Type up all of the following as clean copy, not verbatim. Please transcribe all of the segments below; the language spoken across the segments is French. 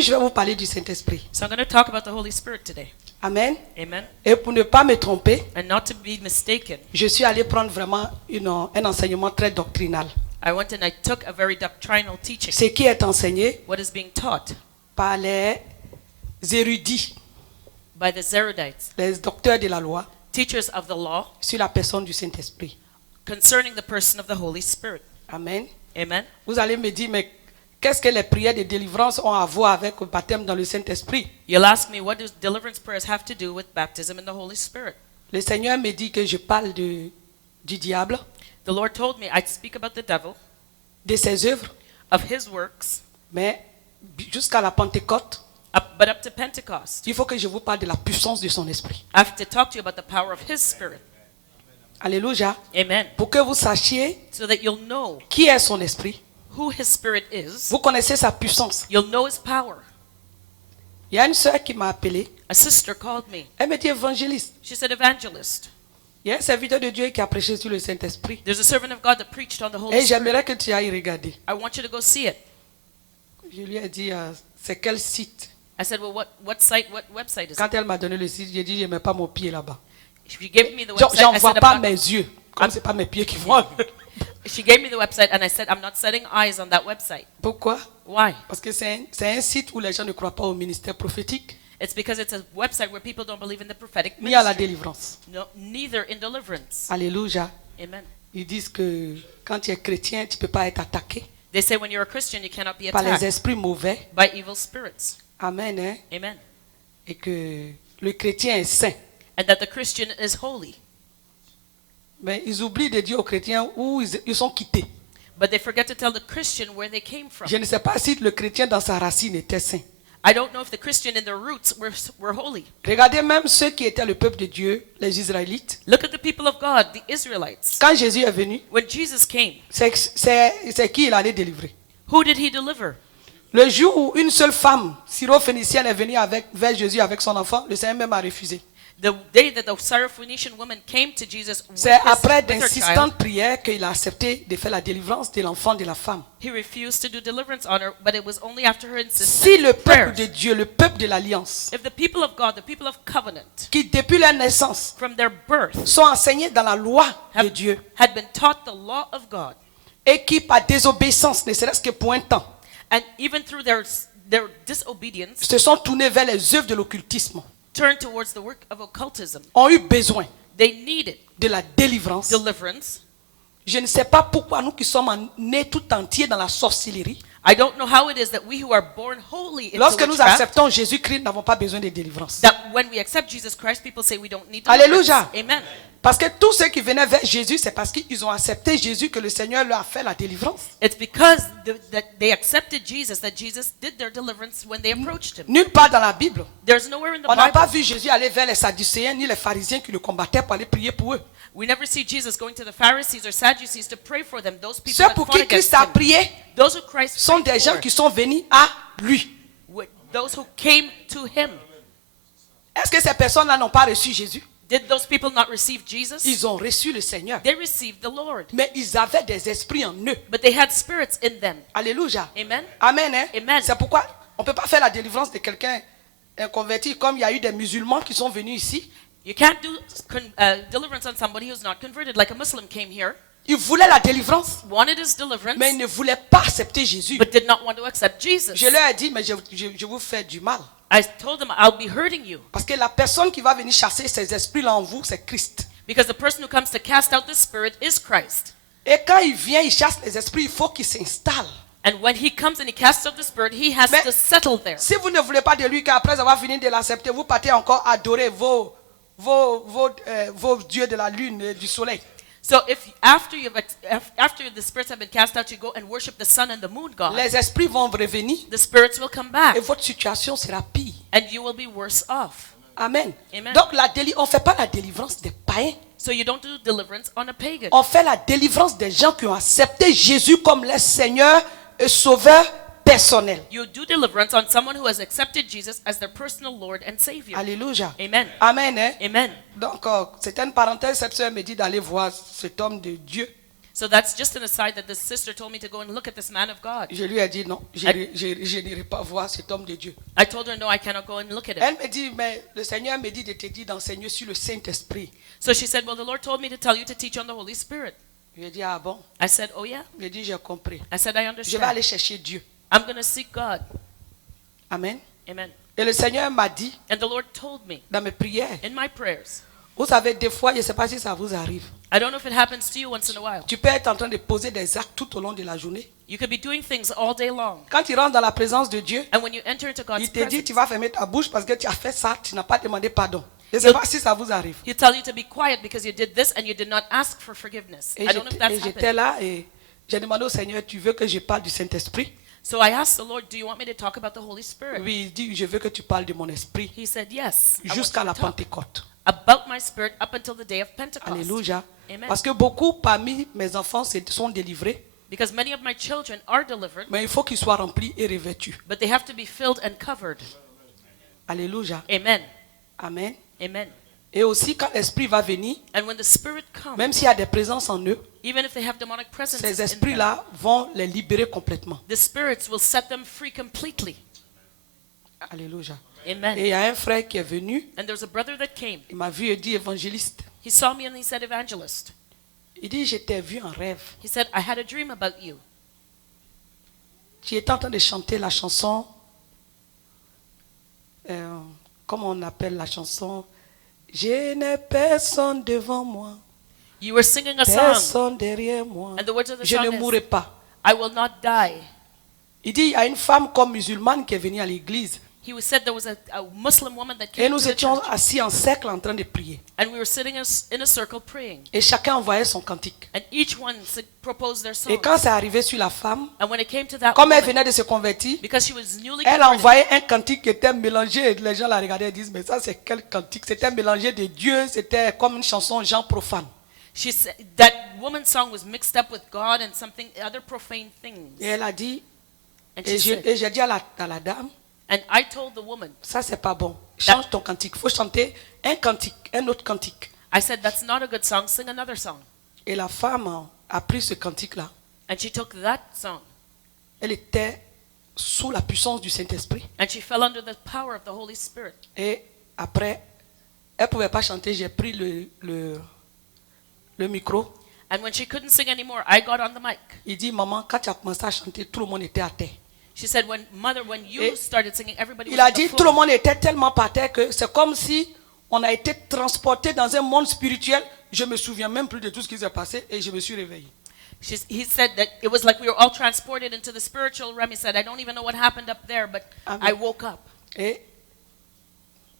Aujourd'hui, je vais vous parler du Saint-Esprit. So I'm going to talk about the Holy Spirit today. Amen. Amen. Et pour ne pas me tromper, And not to be mistaken, je suis allé prendre vraiment un enseignement très doctrinal. I went and I took a very doctrinal teaching. Ce qui est enseigné What is being taught par les érudits, by the Zerudites, les docteurs de la loi, teachers of the law, sur la personne du Saint-Esprit. concerning the person of the Holy Spirit. Amen. Amen. Vous allez me dire, mais qu'est-ce que les prières de délivrance ont à voir avec le baptême dans le Saint-Esprit? You'll ask me, what does deliverance prayers have to do with baptism in the Holy Spirit? Le Seigneur me dit que je parle du diable, The Lord told me I'd speak about the devil, de ses œuvres, of his works, mais jusqu'à la Pentecôte, but up to Pentecost. il faut que je vous parle de la puissance de son esprit. I have to talk to you about the power of his Spirit. Alléluia. Amen. Pour que vous sachiez So that you'll know qui est son esprit. who his Spirit is. Vous connaissez sa puissance. You'll know his power. Il y a une sœur qui m'a appelé. A sister called me. Elle me dit évangéliste. She said, evangelist, Il y a un serviteur de Dieu qui a prêché sur le Saint-Esprit. there's a servant of God that preached on the Holy Et Spirit. j'aimerais que tu ailles regarder. I want you to go see it. Je lui ai dit, c'est quel site? I said, well, what site, what website is it? Quand elle m'a donné le site, j'ai dit, je ne mets pas mon pied là-bas. She gave me the J'en website. I vois said, pas I'm mes not, yeux. Comme c'est pas mes pieds qui vont. she gave me the website and I said, I'm not setting eyes on that website. Pourquoi? Why? Parce que c'est un site où les gens ne croient pas au ministère prophétique It's because it's a website where people don't believe in the prophetic ni à la ministry. délivrance. No, neither in deliverance. Alléluia. Amen. Ils disent que quand tu es chrétien, tu ne peux pas être attaqué They say when you're a Christian, you cannot be par les attacked esprits mauvais. by evil spirits. Amen. Hein? Amen. Et que le chrétien est saint. And that the Christian is holy. Mais ils oublient de dire aux chrétiens où ils sont quittés. But they forget to tell the Christian where they came from. Je ne sais pas si le chrétien dans sa racine était saint. I don't know if the Christian in their roots were holy. Regardez même ceux qui étaient le peuple de Dieu, les Israélites. Look at the people of God, the Israelites. Quand Jésus est venu, When Jesus came, c'est qui il allait délivrer? who did he deliver? Le jour où une seule femme syro-phénicienne est venue vers Jésus avec son enfant, le Seigneur même a refusé. The day that the Syrophoenician woman came to Jesus with, C'est après with her child, d'insistantes prières qu'il a accepté de faire la délivrance de l'enfant de la femme. he refused to do deliverance on her, but it was only after her insistence. Si le peuple prayers. de Dieu, le peuple de l'Alliance, If the people of God, the people of covenant, qui depuis leur naissance from their birth, sont enseignés dans la loi de Dieu had been taught the law of God, et qui par désobéissance, ne serait-ce que pour un temps, and even through their disobedience, se sont tournés vers les œuvres de l'occultisme, turned towards the work of occultism, ont eu besoin they needed de la délivrance. deliverance. Je ne sais pas pourquoi nous qui sommes nés tout entiers dans la sorcellerie, I don't know how it is that we who are born holy into lorsque nous witchcraft, acceptons Jésus-Christ, nous n'avons pas besoin de délivrance. that when we accept Jesus Christ, people say we don't need Alléluia. deliverance. Amen. Parce que tous ceux qui venaient vers Jésus, c'est parce qu'ils ont accepté Jésus que le Seigneur leur a fait la délivrance. It's because that they accepted Jesus that Jesus did their deliverance when they approached him. Nulle part dans la Bible, There's nowhere in the on n'a pas Bible. vu Jésus aller vers les Sadducéens ni les pharisiens qui le combattaient pour aller prier pour eux. We never see Jesus going to the Pharisees or Sadducees to pray for them. Those people Ceux that pour fought qui against Christ a him. prié Those who Christ sont prayed des gens for. qui sont venus à lui. Those who came to him. Est-ce que ces personnes-là n'ont pas reçu Jésus? Did those people not receive Jesus? Ils ont reçu le Seigneur. They received the Lord. Mais ils avaient des esprits en eux. But they had spirits in them. Alléluia. Amen. Amen. Hein? Amen. C'est pourquoi on ne peut pas faire la délivrance de quelqu'un converti comme il y a eu des musulmans qui sont venus ici. You can't do deliverance on somebody who's not converted. Like a Muslim came here, Ils voulaient la délivrance, wanted his deliverance, mais ils ne voulaient pas accepter Jésus. but did not want to accept Jesus. Je leur ai dit, mais je vous fais du mal. I told them, I'll be hurting you. Parce que la personne qui va venir chasser ces esprits-là en vous, c'est Christ. Because the person who comes to cast out the spirit is Christ. Et quand il vient, il chasse les esprits, il faut qu'il s'installe. And when he comes and he casts out the spirit, he has Mais to settle there. si vous ne voulez pas de lui, qu'après avoir fini de l'accepter, vous partez encore adorer vos dieux de la lune et du soleil. So if after the spirits have been cast out, you go and worship the sun and the moon god, Les esprits vont revenir the spirits will come back et votre situation sera pire. and you will be worse off. Amen. Amen. Donc on ne fait pas la délivrance des païens. So you don't do deliverance on a pagan. On fait la délivrance des gens qui ont accepté Jésus comme leur Seigneur et Sauveur personnel. You do deliverance on someone who has accepted Jesus as their personal Lord and Savior. Alléluia. Amen. Amen. Hein? Amen. Donc, c'était une parenthèse. Cette soeur me dit d'aller voir cet homme de Dieu. So that's just an aside that this sister told me to go and look at this man of God. Je lui ai dit non, je n'irai pas voir cet homme de Dieu. I told her, no, I cannot go and look at him. Elle me dit, mais le Seigneur me dit de te dire d'enseigner sur le Saint-Esprit. So she said, well, the Lord told me to tell you to teach on the Holy Spirit. Je lui ai dit, ah bon? I said, oh yeah. Je lui ai dit, j'ai compris. I said, I Je vais aller understand. chercher Dieu. I'm going to seek God. Amen. Amen. Et le Seigneur m'a dit, And the Lord told me dans mes prières, in my prayers, vous savez, des fois, je ne sais pas si ça vous arrive. I don't know if it happens to you once in a while. Tu peux être en train de poser des actes tout au long de la journée. You could be doing things all day long. Quand tu rentres dans la présence de Dieu, And when you enter into God's il te dit, presence, tu vas fermer ta bouche parce que tu as fait ça, tu n'as pas demandé pardon. Je ne sais pas si ça vous arrive. He'll tell you to be quiet because you did this and you did not ask for forgiveness. Et I don't know if that's j'étais happened. là et j'ai demandé au Seigneur, tu veux que je parle du Saint-Esprit? So I asked the Lord, do you want me to talk about the Holy Spirit? Oui, il dit, je veux que tu parles de mon esprit He said, yes. I want jusqu'à you la to talk Pentecôte. about my spirit up until the day of Pentecost. Alléluia. Amen. Parce que beaucoup parmi mes enfants sont délivrés, Because many of my children are delivered, mais il faut qu'ils soient remplis et revêtus. but they have to be filled and covered. Alléluia. Amen. Amen. Amen. Et aussi, quand l'Esprit va venir, And when the Spirit comes, même s'il y a des présences en eux, even if they have demonic presence ces in them, esprits-là vont les libérer complètement. the spirits will set them free completely. Alléluia. Amen. Et il y a un frère qui est venu, And there's a brother that came. il m'a vu et dit évangéliste. He saw me and he said, evangelist. Il dit, je t'ai vu en rêve. He said, I had a dream about you. Tu étais en train de chanter la chanson, comment on appelle la chanson? Je n'ai personne devant moi, You were singing a song, personne derrière moi. and the words of the Je song ne mourrai is, pas. I will not die. Il dit, il y a une femme comme musulmane qui est venue à l'église. He said there was a Muslim woman that Et came to nous the étions church, assis en cercle en train de prier. and we were sitting in a circle praying. Et chacun envoyait son cantique. And each one proposed their song. Et quand c'est arrivé sur la femme, And when it came to that comme elle woman, venait de se convertir, because she was newly elle converted, envoyait un cantique qui était mélangé. Et les gens la regardaient et disent, mais ça c'est quel cantique? C'était mélangé de Dieu, c'était comme une chanson genre profane. she said that woman's song was mixed up with God and something other profane things. Et elle a dit, And et she said, j'ai dit à la dame, and I told the woman, ça c'est pas bon. Change ton cantique. Il faut chanter un cantique, un autre cantique. I said, that's not a good song, sing another song. Et la femme a pris ce cantique-là. And she took that song, Elle était sous la puissance du Saint-Esprit. and she fell under the power of the Holy Spirit. Et après, elle ne pouvait pas chanter. J'ai pris le micro. And when she couldn't sing anymore, I got on the mic. Il dit, maman, quand tu as commencé à chanter, tout le monde était à terre. She said, when you Et started singing, everybody Il was a on the dit, floor. tout le monde était tellement par terre que c'est comme si on a été transporté dans un monde spirituel. Je me souviens même plus de tout ce qui s'est passé et je me suis réveillé. He said that it was like we were all transported into the spiritual realm. He said, I don't even know what happened up there, but Amen. I woke up. Et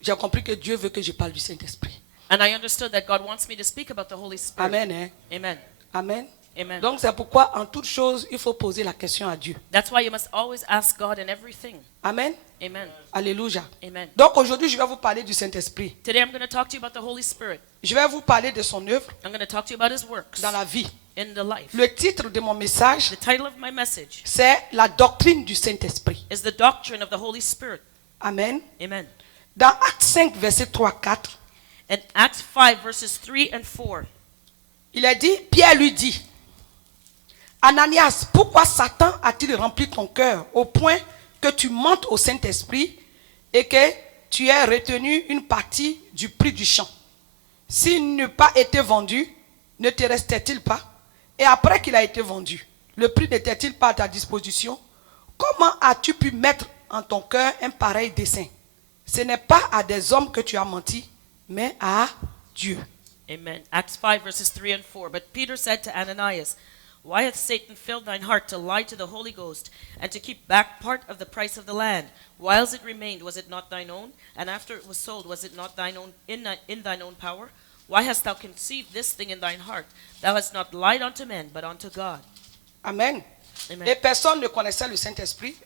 j'ai compris que Dieu veut que je parle du Saint-Esprit. And I understood that God wants me to speak about the Holy Spirit. Amen. Hein? Amen. Amen. Amen. Donc c'est pourquoi en toute chose, il faut poser la question à Dieu. That's why you must always ask God in everything. Amen. Amen. Alléluia. Amen. Donc aujourd'hui, je vais vous parler du Saint-Esprit. Today I'm going to talk to you about the Holy Spirit. Je vais vous parler de son œuvre I'm going to talk to you about his works dans la vie. in the life. Le titre de mon message, The title of my message c'est la doctrine du Saint-Esprit. is the doctrine of the Holy Spirit. Amen. Amen. Dans Actes 5, verset 3-4, In Acts 5 verses 3 and 4, il est dit, Pierre lui dit, Ananias, pourquoi Satan a-t-il rempli ton cœur au point que tu montes au Saint-Esprit et que tu aies retenu une partie du prix du champ? S'il n'eût pas été vendu, ne te restait-il pas? Et après qu'il a été vendu, le prix n'était-il pas à ta disposition? Comment as-tu pu mettre en ton cœur un pareil dessein? Ce n'est pas à des hommes que tu as menti, mais à Dieu. Amen. Acts 5 verses 3 and 4. But Peter said to Ananias, why hath Satan filled thine heart to lie to the Holy Ghost and to keep back part of the price of the land? Whiles it remained, was it not thine own? And after it was sold, was it not thine own in thine own power? Why hast thou conceived this thing in thine heart? Thou hast not lied unto men, but unto God. Amen. Amen. Et personne ne connaissait le Saint-Esprit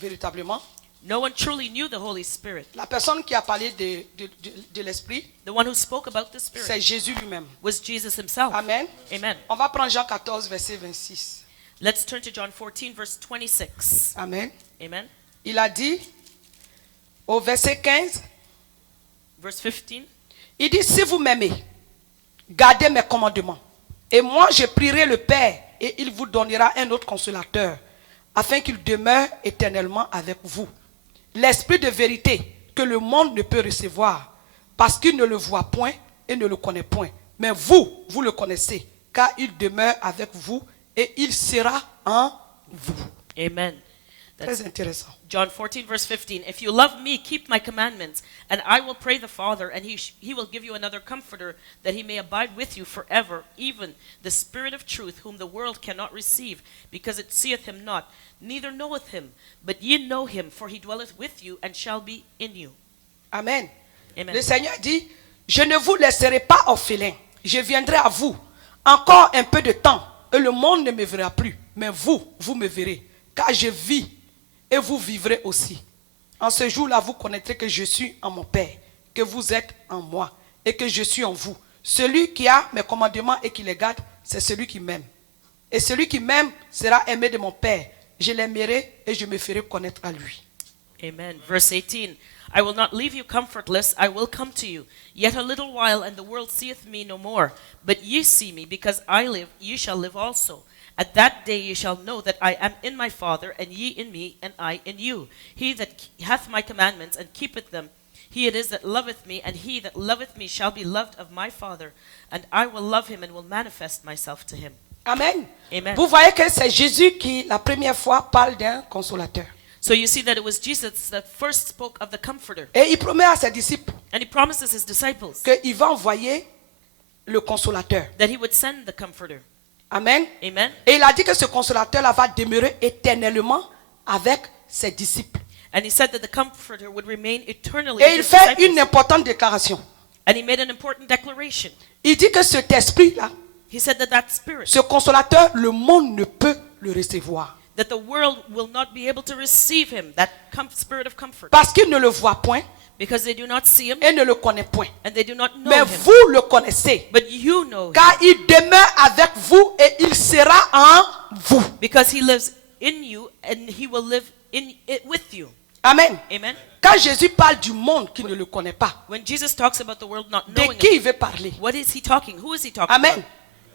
véritablement. No one truly knew the Holy Spirit. La personne qui a parlé de l'Esprit, The one who spoke about the c'est Spirit Jésus lui-même. was Jesus himself. Amen. Amen. On va prendre Jean 14, verset 26. Let's turn to John 14 verse 26. Amen. Amen. Il a dit, au verset 15, Verse 15. il dit, si vous m'aimez, gardez mes commandements. Et moi, je prierai le Père et il vous donnera un autre consolateur, afin qu'il demeure éternellement avec vous. L'esprit de vérité que le monde ne peut recevoir, parce qu'il ne le voit point et ne le connaît point. Mais vous, vous le connaissez, car il demeure avec vous et il sera en vous. Amen. That's Très intéressant. John 14, verse 15. If you love me, keep my commandments, and I will pray the Father, and he will give you another comforter, that he may abide with you forever, even the Spirit of truth, whom the world cannot receive, because it seeth him not, neither knoweth him. But ye know him, for he dwelleth with you, and shall be in you. Amen. Amen. Le Seigneur dit, je ne vous laisserai pas orphelin. Je viendrai à vous. Encore un peu de temps, et le monde ne me verra plus. Mais vous, vous me verrez. Car je vis, et vous vivrez aussi. En ce jour-là, vous connaîtrez que je suis en mon Père, que vous êtes en moi, et que je suis en vous. Celui qui a mes commandements et qui les garde, c'est celui qui m'aime. Et celui qui m'aime sera aimé de mon Père. Je l'aimerai et je me ferai connaître à lui. Amen. Verse 18. I will not leave you comfortless, I will come to you. Yet a little while, and the world seeth me no more. But ye see me, because I live, ye shall live also. At that day ye shall know that I am in my Father, and ye in me, and I in you. He that hath my commandments and keepeth them, he it is that loveth me, and he that loveth me shall be loved of my Father, and I will love him and will manifest myself to him. Amen. Amen. Vous voyez que c'est Jésus qui, la première fois, parle d'un consolateur. So you see that it was Jesus that first spoke of the Comforter. Et il promet à ses disciples And he promises his disciples qu'il va envoyer le consolateur. that he would send the Comforter. Amen. Amen. Et il a dit que ce consolateur-là va demeurer éternellement avec ses disciples. And he said that the Comforter would remain eternally Et with il his fait une disciples. importante déclaration. And he made an important declaration. Il dit que cet esprit-là, He said that that spirit, ce consolateur, le monde ne peut le recevoir. that the world will not be able to receive him, that spirit of comfort, Parce qu'il ne le voit point because they do not see him et ne le connaît point. and they do not know Mais him. vous le connaissez. But you know him, Car il demeure avec vous et il sera en vous. because he lives in you and he will live in it with you. Amen. Amen. Quand Jésus parle du monde qui ne le connaît pas, When Jesus talks about the world not de knowing qui him, il veut parler? what is he talking? Who is he talking Amen. about?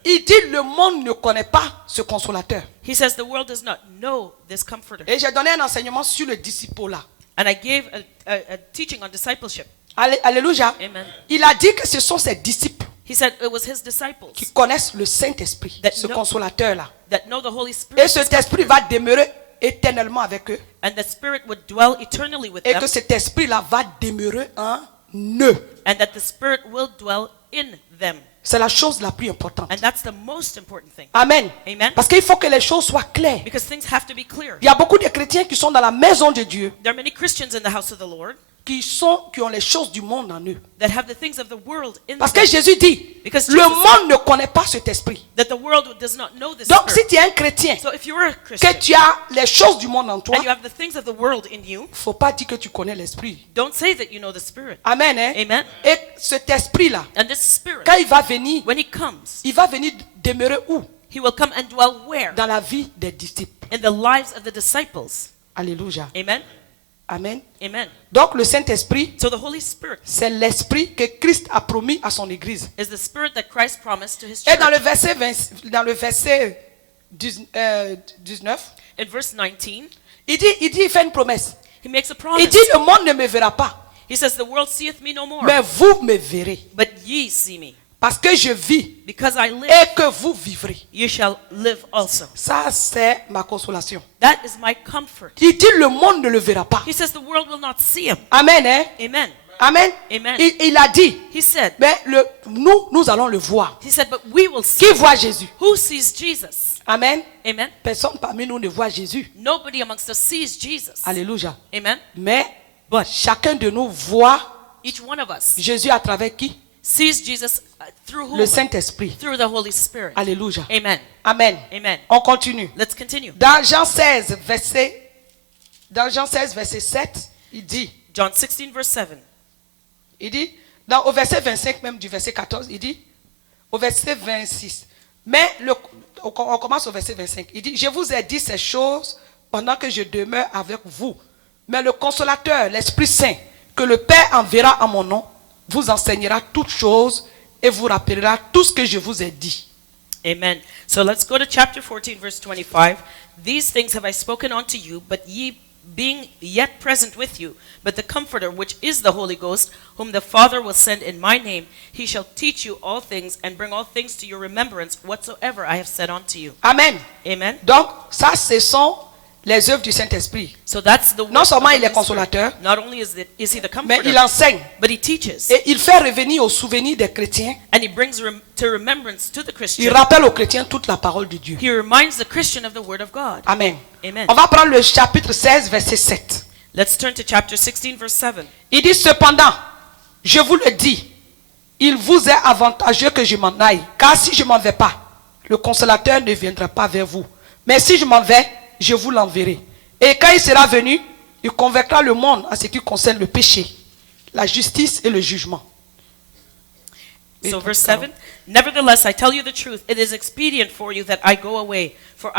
Il dit le monde ne connaît pas ce consolateur. He says the world does not know this comforter. Et j'ai donné un enseignement sur le disciple-là. And I gave a teaching on discipleship. Alléluia. Amen. Il a dit que ce sont ses disciples He said it was his disciples qui connaissent le Saint-Esprit, That ce no- consolateur-là. that know the Holy Spirit. Et cet esprit va demeurer éternellement avec eux. And the Spirit would dwell eternally with Et them. que cet esprit-là va demeurer en eux. And that the Spirit will dwell in them. C'est la chose la plus importante. And that's the most important thing. Amen. Amen. Parce qu'il faut que les choses soient claires. Because things have to be clear. Il y a beaucoup de chrétiens qui sont dans la maison de Dieu, There are many Christians in the house of the Lord qui ont les choses du monde en eux. that have the things of the world in Parce que them. Jésus dit, Because le Jesus monde ne connaît pas cet esprit. That the world does not know this Donc si Spirit. tu es un chrétien, So if you're a que Christian tu as les choses du monde en toi, and you have the things of the world in you, il ne faut pas dire que tu connais l'esprit. don't say that you know the Spirit. Amen. Hein? Amen. Et cet esprit-là, And this Spirit, quand il va venir when he comes, demeurer où? he will come and dwell where? Dans la vie des disciples. In the lives of the disciples. Alléluia. Amen. Amen. Amen. Donc le Saint-Esprit, So the Holy Spirit c'est l'esprit que Christ a promis à son église. is the Spirit that Christ promised to his Et church. dans le verset 19, In verse 19, il fait une promesse. he makes a Il promise. dit, le monde ne me verra pas, He says, the world seeth me no more, mais vous me verrez. but ye see me. Parce que je vis Because I live, et que vous vivrez. you shall live also. Ça, c'est ma consolation. That is my comfort. Il dit, le monde ne le verra pas. He says the world will not see him. Amen. Hein? Amen. Amen. Amen. Il a dit, He said, mais nous allons le voir. he said, but we will see. Qui voit Jésus? Who sees Jesus? Amen. Amen. Personne parmi nous ne voit Jésus. Nobody amongst us sees Jesus. Alléluia. Amen. Mais chacun de nous voit Each one of us Jésus à travers qui? sees Jesus through whom? Le Saint-Esprit. Through the Holy Spirit. Alléluia. Amen. Amen. Amen. On continue. Let's continue. Dans Jean 16, verset 7, il dit, John 16, verse 7. au verset 25 même du verset 14, il dit, au verset 26, on commence au verset 25, il dit, je vous ai dit ces choses pendant que je demeure avec vous, mais le consolateur, l'Esprit Saint, que le Père enverra en mon nom, vous enseignera toutes choses et vous rappellera tout ce que je vous ai dit. Amen. So let's go to chapter 14, verse 25. These things have I spoken unto you, but ye being yet present with you, but the Comforter, which is the Holy Ghost, whom the Father will send in my name, he shall teach you all things and bring all things to your remembrance whatsoever I have said unto you. Amen. Amen. Donc, ça, ce sont les œuvres du Saint-Esprit. So that's the Non work seulement of il the est Holy consolateur, Spirit. Not only is he the mais Comforter, il enseigne. but he teaches. Et il fait revenir au souvenir des chrétiens. And he brings to remembrance to the Il Christian. rappelle aux chrétiens toute la parole de Dieu. He reminds the Christian of the Word of God. Amen. Amen. On va prendre le chapitre 16, verset 7. Let's turn to chapter 16, verse 7. Il dit cependant, je vous le dis, il vous est avantageux que je m'en aille, car si je m'en vais pas, le consolateur ne viendra pas vers vous. Mais si je m'en vais, je vous l'enverrai. Et quand il sera venu, il convaincra le monde en ce qui concerne le péché, la justice et le jugement. So verse 7, nevertheless, I tell you the truth, it is expedient for you that I go away. For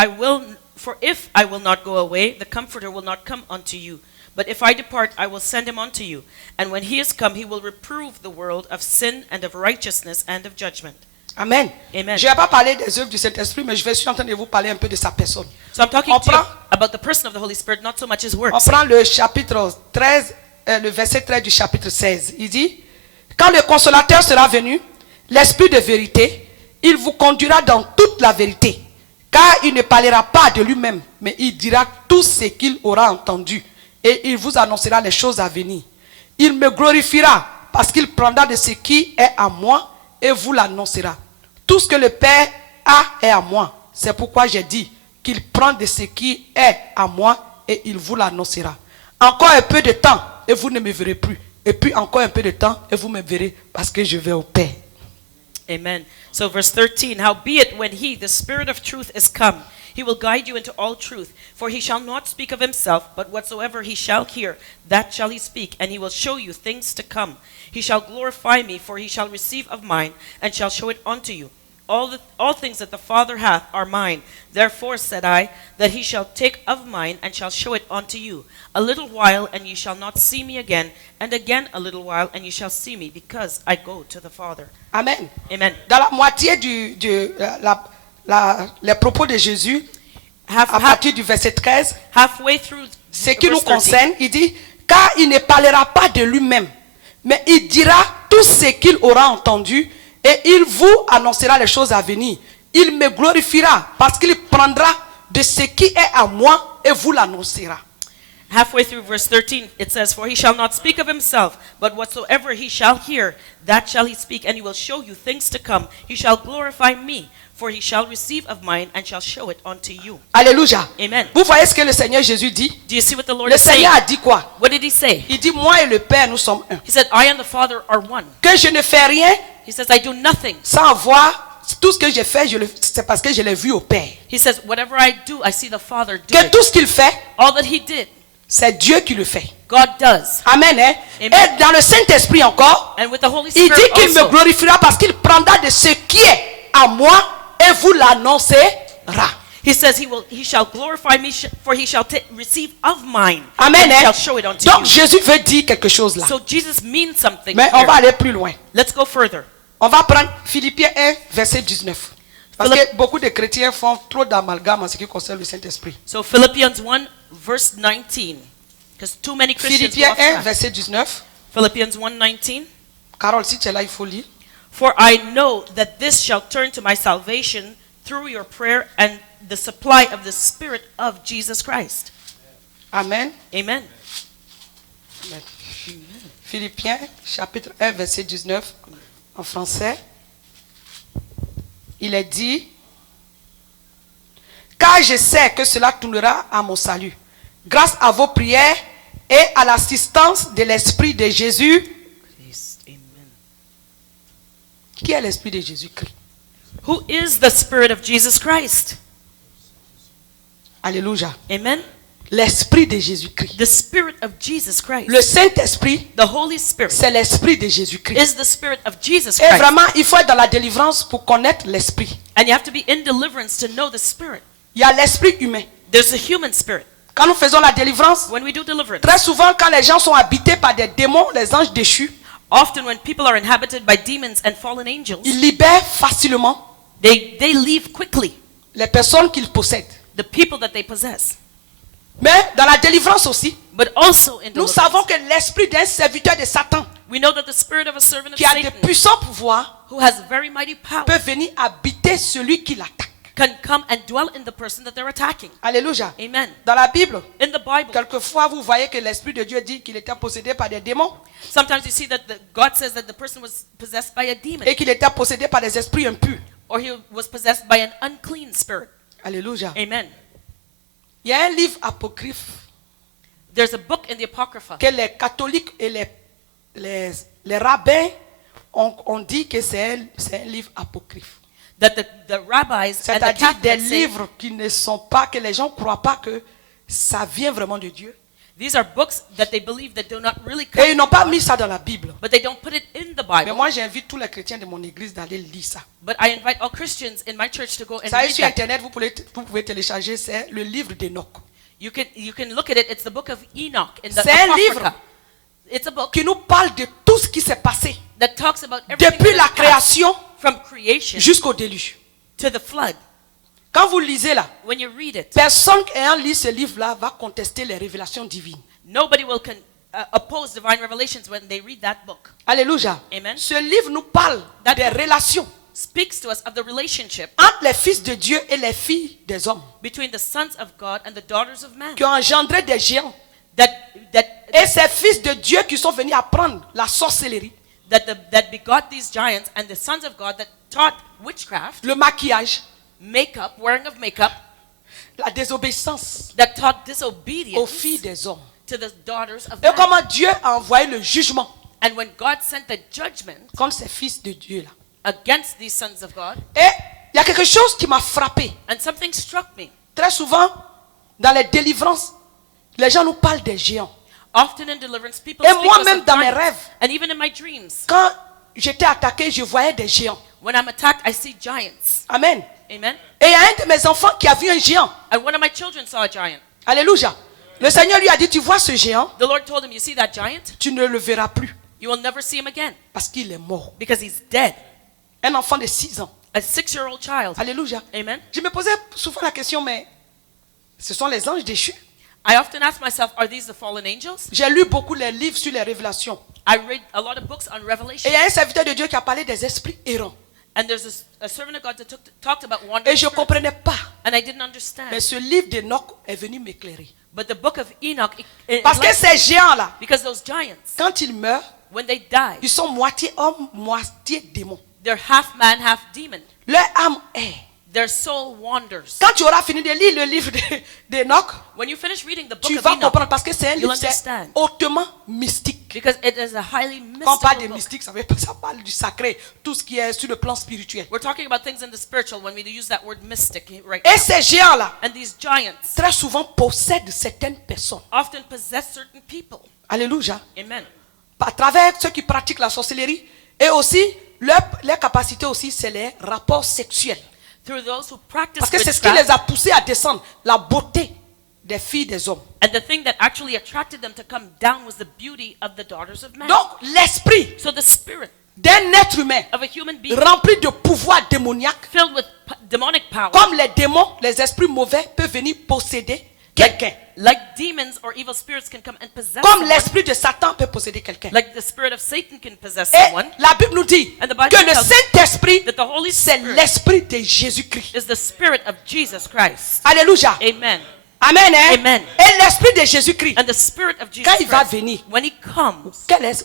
if I will not go away, the Comforter will not come unto you. But if I depart, I will send him unto you. And when he is come, he will reprove the world of sin and of righteousness and of judgment. Amen. Amen. Je ne vais pas parler des œuvres du Saint-Esprit, mais je suis en train de vous parler un peu de sa personne. So I'm talking On to you prend- about the person of the Holy Spirit, not so much his On works. prend le chapitre 13, le verset 13 du chapitre 16. Il dit, quand le consolateur sera venu, l'Esprit de vérité, il vous conduira dans toute la vérité. Car il ne parlera pas de lui-même, mais il dira tout ce qu'il aura entendu. Et il vous annoncera les choses à venir. Il me glorifiera parce qu'il prendra de ce qui est à moi et vous l'annoncera. Tout ce que le Père a est à moi. C'est pourquoi j'ai dit qu'il prend de ce qui est à moi et il vous l'annoncera. Encore un peu de temps et vous ne me verrez plus. Et puis encore un peu de temps et vous me verrez parce que je vais au Père. Amen. So verse 13, howbeit when he, the Spirit of truth, is come, he will guide you into all truth. For he shall not speak of himself, but whatsoever he shall hear, that shall he speak, and he will show you things to come. He shall glorify me, for he shall receive of mine, and shall show it unto you. All things that the Father hath are mine. Therefore said I, that he shall take of mine, and shall show it unto you. A little while, and ye shall not see me again, and again a little while, and ye shall see me, because I go to the Father. Amen. Amen. Dans la moitié les propos de Jésus, à partir du verset 13, Halfway through ce qui nous verse 13, concerne, il dit, car il ne parlera pas de lui-même, mais il dira tout ce qu'il aura entendu et il vous annoncera les choses à venir. Il me glorifiera parce qu'il prendra de ce qui est à moi et vous l'annoncera. halfway through verse 13, it says, For he shall not speak of himself, but whatsoever he shall hear, that shall he speak, and he will show you things to come. He shall glorify me, for he shall receive of mine, and shall show it unto you. Alléluia. Amen. Vous voyez ce que le Seigneur Jésus dit? Do you see what the Lord Le is saying? Seigneur a dit quoi? What did he say? Il dit, moi et le Père, nous sommes un. He said, I and the Father are one. Que je ne fais rien He says, I do nothing. sans voir. Tout ce que j'ai fait, c'est parce que je l'ai vu au Père. He says, whatever I do, I see the Father do Que it. tout ce qu'il fait, All that he did, c'est Dieu qui le fait. God does. Amen. Hein? Amen. Et dans le Saint-Esprit encore, And with the Holy il Spirit dit qu'il me also, glorifiera parce qu'il prendra de ce qui est à moi et vous l'annoncera. he says he shall glorify me, for he shall receive of mine, Amen. and Hein? shall show it unto Donc you. Jésus veut dire quelque chose là. So Jesus means something Mais on here. va aller plus loin. Let's go further. On va prendre Philippiens 1, verset 19. Parce Philippe- que beaucoup de chrétiens font trop d'amalgame en ce qui concerne le Saint-Esprit. So Philippians 1 verse 19. Because too many Christians Philippiens lost 1, track. verset 19. Philippians 1:19. Carole, si tu es là, il faut lire. For I know that this shall turn to my salvation through your prayer and the supply of the Spirit of Jesus Christ. Amen. Amen. Amen. Philippiens, chapitre 1, verset 19, en français. Il est dit, car je sais que cela tournera à mon salut, grâce à vos prières et à l'assistance de l'Esprit de Jésus. Amen. Qui est l'Esprit de Jésus-Christ? Who is the Spirit of Jesus Christ? Alléluia. Amen. L'Esprit de Jésus-Christ. The Spirit of Jesus Christ. Le Saint-Esprit, The Holy Spirit c'est l'Esprit de Jésus-Christ. is the Spirit of Jesus Et Christ. vraiment, il faut être dans la délivrance pour connaître l'Esprit. And you have to be in deliverance to know the Spirit. Il y a l'Esprit humain. There's a human spirit. Quand nous faisons la délivrance, When we do deliverance, très souvent quand les gens sont habités par des démons, les anges déchus, often when people are inhabited by demons and fallen angels, ils libèrent facilement. They leave quickly, les personnes qu'ils possèdent. the people that they possess. Mais dans la délivrance aussi, But also in nous deliverance, savons que l'esprit d'un serviteur de Satan we know that the spirit of a servant of qui a de Satan, puissants pouvoirs who has very mighty power, peut venir habiter celui qui l'attaque. can come and dwell in the person that they're attacking. Alléluia. Amen. Dans la Bible, In the Bible, quelquefois vous voyez que l'Esprit de Dieu dit qu'il était possédé par des démons sometimes you see that God says that the person was possessed by a demon, et qu'il était possédé par des esprits impurs. or he was possessed by an unclean spirit. Alléluia. Amen. Il y a un livre apocryphe There's a book in the Apocrypha que les catholiques et les rabbins ont dit que c'est un livre apocryphe. that the rabbis and the C'est-à-dire des Catholics say livres qui ne sont pas, que les gens ne croient pas que ça vient vraiment de Dieu. these are books that they believe that do not really come Et ils n'ont from pas God, mis ça dans la Bible. but they don't put it in the Mais Bible. moi, j'invite tous les chrétiens de mon église d'aller lire ça. But I invite all Christians in my church to go and Ça, read sur that. Internet, vous pouvez télécharger, c'est le livre d'Enoch, You can look at it. It's the book of Enoch in the C'est un Apocrypha. livre. It's a book qui nous parle de tout ce qui s'est passé that talks about everything depuis that la has passed, création from creation jusqu'au déluge. to the flood. Quand vous lisez là, When you read it, personne ayant lu ce livre-là va contester les révélations divines. nobody will oppose divine revelations when they read that book. Alléluia. Amen. Ce livre nous parle That des book relations speaks to us of the relationship entre les fils de Dieu et les filles des hommes between the sons of God and the daughters of man. qui ont engendré des géants. That Et ces fils de Dieu qui sont venus apprendre la sorcellerie, that begot these giants, and the sons of God that taught witchcraft, le maquillage, makeup, wearing of makeup, la désobéissance that taught aux disobedience filles des hommes. to the daughters of Et man. comment Dieu a envoyé le jugement And when God sent the judgment contre ces fils de Dieu là. against these sons of God, Et il y a quelque chose qui m'a frappé. and something struck me. Très souvent, dans les délivrances, les gens nous parlent des géants. Often in deliverance, people Et speak to moi-même, us of dans mes giants. rêves, And even in my dreams, quand j'étais attaqué, je voyais des géants. when I'm attacked, I see giants. Amen. Amen. Et il y a un de mes enfants qui a vu un géant. And one of my children saw a giant. Alléluia. Le Seigneur lui a dit, tu vois ce géant, The Lord told him, you see that giant? tu ne le verras plus You will never see him again parce qu'il est mort. because he's dead. Un enfant de 6 ans. A 6-year-old child. Alléluia. Amen. Je me posais souvent la question, mais ce sont les anges déchus. I often ask myself, are these the fallen angels? J'ai lu beaucoup les livres sur les révélations. I read a lot of books on Et Revelation. il y a un serviteur de Dieu qui a parlé des esprits errants. And there's a servant of God that talked about Et wandering je ne spirits. comprenais pas. And I didn't understand. Mais ce livre d'Enoch est venu m'éclairer. But the book of Enoch, Parce que ces géants-là, because those giants, quand ils meurent, when they die, ils sont moitié hommes, moitié démons. they're half man, half demon. Leur âme est. Their soul wanders. Quand tu auras fini de lire le livre d'Enoch, When you finish reading the book tu of vas Enoch, comprendre parce que c'est un you'll livre c'est understand. hautement mystique. Because it is a highly Quand on parle de mystical book. mystique, ça parle du sacré, tout ce qui est sur le plan spirituel. We're talking about things in the spiritual when we use that word mystic right Et now. ces géants-là, And these giants très souvent possèdent certaines personnes. often possess certain people. Alléluia. Amen. À travers ceux qui pratiquent la sorcellerie. Et aussi, leur capacité aussi, c'est les rapports sexuels. Through those who practice Parce que c'est ce qui witchcraft. les a poussés à descendre. La beauté des filles des hommes. And the thing that actually attracted them to come down was the beauty of the daughters of man. Donc, l'esprit So the spirit d'un être humain of a human being rempli de pouvoir démoniaque, filled with demonic power, comme les démons, les esprits mauvais peuvent venir posséder quelqu'un. like demons or evil spirits can come and possess Comme someone, l'esprit de Satan peut posséder quelqu'un. like the spirit of Satan can possess Et someone, la Bible nous dit And the Bible que le tells Saint-Esprit, that the Holy c'est Spirit l'esprit de Jésus-Christ. is the spirit of Jesus Christ. Alléluia. Amen. Amen. Hein? Amen. Et l'esprit de Jésus-Christ, And the spirit of Jesus quand il va Christ, venir, when he comes,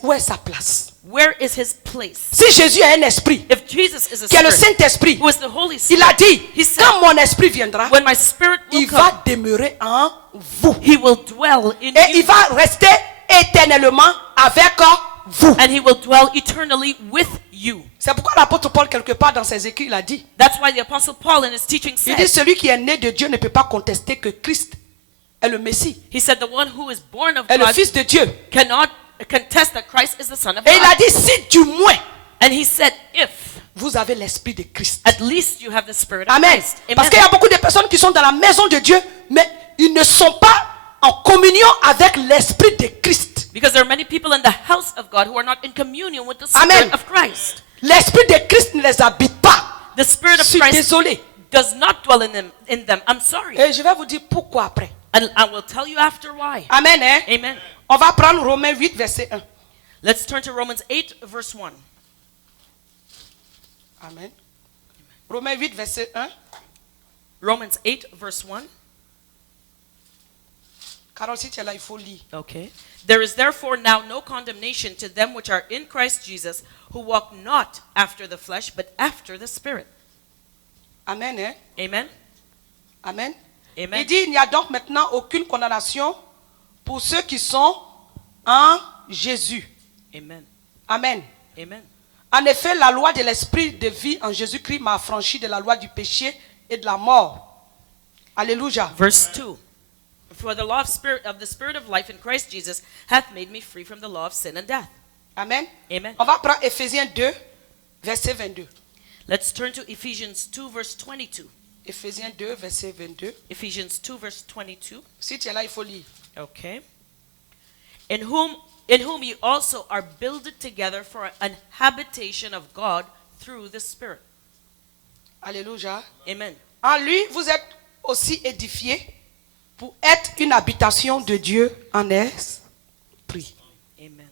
où est sa place? where is his place? Si Jésus a un esprit, If Jesus is a qui est le spirit, Saint-Esprit, who is the Holy il Spirit, a dit, he said, quand mon esprit viendra, when my spirit will il come, va demeurer en vous. he will dwell in Et il you, va rester éternellement avec vous. and he will dwell eternally with you. C'est pourquoi l'apôtre Paul, quelque part dans ses écrits, il a dit, That's why the apostle Paul in his teaching il dit, said, celui qui est né de Dieu ne peut pas contester que Christ est le Messie, he said, the one who is born of est le God Fils de Dieu. cannot contest that Christ is the Son of Et il a God. dit, si du moins And he said, if vous avez l'esprit de Christ. at least you have the spirit of Amen. Christ. Amen. Parce qu'il y a beaucoup de personnes qui sont dans la maison de Dieu, mais ils ne sont pas en communion avec l'esprit de Christ. Because there are many people in the house of God who are not in communion with the Spirit Amen. of Christ. L'esprit de Christ ne les habite pas. The Spirit Je of suis Christ désolé. does not dwell in them. I'm sorry. Et je vais vous dire pourquoi après. And I will tell you after why. Amen. Hein? Amen. On va prendre Romains 8, verset 1. Let's turn to Romans 8, verse 1. Amen. Romains 8, verset 1. Romans 8, verse 1. Carole, si tu es là, il faut lire. Okay. There is therefore now no condemnation to them which are in Christ Jesus, who walk not after the flesh, but after the Spirit. Amen. Hein? Amen. Amen. Amen. Il dit, il n'y a donc maintenant aucune condamnation pour ceux qui sont en Jésus. Amen. Amen. Amen. En effet, la loi de l'esprit de vie en Jésus-Christ m'a affranchi de la loi du péché et de la mort. Alléluia. Verse 2. For the law of the Spirit of life in Christ Jesus hath made me free from the law of sin and death. Amen. Amen. On va prendre Éphésiens 2, verset 22. Let's turn to Ephesians 2, verse 22. Éphésiens 2, verset 22. Ephesians 2, verse 22. Si tu es là, il faut lire. Okay. In whom ye also are builded together for an habitation of God through the Spirit. Alléluia. Amen. En lui, vous êtes aussi édifiés pour être une habitation de Dieu en esprit. Amen.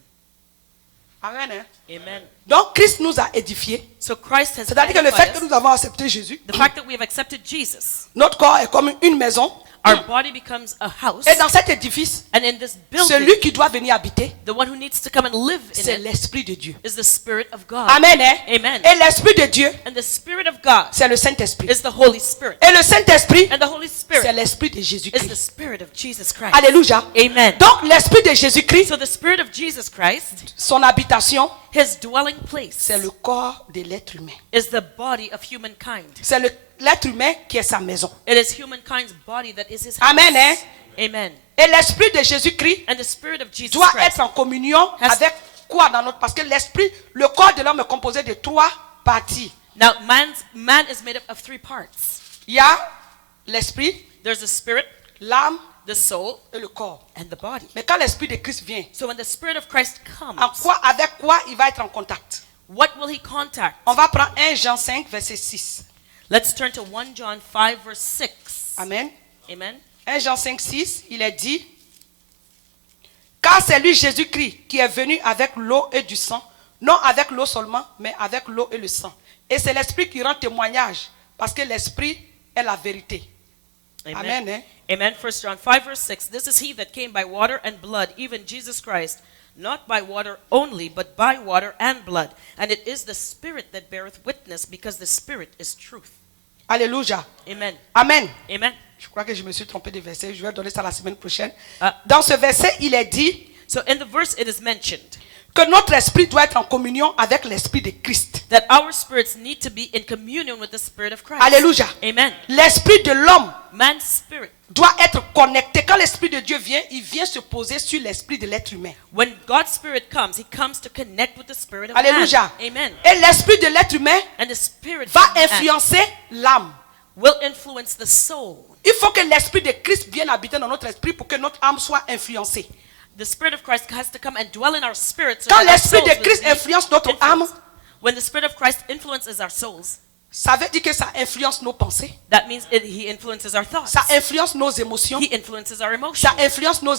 Amen. Hein? Amen. Donc, Christ nous a édifiés. So Christ has C'est-à-dire que le fait edified que us. nous avons accepté Jésus, The fact that we have accepted Jesus, notre corps est comme une maison. our body becomes a house. Et dans cet édifice, And in this building, celui qui doit venir habiter, the one who needs to come and live in c'est it l'Esprit de Dieu. is the Spirit of God. Amen. Hein? Amen. Et l'Esprit de Dieu, And the Spirit of God c'est le Saint-Esprit. is the Holy Spirit. Et le Saint-Esprit, And the Holy c'est Spirit l'Esprit de is the Jésus-Christ. Spirit of Jesus Christ. Alléluia. Amen. Donc, l'Esprit de Jésus-Christ, So the Spirit of Jesus Christ, son habitation, his dwelling place, c'est le corps de l'être humain. is the body of humankind. C'est l'être humain qui est sa maison. It is humankind's body that is his house. Amen. Hein? Amen. Et l'Esprit de Jésus-Christ And the Spirit of Jesus doit Christ être en communion Has- avec quoi dans notre... Parce que l'Esprit, le corps de l'homme est composé de 3 parties. Now, man is made up of 3 parts. Il y a l'Esprit, There's the spirit, l'âme the soul, et le corps. and the body. Mais quand l'Esprit de Christ vient, So when the Spirit of Christ comes, avec quoi il va être en contact? what will he contact? On va prendre 1 Jean 5, verset 6. Let's turn to 1 John 5, verse 6. Amen. Amen. 1 Jean 5, 6, il est dit, car c'est lui Jésus-Christ qui est venu avec l'eau et du sang, non avec l'eau seulement, mais avec l'eau et le sang. Et c'est l'Esprit qui rend témoignage, parce que l'Esprit est la vérité. Amen. Amen. Hein? Amen. 1 John 5, verse 6. This is he that came by water and blood, even Jesus Christ, not by water only, but by water and blood. And it is the Spirit that beareth witness, because the Spirit is truth. Alléluia. Amen. Amen. Amen. Je crois que je me suis trompé de verset. Je vais donner ça la semaine prochaine. Ah. Dans ce verset, il est dit So in the verse it is mentioned que notre esprit doit être en communion avec l'esprit de Christ. that our spirits need to be in communion with the Spirit of Christ. Alléluia. Amen. L'esprit de l'homme Man's spirit. doit être connecté. Quand l'esprit de Dieu vient, il vient se poser sur l'esprit de l'être humain. When God's Spirit comes, he comes to connect with the spirit of Alléluia. man. Amen. Et l'esprit de l'être humain And the spirit va of man influencer l'âme. will influence the soul. Il faut que l'esprit de Christ vienne habiter dans notre esprit pour que notre âme soit influencée. The Spirit of Christ has to come and dwell in our spirit. So Quand that our l'esprit souls de will Christ be influence notre âme, influenced. When the Spirit of Christ influences our souls, ça veut dire que ça influence nos pensées, that means he influences our thoughts. ça influence nos émotions, He influences our emotions. ça influence nos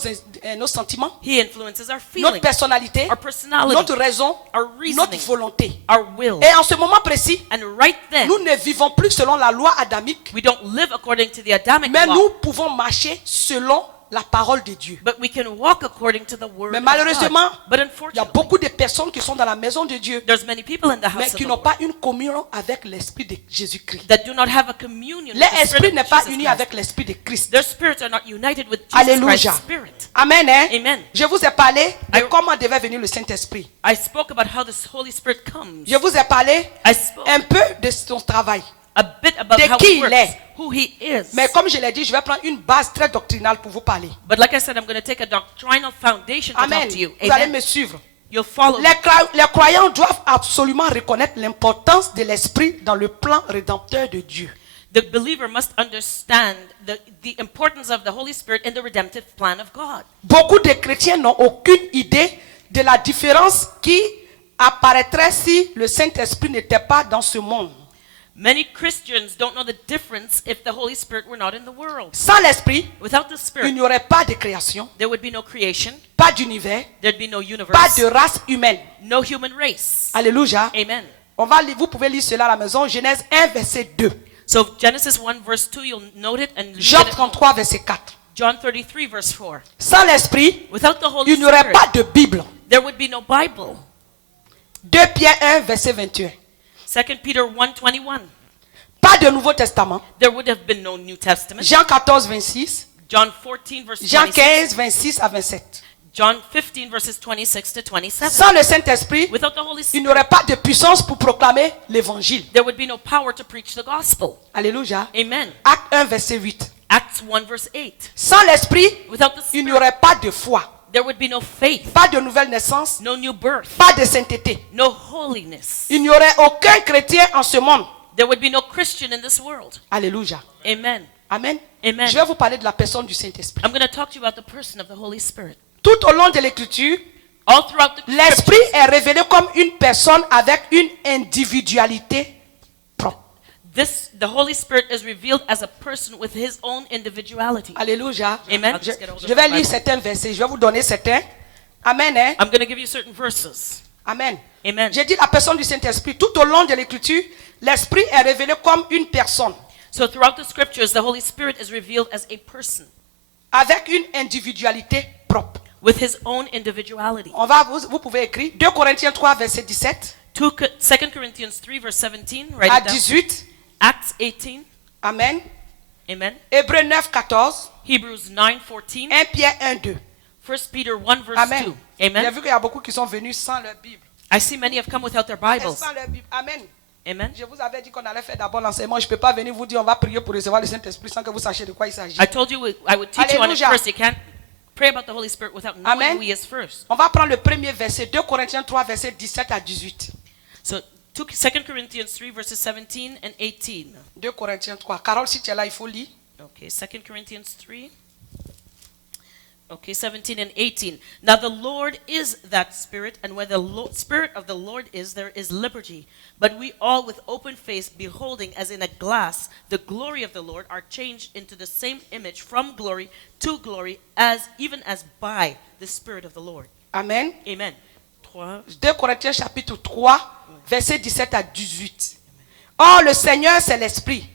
sentiments, He influences our notre feelings, personnalité, our personality, notre raison, our reasoning, notre volonté. our will. Et en ce moment précis, And right then, nous ne vivons plus selon la loi adamique, we don't live according to the Adamic mais law, nous pouvons marcher selon la parole de Dieu. but we can walk according to the word Mais of malheureusement, God. But il y a unfortunately, beaucoup de personnes qui sont dans la maison de Dieu, there's many people in the mais house of qui the n'ont Lord pas une communion avec l'esprit de Jésus-Christ. that do not have a communion with the L'esprit Spirit n'est of pas Jesus uni Christ. avec l'esprit de Christ. Their spirits are not united with Jesus Alléluia. Christ's spirit. Amen. Hein? Amen. Je vous ai parlé de I- comment devait venir le Saint-Esprit. I spoke about how the Holy Spirit comes. Je vous ai parlé I spoke un peu de son travail. a bit about de how qui he il works, est. who he is. Mais comme je l'ai dit, je vais prendre une base très doctrinale pour vous parler. But like I said, I'm going to take a doctrinal foundation to Amen. talk to you. Vous allez Amen. me suivre. You'll follow. Les croyants doivent absolument reconnaître l'importance de l'Esprit dans le plan rédempteur de Dieu. The believer must understand the importance of the Holy Spirit in the redemptive plan of God. Beaucoup de chrétiens n'ont aucune idée de la différence qui apparaîtrait si le Saint-Esprit n'était pas dans ce monde. Many Christians don't know the difference if the Holy Spirit were not in the world. Sans l'esprit, Without the il Spirit, n'y aurait pas de création, there would be no creation, pas d'univers, there'd be no pas universe, de race humaine. no human race. Alléluia. Amen. Vous pouvez lire cela à la maison. Genèse 1, verset 2. So Genesis 1 verse 2, you'll note it and read Jean it. 33, verset 4. John 33 verse 4. Sans l'esprit, Without the Holy il n'y aurait Spirit, pas de Bible. there would be no Bible. 2 Pierre 1, verset 21. 2 Peter 1:21. Pas de Nouveau Testament. There would have been no New Testament. Jean 14, 26. John 14 verse Jean 26. 15, 26 à 27. John 15 verses 26 to 27. Sans le Saint-Esprit, Without the Holy il Spirit, n'y aurait pas de puissance pour proclamer l'évangile. there would be no power to preach the gospel. Alléluia. Amen. Acte 1, verset 8. Acts 1 verse 8. Sans l'Esprit, Without the il n'y Spirit, aurait pas de foi, there would be no faith, pas de nouvelle naissance, no new birth, pas de sainteté. no holiness. Il n'y aurait aucun chrétien en ce monde. There would be no Christian in this world. Alléluia. Amen. Amen. Amen. Je vais vous parler de la personne du Saint-Esprit. I'm going to talk to you about the person of the Holy Spirit. Tout au long de l'écriture, All throughout the l'Esprit scriptures, est révélé comme une personne avec une individualité propre. the Holy Spirit is revealed as a person with his own individuality. Alléluia. Amen. Je vais lire certains versets. Je vais vous donner certains. Amen. Hein? I'm going to give you certain verses. Amen. Amen. J'ai dit la personne du Saint-Esprit. Tout au long de l'écriture, l'Esprit est révélé comme une personne So throughout the scriptures, the Holy Spirit is revealed as a person avec une individualité propre. with his own individuality. Vous pouvez écrire 2 Corinthiens 3, verset 17 2 Corinthians 3 verse 17, write à it down. 18. Acts 18, Amen. amen. Hébreux 9, 14. Hebrews 9:14, 1 Pierre 1, 2. 1 Peter 1 verse Amen. 2. J'ai Amen. vu qu'il y a beaucoup qui sont venus sans leur Bible. I see many have come without their Bibles. Sans leur Bible. Amen. Amen. Je vous avais dit qu'on allait faire d'abord l'enseignement. Je ne peux pas venir vous dire on va prier pour recevoir le Saint-Esprit sans que vous sachiez de quoi il s'agit. I told you I would teach you on it Alléluia. first. You can't pray about the Holy Spirit without knowing Amen. who he is first. On va prendre le premier verset, 2 Corinthiens 3, verset 17 à 18. So 2 Corinthians 3 verses 17 and 18. 2 Corinthiens 3. Carole, si tu es là, il faut lire. Okay, 2 Corinthians 3. Okay, 17 and 18. Now the Lord is that Spirit, and where the Spirit of the Lord is, there is liberty. But we all with open face, beholding as in a glass the glory of the Lord, are changed into the same image from glory to glory, even as by the Spirit of the Lord. Amen. Amen. 3. 2 Corinthiens chapitre 3, verset 17 à 18. Or, le Seigneur, c'est l'Esprit.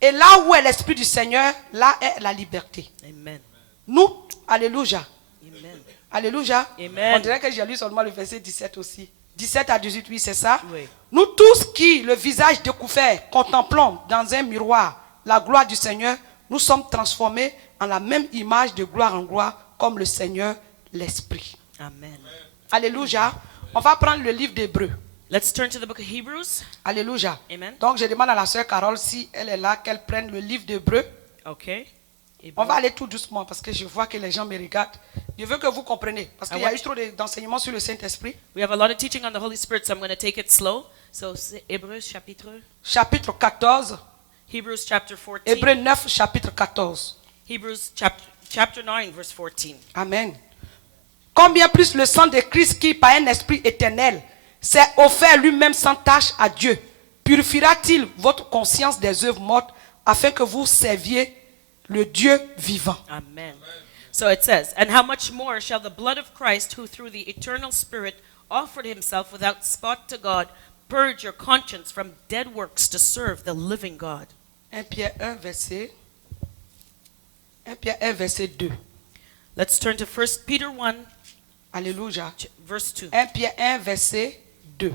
Et là où est l'Esprit du Seigneur, là est la liberté. Amen. Nous, alléluia. Amen. Alléluia. Amen. On dirait que j'ai lu seulement le verset 17 aussi. 17 à 18, oui, c'est ça. Oui. Nous tous qui, le visage découvert, contemplons dans un miroir la gloire du Seigneur, nous sommes transformés en la même image de gloire en gloire, comme le Seigneur, l'Esprit. Amen. Alléluia. On va prendre le livre d'Hébreux. Let's turn to the book of Hebrews. Alléluia. Amen. Donc je demande à la sœur Carole si elle est là, qu'elle prenne le livre d'Hébreux. Okay. On va aller tout doucement parce que je vois que les gens me regardent. Je veux que vous compreniez parce qu'il y a eu trop d'enseignements sur le Saint-Esprit. We have a lot of teaching on the Holy Spirit, so I'm going to take it slow. So, Hébreux chapitre Chapitre 14. Hebrews chapter 14. Hébreux 9, chapitre 14. Hebrews chapter 9, verse 14. Amen. Combien plus le sang de Christ qui, par un esprit éternel, s'est offert lui-même sans tâche à Dieu, purifiera-t-il votre conscience des œuvres mortes afin que vous serviez le Dieu vivant. Amen. So it says, and how much more shall the blood of Christ, who through the eternal Spirit offered himself without spot to God, purge your conscience from dead works to serve the living God. 1 Pierre 1, verset 2. Let's turn to 1 Peter 1, Alléluia. verse 2. 1 Pierre 1, verset 2.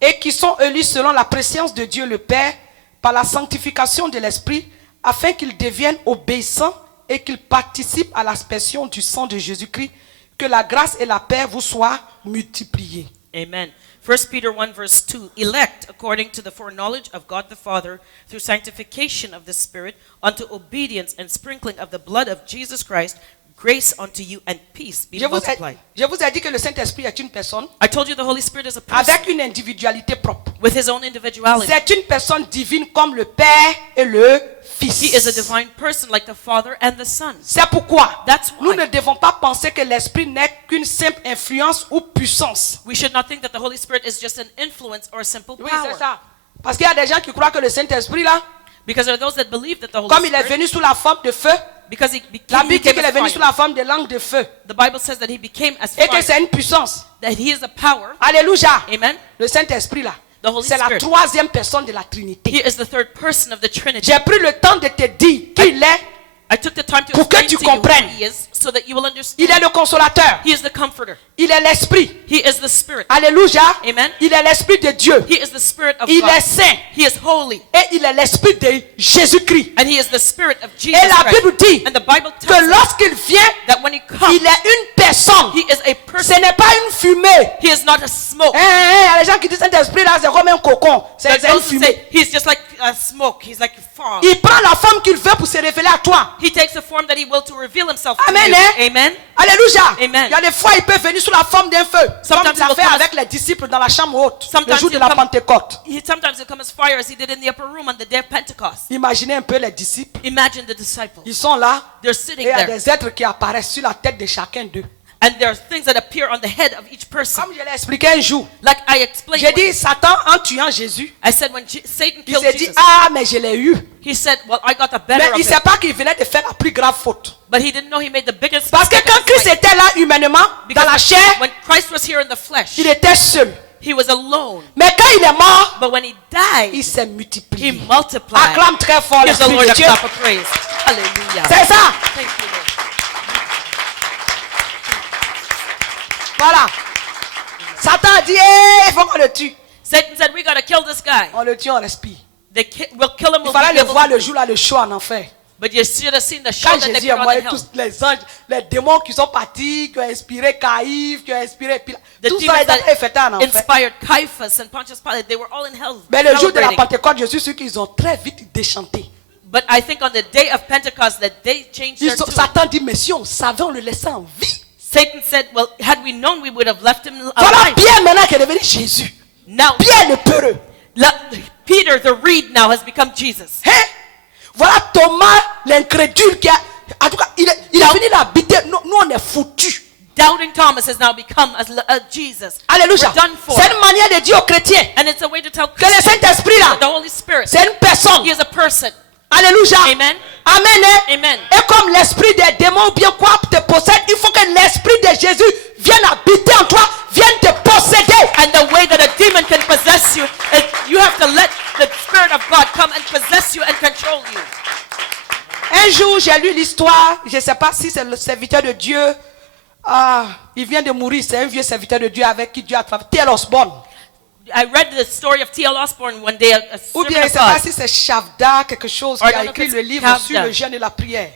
Et qui sont élus selon la préscience de Dieu le Père, par la sanctification de l'Esprit, afin qu'ils deviennent obéissants et qu'ils participent à l'aspersion du sang de Jésus-Christ, que la grâce et la paix vous soient multipliées. Amen. 1 Peter 1 verse 2, elect according to the foreknowledge of God the Father, through sanctification of the Spirit, unto obedience and sprinkling of the blood of Jesus Christ, grace unto you and peace be multiplied. Je vous ai dit que le Saint-Esprit est une personne I told you the Holy Spirit is a person avec une individualité propre. with his own individuality. C'est une personne divine comme le Père et le Fils. He is a divine person like the Father and the Son. C'est pourquoi That's why. nous ne devons pas penser que l'Esprit n'est qu'une simple influence ou puissance. We should not think that the Holy Spirit is just an influence or a simple Oui, power. c'est ça. Parce qu'il y a des gens qui croient que le Saint-Esprit là, Because there are those that believe that the Holy comme il est Spirit, venu sous la forme de feu, because he la became, Bible dit qu'il est as venu sous fire. la forme de langue de feu. The Bible says that he became as Et que fire, c'est une puissance. that he is a power. Alléluia. Amen. Le Saint-Esprit là, The Holy c'est la Spirit. troisième personne de la Trinité. He is the third person of the Trinity. J'ai pris le temps de te dire qu'il est. I took the time to Pour que explain tu to you who comprennes. he is, so that you will understand. Il est le consolateur. He is the comforter. Il est l'Esprit. He is the Spirit. Alléluia. Amen. Il est l'Esprit de Dieu. He is the Spirit of Il God. est saint. He is holy. Et il est l'Esprit de Jésus-Christ. And he is the Spirit of Jesus Et la Christ. Bible dit And the Bible que tells us lorsqu'il vient, that when he comes, il est une personne. he is a person. Ce n'est pas une fumée. He is not a smoke. Il y a des gens qui disent Saint-Esprit là, c'est comme un cocon. There C'est are une those who fumée. say he's just like a smoke. He's like a fog. Il prend la forme qu'il veut pour se révéler à toi. He takes the form that he will to reveal himself to Amen, you. hein? Amen. Alléluia. Amen. Il y a des fois, il peut venir sous la forme d'un feu. Comme Sometimes il a he will fait come avec les disciples dans la chambre haute. Le Sometimes jour de he'll la come- Pentecôte. Sometimes he'll come as fire as he did in the upper room on the day of Pentecost. Imaginez un peu les disciples. Imagine the disciples. Ils sont là. They're Et sitting il y a there. des êtres qui apparaissent sur la tête de chacun d'eux. And there are things that appear on the head of each person. Comme je l'ai expliqué un jour. Like I explained. J'ai when- dit, Satan, en tuant Jésus, I said when Satan il killed s'est dit, Jesus, ah, mais je l'ai eu. he said, well, I got the Mais better il ne of sait it. pas qu'il venait de faire la plus grave faute. But he didn't know he made the biggest Parce que mistake quand of his Christ life. était là humainement, dans Because la chair, when Christ was here in the flesh, il était seul. he was alone. Mais quand il est mort, But when he il died, s'est he multiplié. multiplied. Acclame très fort Give the l'Esprit Lord de a Dieu. clap of praise. Hallelujah. C'est ça. Thank you, Lord. Voilà. Satan a dit, il faut qu'on le tue. Satan said, we got to kill this guy. On le tue, on respire. We'll kill him. Il We'll fallait be le able voir to- le jour là, le show en enfer. But you should have seen the show Quand that they Jésus put a on in envoyé hell. tous les anges, les démons qui sont partis, qui ont inspiré Caïphe, qui ont inspiré Pilate, The tout ça demons est fait en that enfer. inspired Caiaphas and Pontius Pilate, they were all in hell. Mais le jour de la celebrating. Pentecôte, je suis sûr qu'ils ont très vite déchanté. But I think on the day of Pentecost that they changed their tune. Satan dit, mais si on savait, on le laissait en vie. Satan said, well, had we known, we would have left him Voilà alive. Pierre maintenant qui est devenu Jésus. Now, Pierre le peureux. Peter, the reed, now has become Jesus. Hein? Voilà Thomas l'incrédule qui a... En tout cas, il est venu l'habiter. Nous, on est foutus. Doubting Thomas has now become a Jesus. Alléluia. We're done for. C'est une manière de dire aux chrétiens And it's a way to tell que le Christians Saint-Esprit là, that the Holy Spirit, c'est une personne. he is a person. Alléluia. Amen. Amen. Hein? Amen. Et comme l'esprit des démons ou bien quoi te possède, il faut que l'esprit de Jésus vienne habiter en toi, vienne te posséder. And the way that a demon can possess you is you have to let the Spirit of God come and possess you and control you. Un jour, j'ai lu l'histoire, je ne sais pas si c'est le serviteur de Dieu, il vient de mourir, c'est un vieux serviteur de Dieu avec qui Dieu a travaillé, T.L. Osborne. I read the story of T.L. Osborne one day, a Ou bien, je servant ne of sais pas God, si c'est Shavda, quelque chose, Or qui I a don't know if écrit it's le livre Shavda. sur le jeûne et la prière.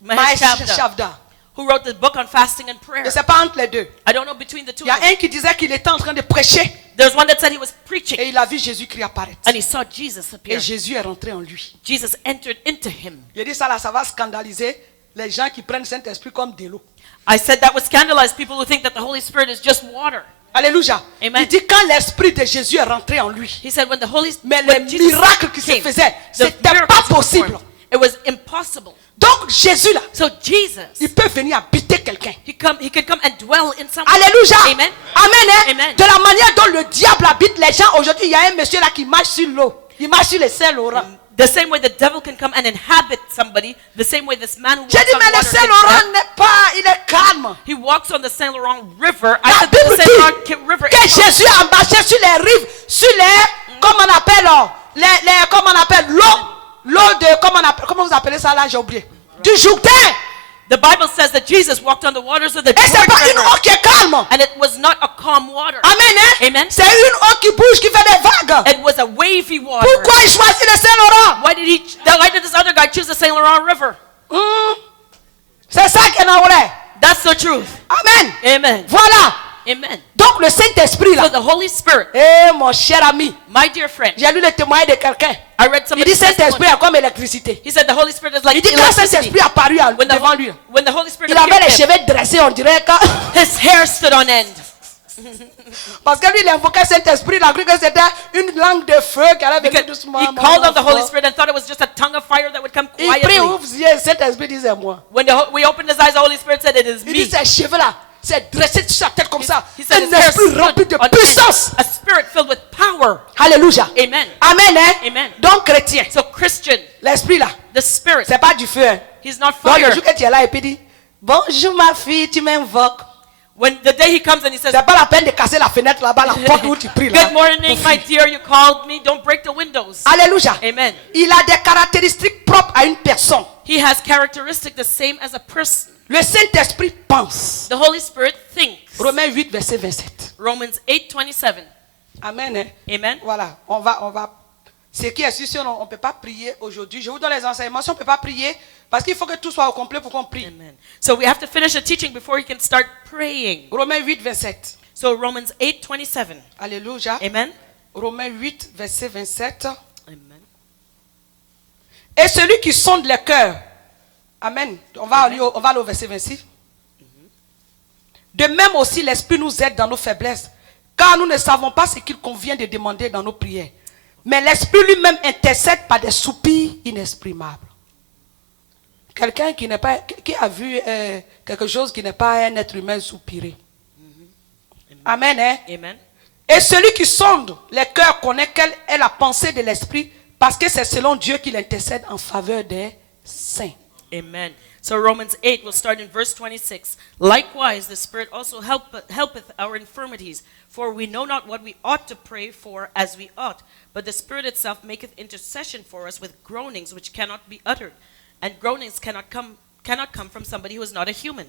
Mahesh Mahesh Chavda, who wrote the book on fasting and prayer. Je ne sais pas entre les deux. I don't know between the two Il y a of them. un qui disait qu'il était en train de prêcher There's one that said he was preaching et il a vu Jésus-Christ apparaître. and he saw Jesus Et appear. Jésus est rentré en lui. Jesus entered into him. Il dit ça là, ça va scandaliser les gens qui prennent Saint-Esprit comme de l'eau. I said that would scandalize people who think that the Holy Spirit is just water. Alléluia. Amen. Il dit quand l'Esprit de Jésus est rentré en lui, He said when the Holy mais when les Jesus miracles qui se came, faisaient, the c'était miracles pas he performed, possible. It was impossible. Donc Jésus là, So Jesus, il peut venir habiter quelqu'un. he can come and dwell in someone. Alléluia. Amen. Amen. Hein? Amen. De la manière dont le diable habite les gens aujourd'hui, il y a un monsieur là qui marche sur l'eau. Il marche sur les Saint-Laurent. The same way the devil can come and inhabit somebody, the same way this man who J'ai walks dit on mais le water can Saint-Laurent come. n'est pas, il est calme. He walks on the Saint Laurent River. I La said Bible the Saint Laurent dit River que is calm. Jésus a marché sur les rives, sur les, comment on appelle, comment on appelle, l'eau de, comment vous appelez ça là, j'ai oublié, du Jourdain. The Bible says that Jesus walked on the waters of the Et c'est Jordan pas une River. eau qui est calme. And it was not a calm water. Amen. Hein? Amen. C'est une eau qui bouge, qui fait des vagues. It was a wavy water. Pourquoi il choisit le Saint-Laurent? Why did this other guy choose the Saint Laurent River? C'est ça qui est vrai. That's the truth. Amen. Amen. Voilà. Amen. Donc le Saint-Esprit là. So the Holy Spirit, Eh mon cher ami, my dear friend, j'ai lu le témoignage de quelqu'un. I read Il somebody's dit Saint-Esprit testimony. est comme l'électricité. He said the Holy Spirit is like Il dit quand electricity. Saint-Esprit est apparu devant lui, When the Holy Spirit il avait appeared les him, cheveux dressés, on dirait que... his hair stood on end. Parce que lui, il invoquait Saint-Esprit, il a cru que c'était une langue de feu qui allait venir Because doucement. he called on the Holy Spirit and thought it was just a tongue of fire that would come Il prie, quietly. ouvre les yeux, Saint-Esprit disait moi. When we opened his eyes, the Holy Spirit said, it is Il dit me. ces cheveux là, s'est dressé sur sa tête comme ça. He said Un his hair esprit stood rempli de on end. puissance. A spirit filled with power. Alléluia. Amen. Amen, hein? Amen. Donc, chrétien, So Christian, l'esprit là, the spirit, c'est pas du feu. Hein? he's not Donc, le fire. jour que tu es là et puis dit, bonjour ma fille, tu m'invoques. When the day he comes and he says, C'est pas la peine de casser la fenêtre là-bas, la porte où tu pries là. good morning, my dear, you called me. Don't break the windows. Alléluia. Amen. Il a des caractéristiques propres à une personne. He has characteristics the same as a person. Le Saint-Esprit pense. The Holy Spirit thinks. Romains 8, verset 27. Romans 8:27. Amen. Hein? Amen. Voilà, on va. Ce qui est sûr, si on ne peut pas prier aujourd'hui, je vous donne les enseignements. Si on ne peut pas prier, parce qu'il faut que tout soit au complet pour qu'on prie. Amen. So we have to finish the teaching before we can start praying. Romains 8, 27. So Romans 8:27. Alléluia. Amen. Romains 8, verset 27. Amen. Et celui qui sonde les cœurs. Amen. On va aller au verset 26. De même aussi, l'Esprit nous aide dans nos faiblesses, car nous ne savons pas ce qu'il convient de demander dans nos prières. Mais l'Esprit lui-même intercède par des soupirs inexprimables. Quelqu'un qui a vu quelque chose qui n'est pas un être humain soupirer. Amen. Hein? Amen. Et celui qui sonde les cœurs connaît quelle est la pensée de l'Esprit, parce que c'est selon Dieu qu'il intercède en faveur des saints. Amen. So Romans 8, we'll start in verse 26. Likewise, the Spirit also helpeth our infirmities, for we know not what we ought to pray for as we ought, but the Spirit itself maketh intercession for us with groanings which cannot be uttered. And groanings cannot come from somebody who is not a human.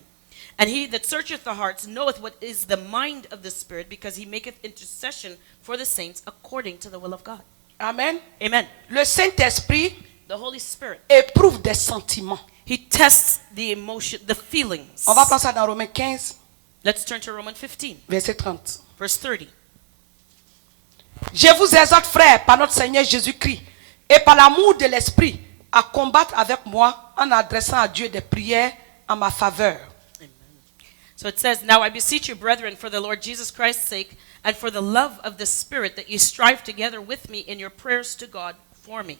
And he that searcheth the hearts knoweth what is the mind of the Spirit, because he maketh intercession for the saints according to the will of God. Amen. Amen. Le Saint-Esprit The Holy Spirit, éprouve des sentiments. he tests the emotion, the feelings. On va prendre ça dans Romains 15, Let's turn to Romans 15, verset 30. verse 30. Je vous exhorte, frères, par notre Seigneur Jésus-Christ et par l'amour de l'Esprit, à combattre avec moi en adressant à Dieu des prières en ma faveur. So it says, Now I beseech you, brethren, for the Lord Jesus Christ's sake, and for the love of the Spirit, that ye strive together with me in your prayers to God for me.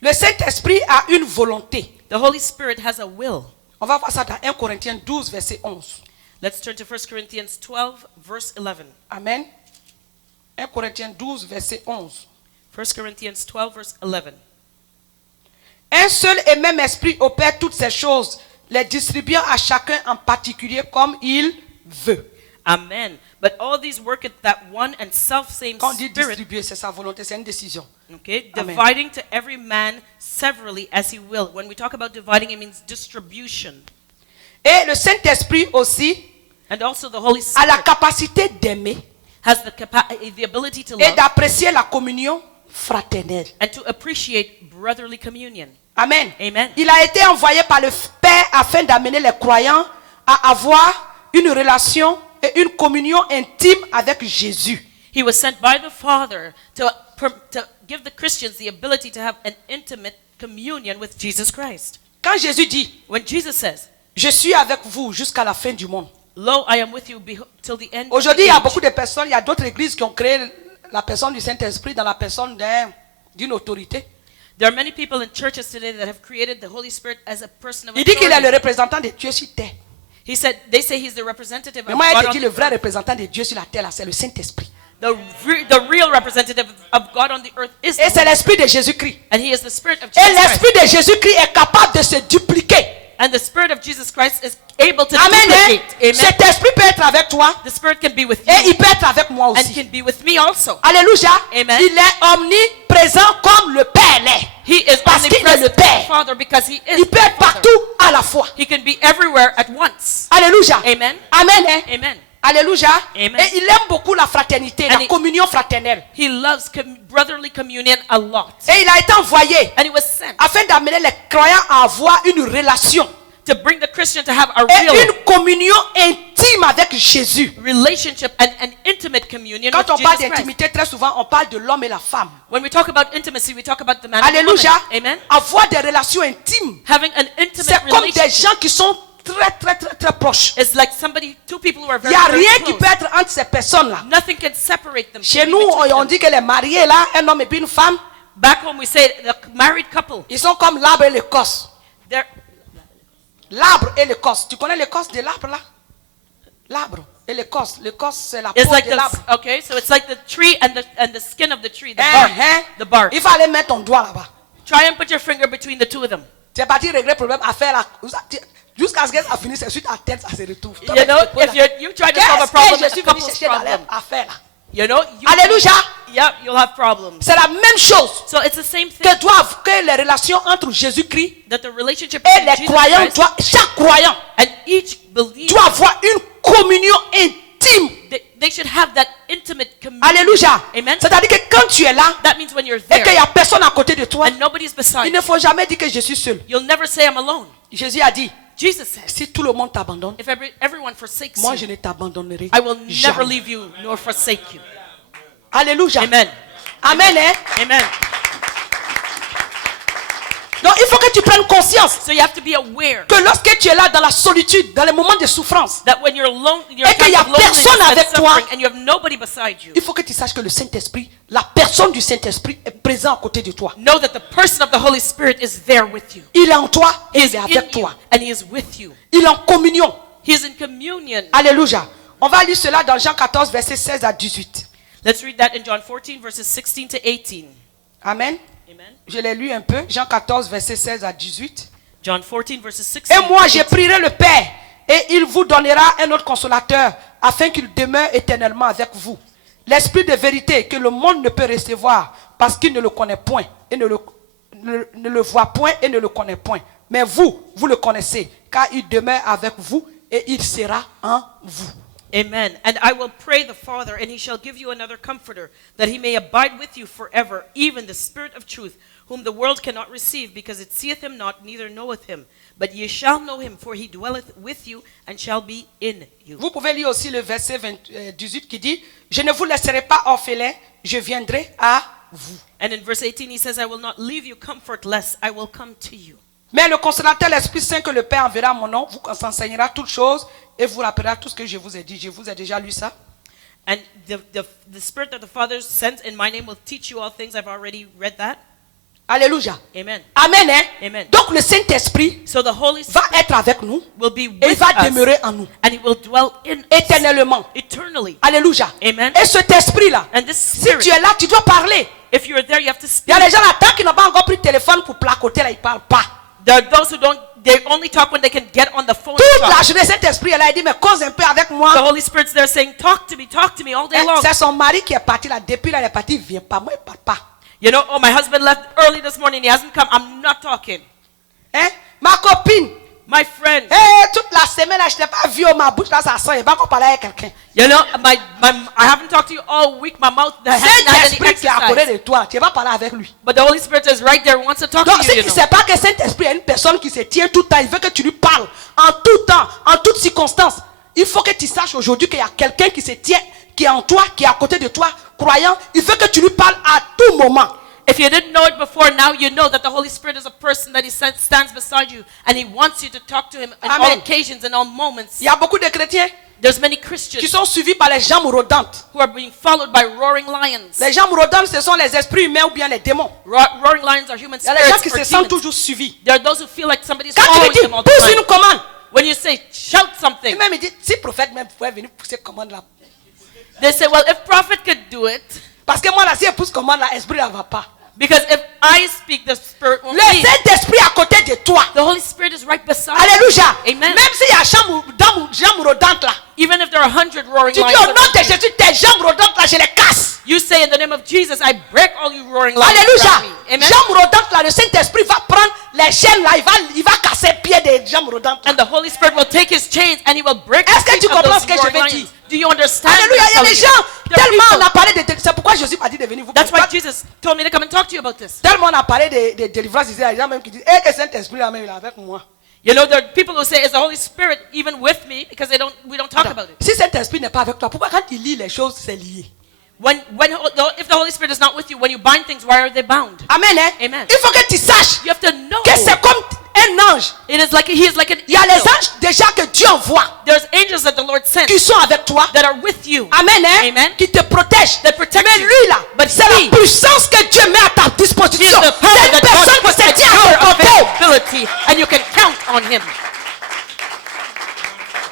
Le Saint-Esprit a une volonté. The Holy Spirit has a will. On va voir ça dans 1 Corinthiens 12, verset 11. Let's turn to 1 Corinthians 12, verse 11. Amen. 1 Corinthiens 12, verset 11. 1 Corinthians 12, verse 11. Un seul et même esprit opère toutes ces choses, les distribuant à chacun en particulier comme il veut. Amen. But all these worketh that one and self-same Quand on dit Spirit, distribuer, c'est sa volonté, c'est une décision. okay, Amen. dividing to every man severally as he will. When we talk about dividing, it means distribution. Et le Saint-Esprit aussi And also the Holy a la Spirit capacité d'aimer has the ability to et love d'apprécier la communion fraternelle. and to appreciate brotherly communion. Amen. Amen. Il a été envoyé par le Père afin d'amener les croyants à avoir une relation et une communion intime avec Jésus. He was sent by the Father to give the Christians the ability to have an intimate communion with Jesus Christ. Quand Jésus dit, When Jesus says, je suis avec vous jusqu'à la fin du monde. Lo, I am with you till the end of Aujourd'hui, the il y a age. beaucoup de personnes, il y a d'autres églises qui ont créé la personne du Saint-Esprit dans la personne d'une autorité. There are many people in churches today that have created the Holy Spirit as a person of Il dit qu'il est le authority. représentant de Dieu sur terre. They say he's the representative Mais of moi, God il on dit the le vrai earth. représentant de Dieu sur la terre, là, c'est le Saint-Esprit. The real representative of God on the earth is the Et c'est Holy l'Esprit de Jésus-Christ. And he is the Spirit of Et Jesus Christ. l'Esprit de Jésus-Christ est capable de se dupliquer. And the Spirit of Jesus Christ is able to Amen. duplicate. Hein? Amen. Cet esprit peut être avec toi The Spirit can be with et you il peut être avec moi and aussi. can be with me also. Alléluia. Amen. Il est omniprésent comme le Père l'est. He is Parce qu'il est omnipresent le as the Père. Father because he is Il peut the être Father. partout à la fois. He can be everywhere at once. Alléluia. Amen. Amen. Hein? Amen. Alléluia. Amen. Et il aime beaucoup la fraternité, And la he- communion fraternelle. He loves brotherly communion a lot. Et il a été envoyé And he was sent afin d'amener les croyants à avoir une relation to bring the Christian to have a et real une communion intime avec Jésus. relationship and an intimate communion Quand with on parle Jesus Christ. d'intimité, très souvent, on parle de l'homme et la femme. When we talk about intimacy, we talk about the man and the Alléluia. woman. Amen. Avoir des relations intimes, Having an intimate c'est comme des relationship gens qui sont très proches. is like two people who are Il very, n'y a very rien qui close. peut être entre ces personnes-là. Nothing can separate them. Chez nous, on dit que les mariés, là, un homme et puis une femme, Back home, we say the married couple. ils sont comme l'arbre et l'écorce. They're L'arbre et l'écorce. Tu connais l'écorce de l'arbre, là? L'arbre et l'écorce. L'écorce, c'est la It's peau like de the, l'arbre. okay, so it's like the tree and the skin of the tree, the Hein, bark. hein. The bark. Il faut aller mettre ton doigt là-bas. Try and put your finger between the two of them. Tu es parti régler le problème, affaire là. Jusqu'à ce que ça finisse, c'est sur ta tête, ça se retrouve. You know, if you try to solve a problem, je a suis venu couple's chercher dans problem. l'affaire là. You know, Alléluia. Yeah, you'll have problems. C'est la même chose So it's the same thing que les relations entre Jésus-Christ that the relationship et between les Jesus croyants, Christ chaque croyant and each believer, doit avoir une communion intime. they should have that intimate communion. Alléluia. Amen. C'est-à-dire que quand tu es là That means when you're et qu'il there n'y a personne à côté de toi, and nobody's beside il ne you, faut jamais dire que je suis seul. you'll never say I'm alone. Jésus a dit, Jesus says, si tout le monde t'abandonne, if everyone forsakes moi you, je ne t'abandonnerai I will never jamais. leave you nor forsake you. Alléluia. Amen. Amen. Hein? Amen. Donc il faut que tu prennes conscience So you have to be aware que lorsque tu es là dans la solitude, dans les moments de souffrance, that when you're alone, you're Et qu'il y a personne avec toi, and you have nobody beside you, il faut que tu saches que le Saint-Esprit, la personne du Saint-Esprit est présente à côté de toi. know that the person of the Holy Spirit is there with you. Il est en toi et He il is est in avec you toi. and he is with you. Il est en communion. He is in communion. Alléluia. On va lire cela dans Jean 14, versets 16 à 18. Let's read that in John 14, verses 16 to 18. Amen. Amen. Je l'ai lu un peu. Jean 14, versets 16 à 18. John 14, verses 16 Et moi, to je 18. prierai le Père, et il vous donnera un autre consolateur, afin qu'il demeure éternellement avec vous. L'Esprit de vérité que le monde ne peut recevoir, parce qu'il ne le connaît point, et ne le voit point, et ne le connaît point. Mais vous, vous le connaissez, car il demeure avec vous, et il sera en vous. Amen. And I will pray the Father, and he shall give you another comforter, that he may abide with you forever, even the Spirit of truth, whom the world cannot receive, because it seeth him not, neither knoweth him. But ye shall know him, for he dwelleth with you, and shall be in you. Vous pouvez lire aussi le verset 18 qui dit, je ne vous laisserai pas orphelins, je viendrai à vous. And in verse 18 he says, I will not leave you comfortless, I will come to you. Mais le consolateur, l'Esprit Saint que le Père enverra à mon nom, vous enseignera toutes choses et vous rappellera tout ce que je vous ai dit. Je vous ai déjà lu ça. And the Spirit that the Father sends in my name will teach you all things. I've already read that. Alléluia. Amen. Amen. Hein? Amen. Donc le Saint-Esprit So the Holy va Spirit être avec nous will be et il with va us, demeurer en nous and he will dwell in us éternellement. eternally. Alléluia. Amen. Et cet esprit-là, And this si Spirit, tu es là, tu dois parler. if you're there, you have to Il y speak. a des gens là, tant qu'ils n'ont pas encore pris le téléphone pour placoter, là, ils ne parlent pas. There are those who don't, they only talk when they can get on the phone. to Toute talk. la journée, cet esprit est là, il dit, mais cause un peu avec The moi. Holy Spirit's there saying, talk to me all day Hein, long. c'est son mari qui est parti là. Depuis là, il est parti, il ne vient pas. Moi, il ne parle pas. You know, oh, my husband left early this morning. He hasn't come. I'm not talking. Hein? Ma copine, My friend, toute la semaine, là, je ne t'ai pas vu, oh, ma bouche là, ça sent. Il va encore parler avec quelqu'un. you know, I haven't talked to you all week. My mouth hasn't had any Saint-Esprit qui est à côté exercise. de toi, tu ne vas parler avec lui. But the Holy Spirit is right there, wants to talk Donc, to si you, tu you ne know. sais pas que Saint-Esprit est une personne qui se tient tout le temps, il veut que tu lui parles en tout temps, en toutes circonstances. Il faut que tu saches aujourd'hui qu'il y a quelqu'un qui se tient, qui est en toi, qui est à côté de toi, croyant. Il veut que tu lui parles à tout moment. If you didn't know it before, now you know that the Holy Spirit is a person that he stands beside you, and he wants you to talk to him on all Amen. occasions and all moments. Il y a beaucoup de chrétiens There's many qui Christians sont suivis par les jambes rôdantes. who are being followed by roaring lions. Les jambes rôdantes, ce sont les esprits humains ou bien les démons. Roaring lions are human Il y a des gens spirits qui or se sentent demons. toujours suivis. There are those who feel like somebody's Quand tu following lui dis, them all the pousse time. une commande, When you say, shout et something, même il dit, si le prophète même pouvait venir pousser commande là. they say, well, if prophet could do it, Parce que moi là, si elle pousse commande là, l'esprit là va pas. because if I speak, the Spirit won't Le leave. Saint-Esprit à côté de toi. The Holy Spirit is right beside you. Alléluia. Amen. Même s'il y a jambes rôdantes là. Even if there are 100 roaring Tu dis lions, au nom de Jésus, tes jambes rôdantes là, je les casse. you say in the name of Jesus, I break all you roaring lions Alléluia. around me. Amen. Jambes rôdantes là, le Saint-Esprit va prendre les chaînes là, il va casser les pieds des jambes rôdantes là. And the Holy Spirit will take his chains and he will break Est-ce the que feet tu of comprends those ce que je roaring veux lions. dire? Do you understand? Alléluia. Il y a what I'm des telling gens, you? There are tellement on people- a parlé de c'est pourquoi Jésus m'a dit de venir vous That's why parler. Jesus told me to come and talk to you about this. Tellement on a parlé de délivrance, il y a des gens même qui disent, eh, que Saint-Esprit là même il est avec moi. You know, there are people who say, is the Holy Spirit even with me? Because we don't talk about it. Si Saint-Esprit n'est pas avec toi, pourquoi quand il lit les choses, c'est lié? If the Holy Spirit is not with you, when you bind things, why are they bound? Amen. Hein? Amen. Il faut que tu saches You have to know. que c'est comme un ange. He is like an Il y a les angel. anges déjà que Dieu envoie There's angels that the Lord sent qui sont avec toi. that are with you. Amen. Hein? Amen. Qui te protègent. That protect Mais you. lui là, But c'est he- la puissance que Dieu met à ta He is disposition. the power C'est une that personne God qui puts se at tient à your ton côté. availability, and you can count on him.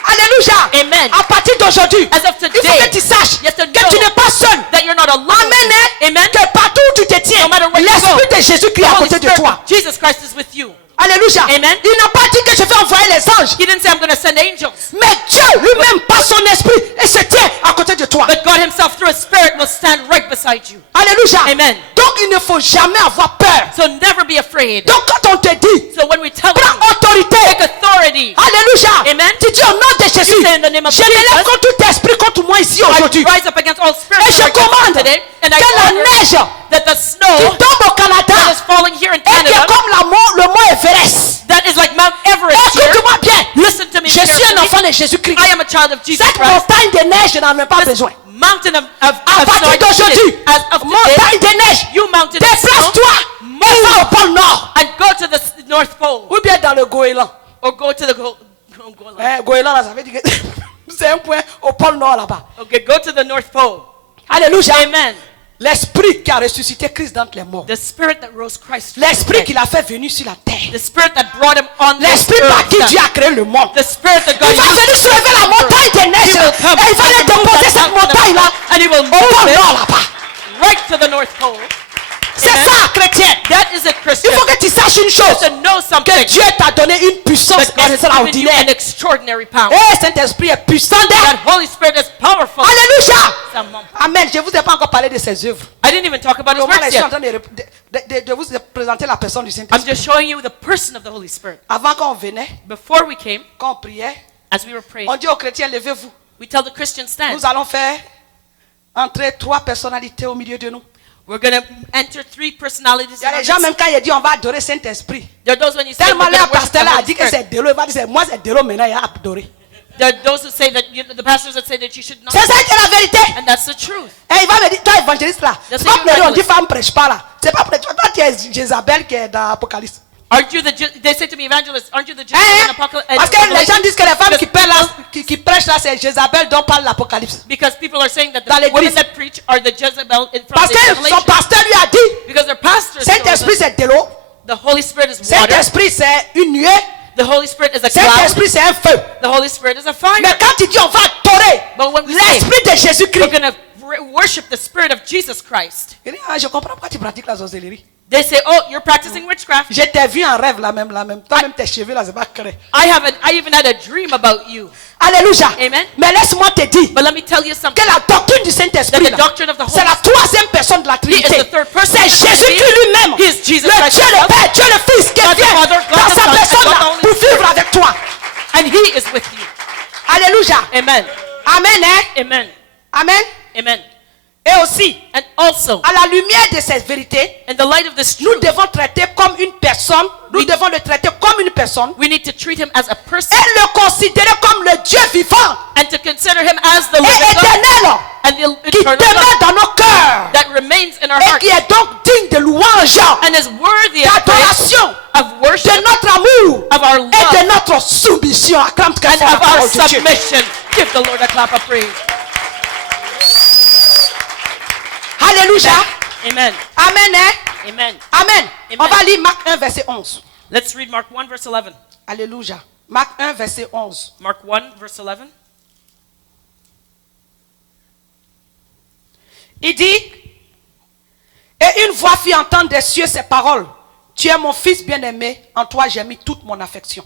Alléluia. Alléluia. Amen. À partir d'aujourd'hui, As of il faut today, que tu saches you have to que tu know n'es pas seul. that you're not alone. Amen. Hein? Amen. Que partout où tu te tiens, No matter where you l'Esprit go, de Jésus-Christ The est à Holy côté de Spirit toi. of Jesus Christ is with you. Alléluia. Amen. Il n'a pas dit que je vais envoyer les anges. He didn't say I'm going to send angels. Mais Dieu lui-même, par son esprit, et se tient à côté de toi. But God himself through his spirit will stand right beside you. Alléluia. Amen. Donc il ne faut jamais avoir peur. So never be afraid. Donc quand on te dit, So when we tell prends you, autorité. take authority. Alléluia. Amen. Tu dis au nom de Jésus, You say in the name of je me lève Jesus, contre tout esprit contre moi ici I aujourd'hui. rise up against all Et spirits je that are against commande us today, and I que la order neige that the qui snow tombe au Canada that is falling here in et qui est Canada, comme le mont Everest. that is like Mount Everest here. Écoute-moi bien. Listen to me Je suis un carefully. enfant de Jésus-Christ. I am a child of Jesus Cette Christ. montagne de neige, je n'en ai pas besoin. Mountain of À snow, partir I don't need d'aujourd'hui, it. As of today, montagne de neige, you mountain of snow, déplace-toi et va au pôle Nord. and go to the North Pole, Ou bien dans le Goéland. or go to the Goéland, là, ça veut dire que c'est un point au pôle Nord là-bas. okay, go to the North Pole. Alléluia. Amen. L'esprit qui a ressuscité Christ d'entre les morts. The spirit that rose Christ from the L'esprit dead. qu'il a fait venir sur la terre. The spirit that brought him on this L'esprit par qui earth. Dieu a créé le monde. The spirit that God Il va used venir soulever la montagne des neiges. He will come Et il va and aller remove déposer that cette mountain montagne là and he will au move pôle it Nord là-bas. right to the North Pole. C'est Amen. ça, chrétien. That is a Christian. Il faut que tu saches une You have chose. to know something. Que Dieu t'a donné une puissance That God has given you extraordinaire. an extraordinary power. Et Saint-Esprit est puissant That d'être. Holy Spirit is powerful. Alléluia. Amen. Je ne vous ai pas encore parlé de ses œuvres. I didn't even talk about his Au moins, je works suis en yet. train de vous présenter la personne du I'm Saint-Esprit. just showing you the person of the Holy Spirit. Avant qu'on venait, Before we came, quand on priait, as we were praying, on dit aux chrétiens, levez-vous. we tell the Christians stand. Nous allons faire entrer 3 personnalités au milieu de nous. We're going to enter 3 personalities. Il y a in our les gens, midst. même quand il dit on va adorer Saint-Esprit. There are those when you say Tellement we're le gonna worship pasteur the là a Holy dit que Spirit. c'est Délo. Il va dire, moi c'est Délo, maintenant il a adoré. There are those who say that the pastors that say that you should not. C'est ça qui est la vérité. And that's the truth. Et il va me dire, toi évangéliste là, That's c'est pas you pleurer, on dit evangelist. femme prêche pas là. C'est pas prêche. Toi tu es Jézabel qui est dans l'Apocalypse. Aren't you they say to me, evangelist, aren't you the Jezebel in Apocalypse? Parce que les gens disent que les femmes qui, Because parlent là, qui prêchent là, c'est Jézabel dont parle l'Apocalypse. Because people are saying that Dans the l'église. women that preach are the Jezebel in from Parce the que son Revelation. pasteur lui a dit, Because their pastors told Saint-Esprit us c'est de l'eau, the Holy Spirit is water. Saint-Esprit c'est une nuée, The Holy Spirit is a cloud. Saint-Esprit c'est un feu. The Holy Spirit is a fire. Mais quand il dit on va adorer But when we say l'Esprit de we're Jésus-Christ, going to worship the Spirit of Jesus Christ, il dit, ah, je comprends pourquoi tu pratiques la sorcellerie. they say, oh, you're practicing witchcraft. Je t'ai vu en rêve là même. Toi-même tes cheveux là, c'est pas clair. I even had a dream about you. Alléluia. Amen. Mais laisse-moi te dire But let me tell you something. que la doctrine du Saint-Esprit, That the là, doctrine of the Holy c'est la troisième personne de la He Trinité. is the third person C'est of the Jésus-Christ Trinity. lui-même. He is Jesus Le Christ Dieu le himself. Père, Dieu le Fils qui God the vient Father, God dans the sa Son, personne and God là the Holy pour vivre avec toi. And He is with you. Alléluia. Amen. Amen. Hein? Amen. Amen. Amen. Et aussi, And also, à la lumière de cette vérité, in the light of this nous truth, devons traiter comme une personne. Nous devons le traiter comme une personne we need to treat Him as a person et le considérer comme le Dieu vivant and to consider Him as the et living God éternel and the qui eternal demeure God dans nos cœurs that remains in our et hearts qui est donc digne de louange, and is worthy of praise, d'adoration, of worship, de notre amour of our et love, de notre soumission. Acclame très and fort la of our parole de Dieu. submission. Give the Lord a clap of praise. Alléluia. Amen. Amen. Hein? Amen. Amen. Amen. On va lire Marc 1, verset 11. Let's read Mark 1, verse 11. Alléluia. Marc 1, verset 11. Mark 1, verse 11. Il dit, et une voix fit entendre des cieux ces paroles. Tu es mon fils bien-aimé, en toi j'ai mis toute mon affection.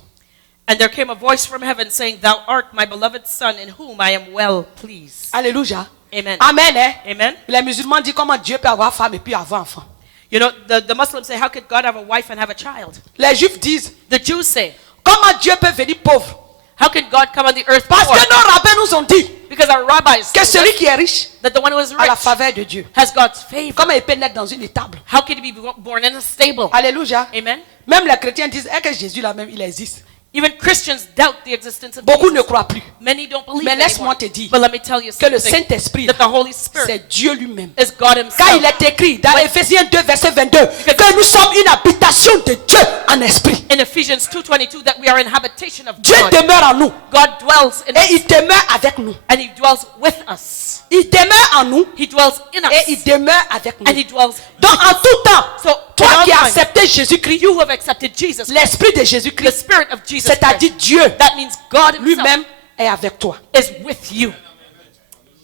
And there came a voice from heaven saying, Thou art my beloved son, in whom I am well pleased. Alléluia. Amen. Amen. Hein? Amen. Les musulmans disent comment Dieu peut avoir femme et puis avoir enfant. You know, the Muslims say, how could God have a wife and have a child? Les juifs disent, The Jews say, comment Dieu peut venir pauvre? how can God come on the earth Parce poor? que nos rabbins nous ont dit Because our rabbis que told celui us qui est riche that the one who is a la rich faveur de Dieu. has God's favor. Comment il peut naître dans une étable? How can he be born in a stable? Alléluia. Amen. Même les chrétiens disent que Jésus là même il existe. Even Christians doubt the existence of Beaucoup ne Jesus. croient plus. Many don't believe Mais it laisse-moi anymore. te dire But let me tell you que le something. Saint-Esprit That the Holy Spirit c'est Dieu lui-même. is God Car il himself. est écrit dans When- Éphésiens 2 verset 22 que nous sommes une habitation de Dieu en esprit. In Ephesians 2:22 that we are in habitation of Dieu God. demeure en nous God dwells in et us il demeure avec nous. and he dwells with us. Il demeure en nous He dwells in et il us demeure avec and nous. he dwells. Donc en tout temps, So toi in all qui as time, accepté Jésus-Christ, you who have accepted Jesus, l'esprit de the Jésus-Christ, Spirit of Jesus c'est-à-dire Christ, Dieu that means God himself lui-même est avec toi. is with you.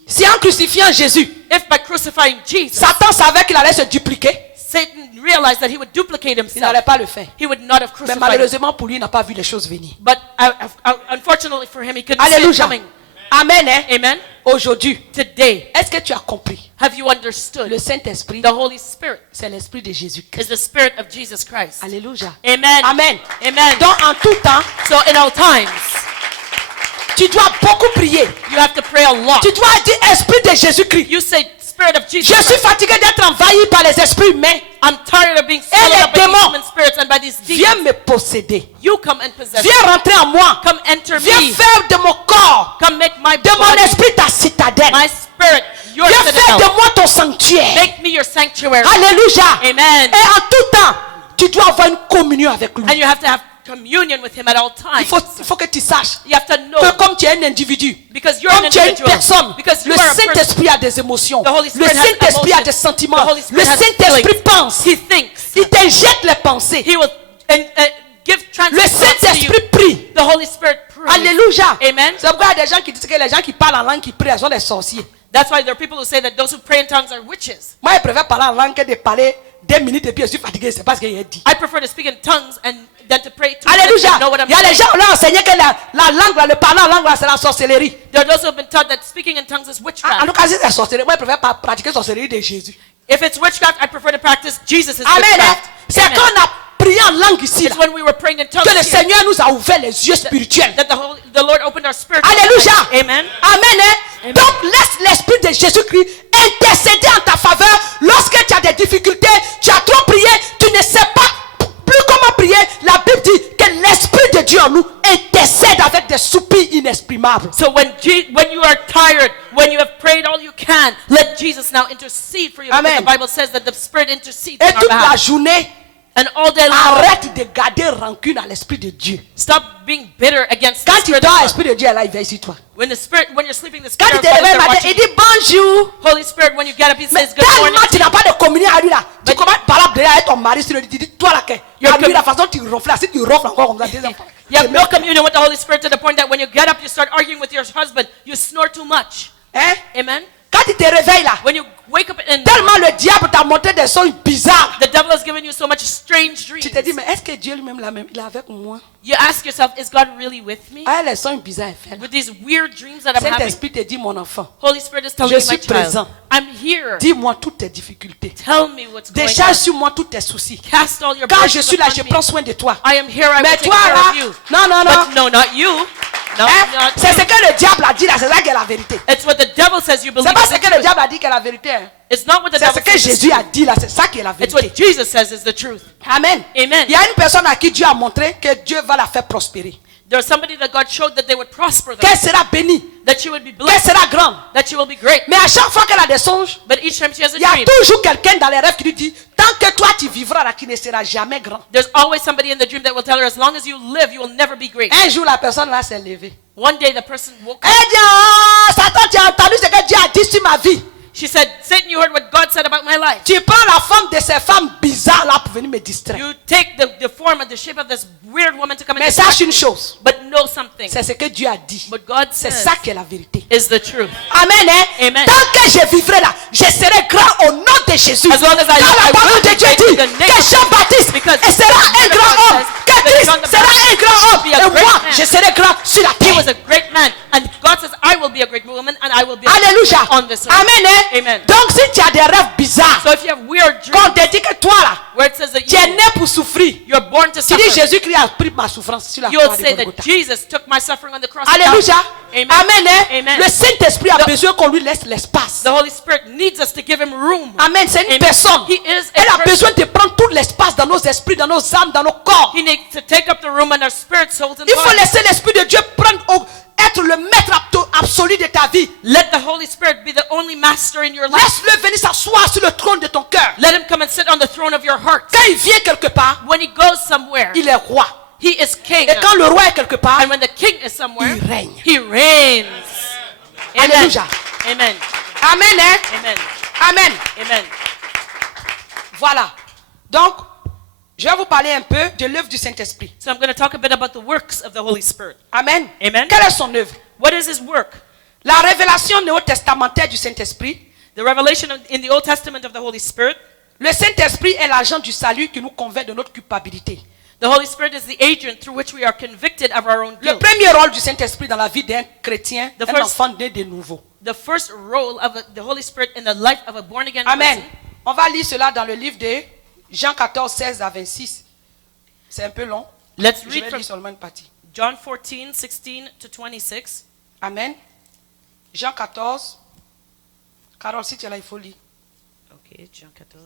Si en crucifiant Jésus, If by crucifying Jesus, Satan savait qu'il allait se dupliquer, Satan realized that he would duplicate il himself, n'allait pas le faire. he would not have Mais crucified him. malheureusement pour lui, il n'a pas vu les choses venir. But unfortunately for him, he couldn't see it Alléluia. coming. Amen. Hein? Amen. Aujourd'hui, Today, est-ce que tu as compris? have you understood? Le Saint-Esprit, The Holy Spirit c'est l'Esprit de Jésus-Christ. is the Spirit of Jesus Christ. Alléluia. Amen. Amen. Amen. Donc en tout temps, So in all times, tu dois beaucoup prier. you have to pray a lot. Tu dois dire Esprit de Jésus-Christ. You say, Spirit of Jesus Je suis Christ. fatigué d'être envahi par les esprits humains. I'm tired of being les swallowed up by these démons. human spirits and by these Viens demons. me posséder. You come and possess me. Viens rentrer en moi. Come enter Viens me. faire de mon corps, Come make my de mon body, esprit ta citadelle. my spirit, your Viens faire de citadel. moi ton sanctuaire. Make me your sanctuary. Alléluia. Amen. Et en tout temps, tu dois avoir une communion avec lui. And you have to have communion with him at all Il times. faut que tu saches You have to know, que comme tu es un individu, because you're an comme tu es une individual, personne, because you le are a person. Saint-Esprit a des émotions. The Holy Le Spirit has Saint-Esprit a emotions. des sentiments. The Holy Le Spirit has Saint-Esprit feelings. pense. He thinks. Il t'injecte les pensées. He will give Le transit thoughts to you. Saint-Esprit prie. The Holy Spirit prays. Alléluia. Amen. C'est pourquoi il y a des gens qui disent que les gens qui parlent en langue qui prient, elles sont des sorciers. That's why there are people who say that those who pray in tongues are witches. Moi, je préfère parler en langue que de parler 2 minutes et puis je suis fatigué. C'est parce qu'il a dit. I prefer to speak in tongues than to pray to Alléluia. know what I'm Il y a les saying. gens qui ont enseigné que la langue, là, le parler en langue, là, c'est la sorcellerie. There are those who have been taught that speaking in tongues is En witchcraft. tout cas, si c'est sorcellerie, moi, je préfère pas pratiquer la sorcellerie de Jésus. If it's witchcraft, I prefer to practice Jesus' Amen. hein. witchcraft. C'est Amen. quand on a prié en langue ici, là, It's when we were praying in tongues que le here Seigneur nous a ouvert les yeux spirituels. that the Lord opened our spiritual Alléluia. eyes. Amen. Amen. hein. Amen. Donc, laisse l'Esprit de Jésus-Christ intercéder en ta faveur. Lorsque tu as des difficultés, tu as trop prié, tu ne sais pas plus comment prier. La Bible dit que l'Esprit de Dieu en nous intercède avec des soupirs inexprimables. So when you are tired, when you have prayed all you can, let Jesus now intercede for you. Because Amen. the Bible says that the Spirit intercedes Et on our toute la behalf. journée, And all day long, arrête de garder rancune à l'Esprit de Dieu. stop being bitter against the Quand tu Spirit dors, of God. l'Esprit de Dieu est là, il veille sur toi. When you're sleeping, the Quand Spirit tu of te God is réveilles there matin, watching. il dit bonjour. Holy Spirit, when you get up, He Mais says good morning. tellement tu n'as pas de communion avec lui là. Tu But- commences par là derrière avec ton mari sur le lit. Tu dis toi là que Your la nuit, com- la façon dont tu ronfles, là, si tu ronfles encore comme ça, deuxième fois. You have no communion with the Holy Spirit to the point that when you get up, you start arguing with your husband. You snore too much. Hein? Amen. Quand tu te réveilles là, When you wake up and tellement le diable t'a montré des sons bizarres. the devil has given you so much strange Tu te dis, dreams, mais est-ce que Dieu lui-même là même, il est avec moi? you ask yourself, is God really with me? Ah, les sons bizarres, il fait là. With these weird dreams that I'm having, Saint-Esprit te dit, mon enfant, Holy Spirit is telling Je me, suis my child, présent. I'm here. dis-moi toutes tes difficultés. Tell me what's going Décharge on. sur moi tous tes soucis. Cast all your Quand je burdens suis là, je upon prends me. soin de toi. I am here. I will Mais take toi care là, of you. non, non, non. But no, not you. No, Hein? not C'est you. ce que le diable a dit là, c'est ça qui est la vérité. It's what the devil says you believe C'est pas is ce the que le truth. diable a dit qui est la vérité. hein. It's not what the C'est ce devil que says is Jésus a true. dit là, c'est ça qui est la It's vérité. what Jesus says is the truth. Amen. Amen. Il y a une personne à qui Dieu a montré que Dieu va la faire prospérer. There's somebody that God showed that they would prosper them, Qu'elle sera bénie, that she would be qu'elle blessed, sera grande. that she will be great. Mais à chaque fois qu'elle a des songes, But each time she has a il y a dream, toujours quelqu'un dans les rêves qui lui dit, tant que toi tu vivras là, tu ne seras jamais grand. there's always somebody in the dream that will tell her, as long as you live, you will never be great. Un jour, la personne là s'est levée. One day the person woke Elle up. dit, ah, Satan, tu as entendu ce que Dieu a dit sur ma vie. She said, Satan, you heard what God said about my life. Tu prends la forme de ces femmes bizarres là pour venir me distraire. You take the form and the shape of this weird woman to come and Mais distract sache une me. chose, But know something. c'est ce que Dieu a dit. But God C'est says ça qui est la vérité. is the truth. Amen. Hein? Amen. Tant que je vivrai là, je serai grand au nom de Jésus. As long as I Car live, la I parole will de be Dieu great dit in the name que of Jean-Baptiste Because sera un the grand Bible homme. says Que that Christ John the sera Baptist un grand homme. will be a Et great moi, man. je serai grand sur la He terre. was a great man. And God says, I will be a great woman and I will be a Alléluia. great on this earth. Amen. Hein? Amen. Donc si tu as des rêves bizarres, So if you have weird qu'on dreams te dit que toi là, where it says that tu es né pour souffrir. you're born to Tu dis suffer, Jésus-Christ a pris ma souffrance sur la you'll croix de say that Golgotha. Jesus took my suffering on the cross. of Alléluia. Calvary. Amen. Amen. Hein? Amen. Le Saint-Esprit a besoin qu'on lui laisse l'espace. The Holy Spirit needs us to give him room. Amen. C'est une Amen. personne. He is a Elle a person. besoin de prendre tout l'espace dans nos esprits, dans nos âmes, dans nos corps. He needs to take up the room in our spirit, souls, and Il faut bodies. laisser l'Esprit de Dieu être le maître absolu de ta vie. Let the Holy Spirit be the only master in your life. Laisse-le venir s'asseoir sur le trône de ton cœur. Let him come and sit on the throne of your heart. Quand il vient quelque part, When he goes somewhere, il est roi. he is king. Et quand le roi est quelque part, And when the king is somewhere, il règne. he reigns. Amen. Alléluia. Amen. Amen. Hein? Amen. Amen. Amen. Voilà. Donc, je vais vous parler un peu de l'œuvre du Saint-Esprit. So I'm going to talk a bit about the works of the Holy Spirit. Amen. Amen. Quelle est son œuvre? What is his work? La révélation néo-testamentaire du Saint-Esprit. The revelation in the Old Testament of the Holy Spirit. Le Saint-Esprit est l'agent du salut qui nous convainc de notre culpabilité. The Holy Spirit is the agent through which we are convicted of our own Le guilt. premier rôle du Saint-Esprit dans la vie d'un chrétien, The un first- enfant né de nouveau. The first role of the Holy Spirit in the life of a born-again Amen. person. On va lire cela dans le livre de Jean 14, 16 à 26. C'est un peu long. Let's Je read vais from lire seulement une partie. John 14, 16 to 26. Amen. Jean 14. Carole, si tu es là, il faut lire. Okay, John 14.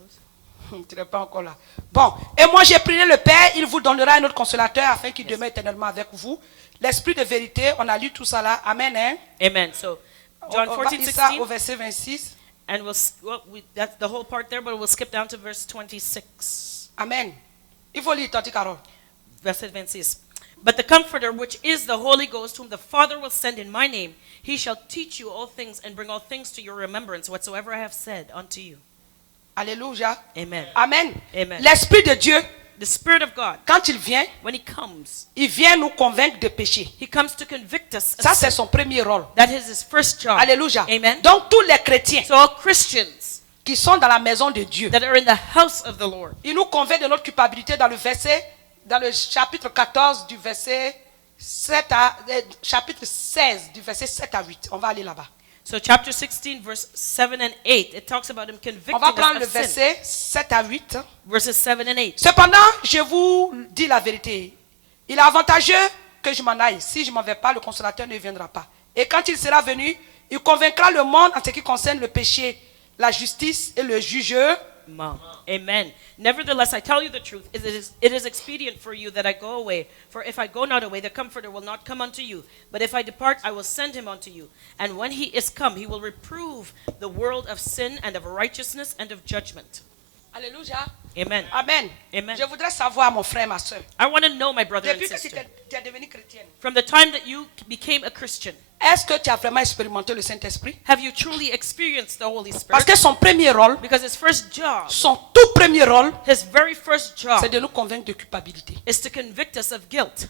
Tu n'es pas encore là. Bon, et moi j'ai prié le Père, il vous donnera un autre consolateur afin qu'il demeure éternellement avec vous. L'esprit de vérité, on a lu tout ça là. Amen. Hein? Amen. So, John On va 14, lire ça 16. au verset 26. And that's the whole part there, but we'll skip down to verse 26. Amen. Il faut lire, tante Carole. Verset 26. But the Comforter, which is the Holy Ghost, whom the Father will send in my name, he shall teach you all things and bring all things to your remembrance, whatsoever I have said unto you. Alléluia. Amen. Amen. Amen. L'Esprit de Dieu, The Spirit of God, quand il vient, when he comes, il vient nous convaincre de péché. he comes to convict us. of Ça, sin. c'est son premier rôle. That is his first job. Alléluia. Amen. Donc, tous les chrétiens So all Christians qui sont dans la maison de Dieu, that are in the house of the Lord, il nous convainc de notre culpabilité dans le chapitre 14 du verset 7 à, chapitre 16 du verset 7 à 8. On va aller là-bas. so chapter 16, verse 7 and 8, it talks about him convicting On va prendre us le of sin. verset 7 à 8. Verses 7 and 8. Cependant, je vous dis la vérité. Il est avantageux que je m'en aille. Si je ne m'en vais pas, le consolateur ne viendra pas. Et quand il sera venu, il convaincra le monde en ce qui concerne le péché, la justice et le jugeur. Amen. Nevertheless, I tell you the truth. It is expedient for you that I go away. For if I go not away, the Comforter will not come unto you. But if I depart, I will send him unto you. And when he is come, he will reprove the world of sin and of righteousness and of judgment. Alléluia. Amen. Amen. Amen. Je voudrais savoir, mon frère, ma soeur, I want to know, my brother and depuis que tu sister, es devenue chrétienne, from the time that you became a Christian, est-ce que tu as vraiment expérimenté le Saint-Esprit? have you truly experienced the Holy Parce Spirit? que son premier rôle, Because his first job, son tout premier rôle, his very first job, c'est de nous convaincre de culpabilité. is to convict us of guilt.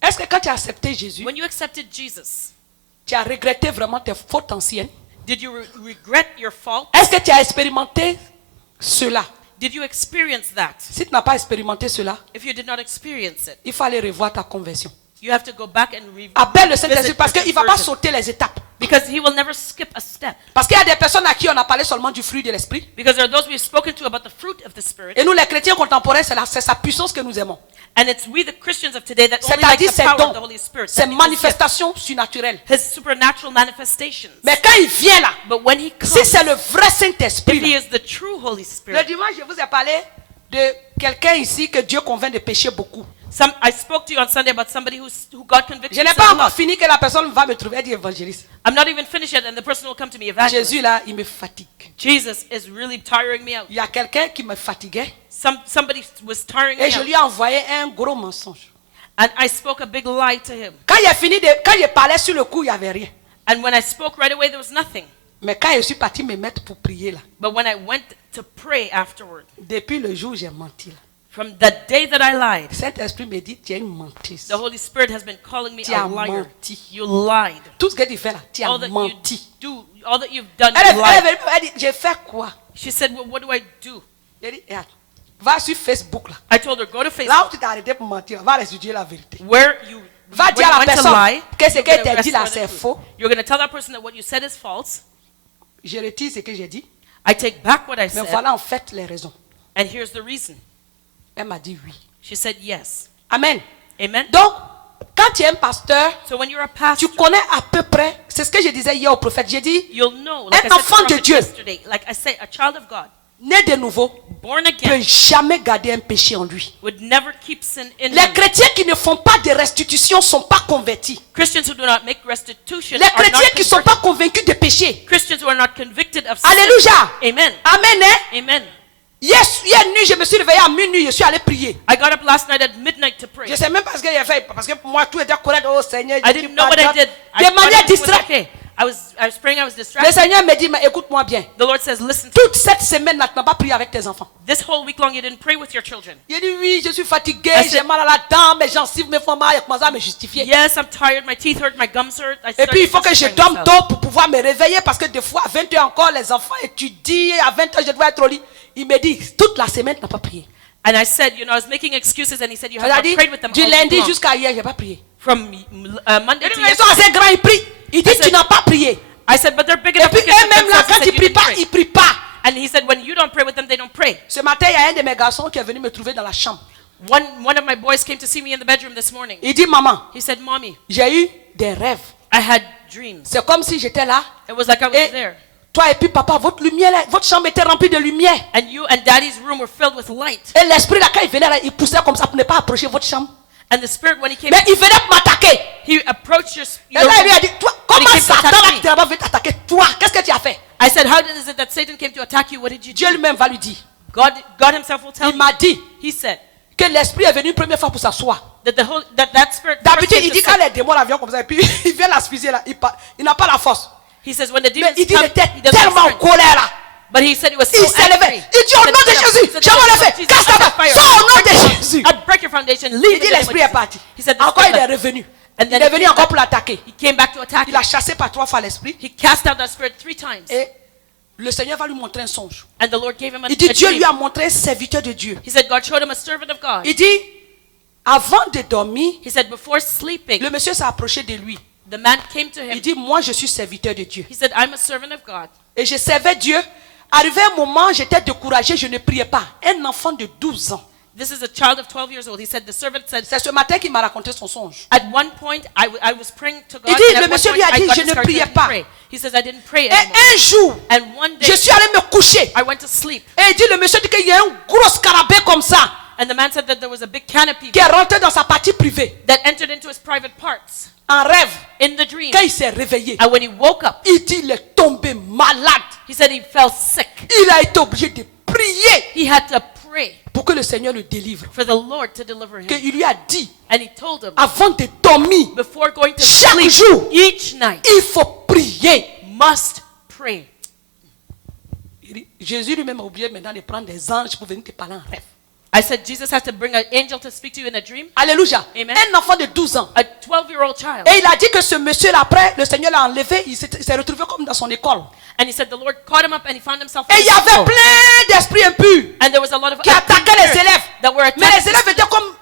Est-ce que quand tu as accepté Jésus, When you accepted Jesus, tu as regretté vraiment tes fautes anciennes? did you regret your fault? Est-ce que tu as expérimenté cela? Did you experience that? Si tu n'as pas expérimenté cela, If you did not experience it, il faut aller revoir ta conversion. you have to go back and Appelle le Saint-Esprit revisit parce your qu'il ne va pas conversion. sauter les étapes. Because he will never skip a step. Parce qu'il y a des personnes à qui on a parlé seulement du fruit de l'Esprit. Because there are those we've spoken to about the fruit of the Spirit. Et nous, les chrétiens contemporains, c'est sa puissance que nous aimons. And it's we, the Christians of today, that only like C'est-à-dire the ses power of the dons, Holy Spirit. ses That means his manifestations surnaturelles. gifts, his supernatural manifestations. Mais quand il vient là, But when he si comes, c'est le vrai Saint-Esprit, if he là, is the true Holy le Spirit. dimanche, je vous ai parlé de quelqu'un ici que Dieu convainc de pécher beaucoup. I spoke to you on Sunday about somebody who got convicted. Je n'ai of pas sin a encore lot. fini que la personne va me trouver et dire évangéliste. I'm not even finished yet, and the person will come to me, evangelist. Jésus là, il me fatigue. Jesus is really tiring me out. Il y a quelqu'un qui me fatiguait Somebody was tiring et me je out. lui ai envoyé un gros mensonge. And I spoke a big lie to him. Quand il parlait sur le coup, il n'y avait rien. And when I spoke right away, there was nothing. Mais quand je suis parti me mettre pour prier là, But when I went to pray afterward, depuis le jour où j'ai menti là, from the day that I lied, le Saint-Esprit me dit, tu es une menteuse. the Holy Spirit has been calling me Tu a as liar. menti. You lied. Tout ce que tu fais là, tu as All that you menti. do, all that you've done, Elle you est lied. venue, elle dit, j'ai fait quoi? She said, well, what do I do? J'ai dit, regarde, va sur Facebook là. I told her, go to Là Facebook, où tu t'es arrêté pour mentir, va étudier la vérité. where you Va when dire à you la went to personne lie, que ce you're qu'elle gonna t'a dit là, rest c'est with the truth. faux. You're going to tell that person that what you said is false. Je retire ce que j'ai dit. I take back what I Mais said, voilà en fait les raisons. and here's the reason. Elle m'a dit oui. She said yes. Amen. Amen. Donc, quand tu es un pasteur, So when you're a pastor, tu connais à peu près, c'est ce que je disais hier au prophète, j'ai dit, you'll know, like I un said to enfant de prophet Dieu, yesterday, like I say, a child of God, né de nouveau, born ne peut again, jamais garder un péché en lui. would never keep sin in Les him. chrétiens qui ne font pas de restitution ne sont pas convertis. Christians who do not make restitution Les are not chrétiens qui ne sont converted. pas convaincus de péché. Christians who are not convicted of sin. Alléluia. Amen. Amen. Hein? Amen. Hier nuit, je me suis réveillé à minuit, je suis allé prier. I got up last night at midnight to pray. Je ne sais même pas ce que j'ai fait, parce que pour moi tout était correct. Oh Seigneur, I je didn't know what I did. I de thought manière everything was distraite. okay. I was praying, I was Le distracted. Seigneur me dit, mais écoute-moi bien. The Lord says, listen to Toute cette semaine-là, tu n'as pas prié avec tes enfants. this whole week long, you didn't pray with your children. Il dit, oui, je suis fatigué, I said- j'ai mal à la dent, mes gencives me font mal, il commence à me justifier. Yes, I'm tired. My teeth hurt. My gums hurt. I Et started puis, il faut que je justifying dorme myself. tôt pour pouvoir me réveiller parce que des fois, à 20h encore, les enfants étudient, à 20h, je dois être au lit. Il me dit, toute la semaine, tu n'as pas prié. And I said, I was making excuses, and he said, you have not C'est-à-dire, prayed with them du all week lundi long. jusqu'à hier, je n'ai pas prié. From Monday Il to dit, mais ils sont yesterday. assez grands, ils prient. Il dit, I said- tu n'as pas prié. I said, but they're big Et enough puis, to get eux-mêmes, là, themselves. quand He ils said, ne prient you pas, didn't ils pray. ne prient pas. And he said, when you don't pray with them, they don't pray. Ce matin, il y a un de mes garçons qui est venu me trouver dans la chambre. One of my boys came to see me in the bedroom this morning. Il dit, maman, He said, Mommy, j'ai eu des rêves. I had dreams. C'est comme si j'étais là. It was like I was Et there. toi et puis papa, votre lumière, là, votre chambre était remplie de lumière. And you and Daddy's room were filled with light. Et l'esprit, là, quand il venait là, il poussait comme ça pour ne pas approcher votre chambre. And the Spirit, when he came, Mais il venait pour m'attaquer. he approached your Et là, il lui a room. dit, toi, When comment he came to Satan attack là me. qui t'est là-bas veut t'attaquer? Toi, qu'est-ce que tu as fait? I said, how is it that Satan came to attack you? What did you do? Dieu lui-même va lui dire. God himself will tell Il you. m'a dit He said que l'esprit est venu une première fois pour s'asseoir. that that Spirit first D'habitude, came il to dit sit. quand les démons là viennent comme ça, et puis il vient l'asphyxier là, il n'a pas la force. He says when the demons Mais il dit, come, il était he doesn't have tellement en strength. colère là. But he said he was so Il s'est levé. angry. Il dit au nom de Jésus, j'ai mon levé, casse ta main, sors au nom de Jésus. I break your foundation. Leave Il in dit the name of l'esprit est Jesus. parti. He said the Encore il spirit est left. revenu. And Il then est he venu came encore back. pour l'attaquer. He came back to attack Il a him. chassé par 3 fois l'esprit. He cast out that spirit 3 times. Et le Seigneur va lui montrer un songe. And the Lord gave him a Il dit, Dieu dream. lui a montré un serviteur de Dieu. He said God showed him a servant of God. Il dit, avant de dormir, He said before sleeping, le monsieur s'est approché de lui. the man came to him. Il dit, moi je suis serviteur de Dieu. He said, I'm a servant of God. Et je servais Dieu. Arrivé un moment, j'étais découragé, je ne priais pas. Un enfant de 12 ans. This is a child of 12 years old. He said, the servant said, C'est ce matin qu'il m'a raconté son songe. at one point, I was praying to God. Il dit, and at le one monsieur point, lui a I dit, got je ne discouraged, priais I didn't pas. pray. He says, I didn't pray Et anymore. un jour, And one day, je suis allé me coucher. I went to sleep. Et il dit, le monsieur dit qu'il y a un gros scarabée comme ça, And the man said that there was a big canopy qui est rentré dans sa partie privée, that entered into his private parts en rêve. in the dream. Quand il s'est réveillé, And when he woke up, il dit, il est tombé malade. he said he felt sick. Il a été obligé de prier He had to pray pour que le Seigneur le délivre. for the Lord to deliver him. Qu'il lui a dit, And he told him, avant de dormir, before going to chaque sleep, jour, each night, il faut prier. must pray. Il dit, Jésus lui-même a oublié maintenant de prendre des anges pour venir te parler en rêve. I said Jesus has to bring an angel to speak to you in a dream. Alléluia. Amen. Un enfant de 12 ans. A 12-year-old child. Et il a dit que ce monsieur-là, après, le Seigneur l'a enlevé, il s'est retrouvé comme dans son école. And he said the Lord caught him up and he found himself Et in il y avait school. plein d'esprits impurs And there was a lot of qui attaquaient les spirits élèves. that were Mais les attacking élèves the étaient students. comme,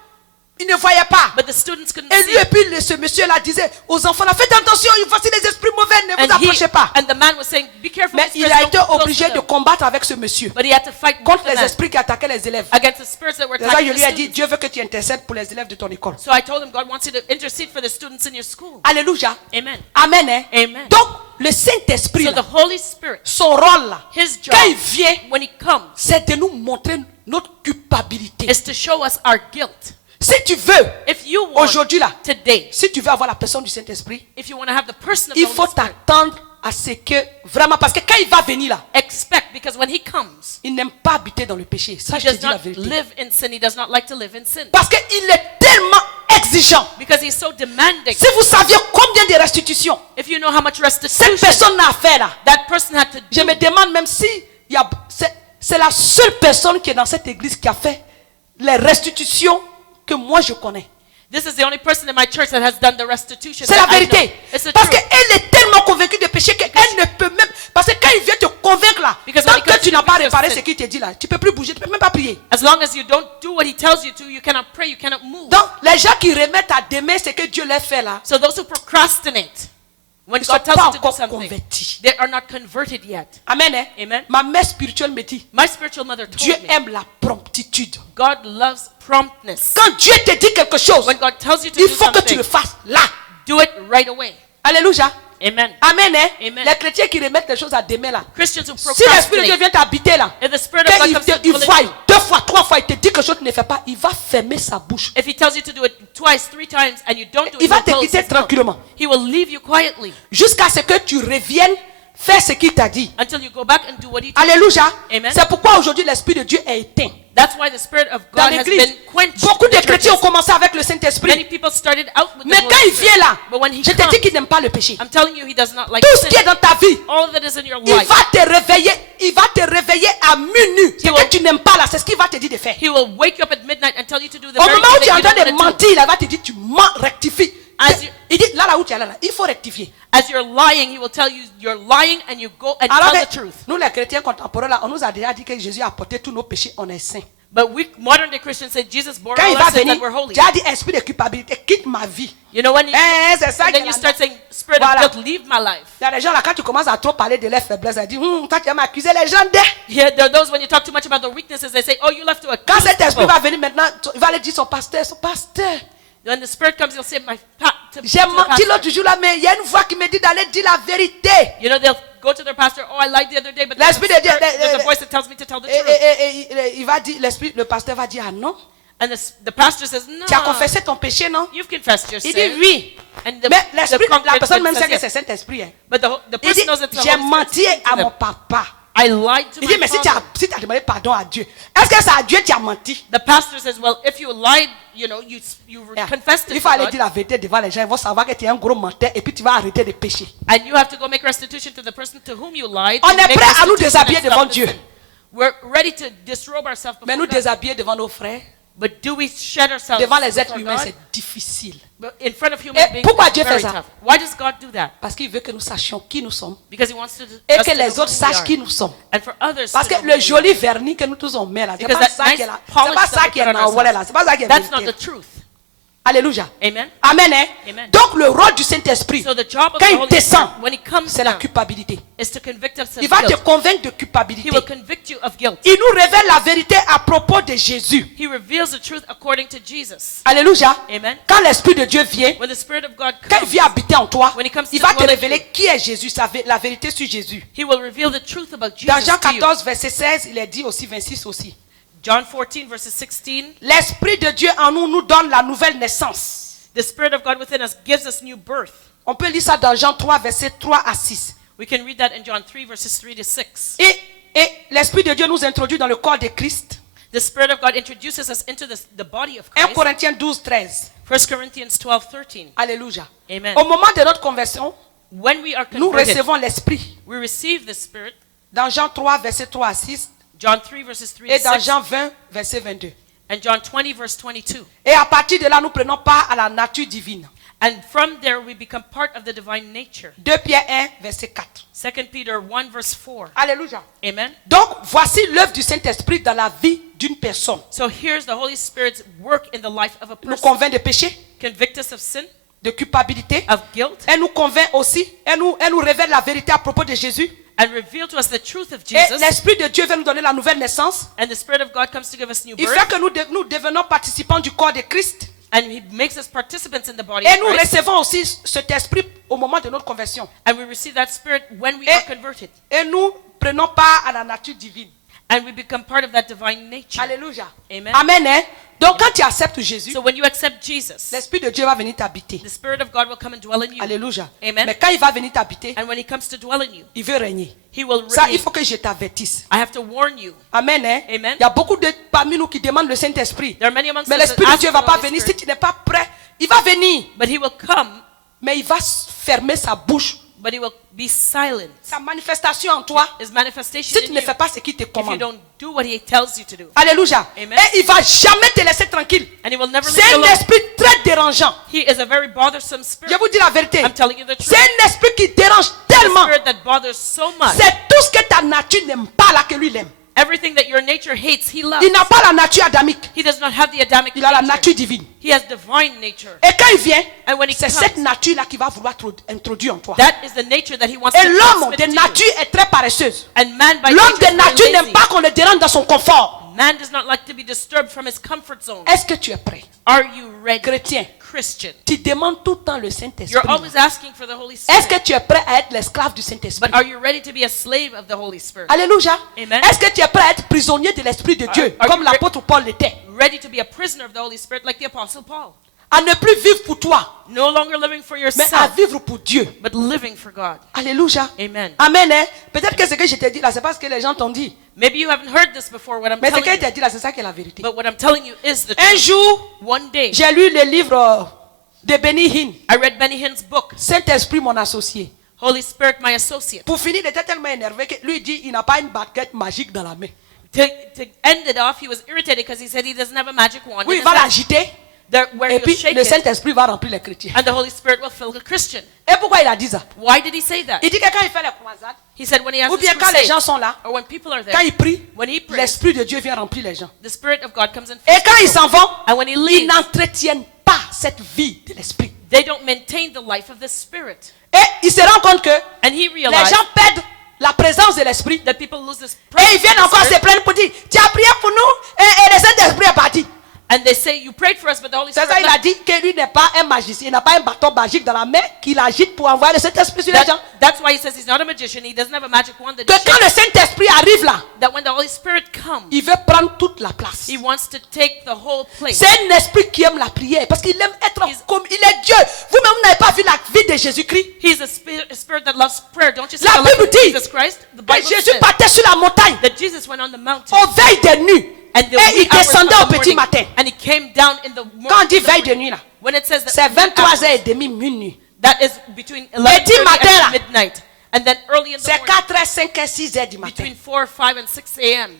ils ne voyaient pas. But the students couldn't Et see. lui et puis ce monsieur-là disait aux enfants, là, faites attention, voici les esprits mauvais, ne vous approchez pas. And the man was saying, be careful. Mais the il spirits, a don't été get close to obligé de them. combattre avec ce monsieur But he had to fight contre with the les man esprits qui attaquaient les élèves. against the spirits that were C'est ça, je attacking lui ai the dit, students. Dieu veut que tu intercèdes pour les élèves de ton école. So I told him God wants you to intercede for the students in your school. Alléluia. Amen. Amen. Hein? Amen. Donc, le Saint-Esprit, So là, the Holy Spirit, son rôle, là, his job, quand il vient, when he comes, c'est de nous montrer notre culpabilité. is to show us our guilt. Si tu veux, If you want aujourd'hui là, today, si tu veux avoir la personne du Saint-Esprit, if you want to have the person of il the faut Holy Spirit, t'attendre à ce que, vraiment, parce que quand il va venir là, expect, because when he comes, il n'aime pas habiter dans le péché. Ça, he je te does dis la not vérité. live in sin. He does not like to live in sin. Parce qu'il est tellement exigeant. Because he's so demanding. Si vous saviez combien de restitutions If you know how much cette restitution personne a fait là, that person had to je do, me demande même si c'est la seule personne qui est dans cette église qui a fait les restitutions que moi je connais. this is the only person in my church that has done the restitution. C'est la that I know. vérité. It's the Parce truth. qu'elle est tellement convaincue de péché qu'elle ne peut même... Parce que quand il vient te convaincre là, Because tant when he que comes tu to n'as pas convict of réparé sin, ce qu'il te dit là, tu ne peux plus bouger, tu ne peux même pas prier. As long as you don't do what he tells you to, you cannot pray, you cannot move. Donc, les gens qui remettent à demain ce que Dieu leur fait là, So those who procrastinate, when ils ne sont God tells pas you to do encore something, convertis. they are not converted yet. Amen. Hein? Amen. Ma mère spirituelle me dit, My spiritual mother Dieu told me, aime la promptitude. God loves promptness. Quand Dieu te dit quelque chose, When God tells you to il do faut que tu something, le fasses là. do it right away. Alléluia. Amen. Amen. Hein? Amen. Les chrétiens qui remettent les choses à demain là. Christians who Si l'Esprit de Dieu procrastinate, vient t'habiter là, if the Spirit of quand God il, comes te, to une dwell fois, in you, 2 fois, 3 fois, il te dit quelque chose que tu ne fais pas, il va fermer sa bouche. if he tells you to do it twice, 3 times, and you don't do Il it, va he'll te close quitter his mouth. tranquillement. He will leave you quietly Jusqu'à ce que tu reviennes faire ce qu'il t'a dit. until you go back and do what he told you. Alléluia. Amen. C'est pourquoi aujourd'hui l'Esprit de Dieu est éteint. That's why the Spirit of dans God has l'église. been quenched. Beaucoup in de the chrétiens ont churches. commencé avec le Many Saint-Esprit. people started out with Mais the quand Holy il vient Spirit. là, But when he je te dis comes, qu'il n'aime pas le péché. I'm telling you, he does not like Tout ce qui est sin. dans ta vie, All that is in your il life, va te réveiller. Il va te réveiller à minuit. Ce que tu n'aimes pas là, c'est ce qu'il va te dire de faire. he will wake you up at midnight and tell you to do the Au very moment où thing tu es en that you train don't de want to do. mentir, il va te dire tu mens, rectifie. As you- Il dit là où tu es là, il faut rectifier. As you're lying, he will tell you you're lying and you go and Alors tell the que truth. nous les chrétiens contemporains là, on nous a déjà dit que Jésus a porté tous nos péchés, on est saints. But we modern day Christians say Jesus bore Quand all il our va sins venir, and we're holy. tu as dit esprit de culpabilité, quitte ma vie. You know when you, C'est ça and qui then est you la- start saying, Spirit Voilà. of guilt, leave my life. Il y a des gens là, quand tu commences à trop parler de leurs faiblesses, ils disent, toi tu vas m'accuser les gens d'eux. Yeah, there are those when you talk too much about their weaknesses, they say, oh, you left to Quand accuse cet esprit people. va venir maintenant, il va aller dire son pasteur. When the Spirit comes, he'll say, J'ai to the menti pastor. l'autre jour là, mais il y a une voix qui me dit d'aller dire la vérité. You know, they'll go to their pastor, oh, I lied the other day, but L'esprit de Dieu, there's a voice that tells me to tell the Et, truth. il va dire, le pasteur va dire, ah non, And the pastor says, no, tu as confessé ton péché, non? you've confessed your Il sin. dit oui. And the, Mais the l'esprit, la congregation personne même says sait que yes. c'est Saint-Esprit. Hein. But the Il person dit, knows it's the j'ai Holy Spirit menti speaking à to mon them. papa. I lied to Il dit, my mais si father. tu as demandé pardon à Dieu, est-ce que c'est à Dieu que tu as menti? The pastor says, well, if you lied, you know, you Yeah. confessed it Il to faut aller God, dire la vérité devant les gens. Ils vont savoir que tu es un gros menteur et puis tu vas arrêter de pécher. and you have to go make restitution to the person to whom you lied. On and est make prêt à nous restitution déshabiller and stop devant the Dieu. sin. We're ready to disrobe ourselves Mais before nous God. déshabiller devant nos frères, But do we shed ourselves devant les êtres before humains, God? c'est difficile. But in front of human Et beings, pourquoi it's Dieu fait very ça? tough. Why does God do that? Parce qu'il veut que nous sachions qui nous sommes Because he wants to et us que to know les who autres we sachent are. qui nous sommes. And for others Parce to que know le who we joli are. vernis que nous tous on met là, c'est Because pas that ça nice qui est là. C'est polish pas that ça we qui est put on envolé là. ourselves. C'est pas ça qui est That's not vérité. the truth. Alléluia. Amen. Amen. Hein? Amen. Donc le rôle du Saint-Esprit, So the job of quand the il Holy descend, Spirit, when he comes c'est la down, culpabilité. is to convict us of Il va te guilt. convaincre de He culpabilité. will convict you of guilt. Il nous révèle la vérité à propos de Jésus. He reveals the truth according to Jesus. Alléluia. Amen. Quand l'Esprit de Dieu vient, When the Spirit of God quand il comes, vient habiter en toi, When he comes il to va te dwell in révéler you. qui est Jésus, la vérité sur Jésus. he will reveal the truth about Dans Jesus Jean to you. 14, verset 16, il est dit aussi, 26 aussi. John 14, verses 16. L'Esprit de Dieu en nous nous donne la nouvelle naissance. The Spirit of God within us gives us new birth. On peut lire ça dans Jean 3, verset 3 à 6. We can read that in John 3, verses 3 to 6. Et l'Esprit de Dieu nous introduit dans le corps de Christ. The Spirit of God introduces us into the body of 1 Christ. Corinthiens 12, 13. 1 Corinthians 12, 13. Alléluia. Amen. Au moment de notre conversion, When we are nous converted, recevons l'Esprit. we receive the Spirit. Dans Jean 3, verset 3 à 6. John 3, verses 3 Et to dans 6. Jean 20, verset 22. And John 20, verse 22. Et à partir de là, nous prenons part à la nature divine. And from there we become part of the divine nature. 2 Pierre 1, verset 4. 2 Peter 1, verse 4. Alléluia. Amen. Donc, voici l'œuvre du Saint-Esprit dans la vie d'une personne. So here's the Holy Spirit's work in the life of a Nous person. convainc de péché, Convict us of sin, de culpabilité. of guilt, Elle nous convainc aussi. Elle nous révèle la vérité à propos de Jésus. and reveal to us the truth of Et Jesus. l'Esprit de Dieu veut nous donner la nouvelle naissance. And the Spirit of God comes to give us new Il birth. fait que nous devenons participants du corps de Christ. And he makes us participants in the body Et of nous Christ. recevons aussi cet esprit au moment de notre conversion. And we receive that Spirit when we Et- are converted. Et nous prenons part à la nature divine. And we become part of that divine nature. Alléluia. Amen. Amen. Hein? Donc quand tu acceptes Jésus, So when you accept Jesus, l'Esprit de Dieu va venir t'habiter. the Spirit of God will come and dwell in you. Alléluia. Amen. Mais quand il va venir t'habiter, And when he comes to dwell in you, il veut régner. he will Ça, reign. il faut que je t'avertisse. I have to warn you. Amen. Hein? Amen. Il y a beaucoup de parmi nous qui demandent le Saint-Esprit. There are many amongst Mais us that l'Esprit de ask Dieu ne for va the pas Holy venir. Si Spirit, tu n'es pas prêt, il va venir. but he will come, Mais il va fermer sa bouche. but he will be silent. Sa manifestation en toi. His manifestation Si tu in ne you, fais pas ce qu'il te if you commande. don't do what he tells you to do. Alléluia. Amen. Et il va jamais te laisser tranquille. And he will never leave C'est you un alone. esprit très dérangeant. He is a very bothersome Je spirit. vous dis la vérité. I'm telling you the truth. C'est un esprit qui dérange A tellement. spirit that bothers so much. C'est tout ce que ta nature n'aime pas là que lui il aime. Everything that your nature hates, he loves. Il n'a pas la nature adamique. He does not have the Adamic Il a la nature. nature divine. He has divine nature. Et quand il vient, And when he c'est comes, cette nature-là qui va vouloir introduire en toi. that is the nature that he wants Et to l'homme transmit de to nature you. est très paresseuse. And man by L'homme nature de is very nature n'aime lazy. pas qu'on le dérange dans son confort. Man does not like to be disturbed from his comfort zone. Est-ce que tu es prêt? Are you ready? Chrétien, Christian. tu demandes tout le temps le Saint-Esprit. You're always asking for the Holy Est-ce Spirit. que tu es prêt à être l'esclave du Saint-Esprit? But are you ready to be a slave of the Holy Spirit? Alléluia. Amen. Est-ce que tu es prêt à être prisonnier de l'Esprit de Dieu, Are comme you l'apôtre Paul l'était? Ready to be a prisoner of the Holy Spirit like the Apostle Paul. À ne plus vivre pour toi, No longer living for mais à yourself, vivre pour Dieu. but living for God. Alléluia. Amen. Amen. Hein? Peut-être que ce que je t'ai dit là, c'est parce que les gens t'ont dit. Maybe you haven't heard this before, what I'm Mais ce telling qu'elle you. t'a dit là, c'est ça qui est la vérité. But what I'm telling you is the Un truth. jour, One day, j'ai lu le livre de Benny Hinn, I read Benny Hinn's book, Saint-Esprit, mon associé. Holy Spirit, my associate. Pour finir, il était tellement énervé que lui dit il n'a pas une baguette magique dans la main. To end it off, he was irritated because he said he doesn't have a magic wand Oui, in il his va hand. l'agiter Where et he'll puis shake le it, Saint-Esprit va remplir les chrétiens. and the Holy Spirit will fill the Christian. Et pourquoi il a dit ça? Why did he say that? Il dit que quand il fait les croisades, He said when he has ou his bien quand les crusade, gens sont là, or when people are there, quand il prie, when he prays, l'Esprit de Dieu vient remplir les gens. the Spirit of God comes and Et fills quand ils people. s'en vont, And when he ils leaves, n'entretiennent pas cette vie de l'Esprit. they don't maintain the life of the Spirit. Et il se rend compte que And he les realized gens perdent la présence de l'Esprit. that people lose this Et presence ils viennent of the encore se Spirit. plaindre pour dire, tu as prié pour nous et le Saint-Esprit est parti. And they say, you prayed for us, but the Holy C'est Spirit ça, il a left. dit que lui n'est pas un magicien, il n'a pas un bâton magique dans la main qu'il agite pour envoyer le Saint-Esprit sur les gens. That's why he says he's not a magician. He doesn't have a magic wand that, Que he quand shakes. le Saint-Esprit arrive là, That when the Holy Spirit comes, il veut prendre toute la place. he wants to take the whole place. C'est un esprit qui aime la prière parce qu'il aime être comme il est Dieu. Vous-même, vous n'avez pas vu la vie de Jésus-Christ. He's a spirit that loves prayer. Don't you see La the life Bible of dit Jesus Christ? The que Bible Jésus says partait sur la montagne that Jesus went on the mountain au veille de nuit and the et wee il hours descendait of au the petit morning, matin. and he came down in the morning. Quand on dit veille de nuit là, When it says that c'est wee hours, 23h30 minuit. that is between Petit 11:30 matin, là. and midnight, and then early in the C'est morning 4h, 5h, 6h du matin. between 4, 5, and 6 a.m.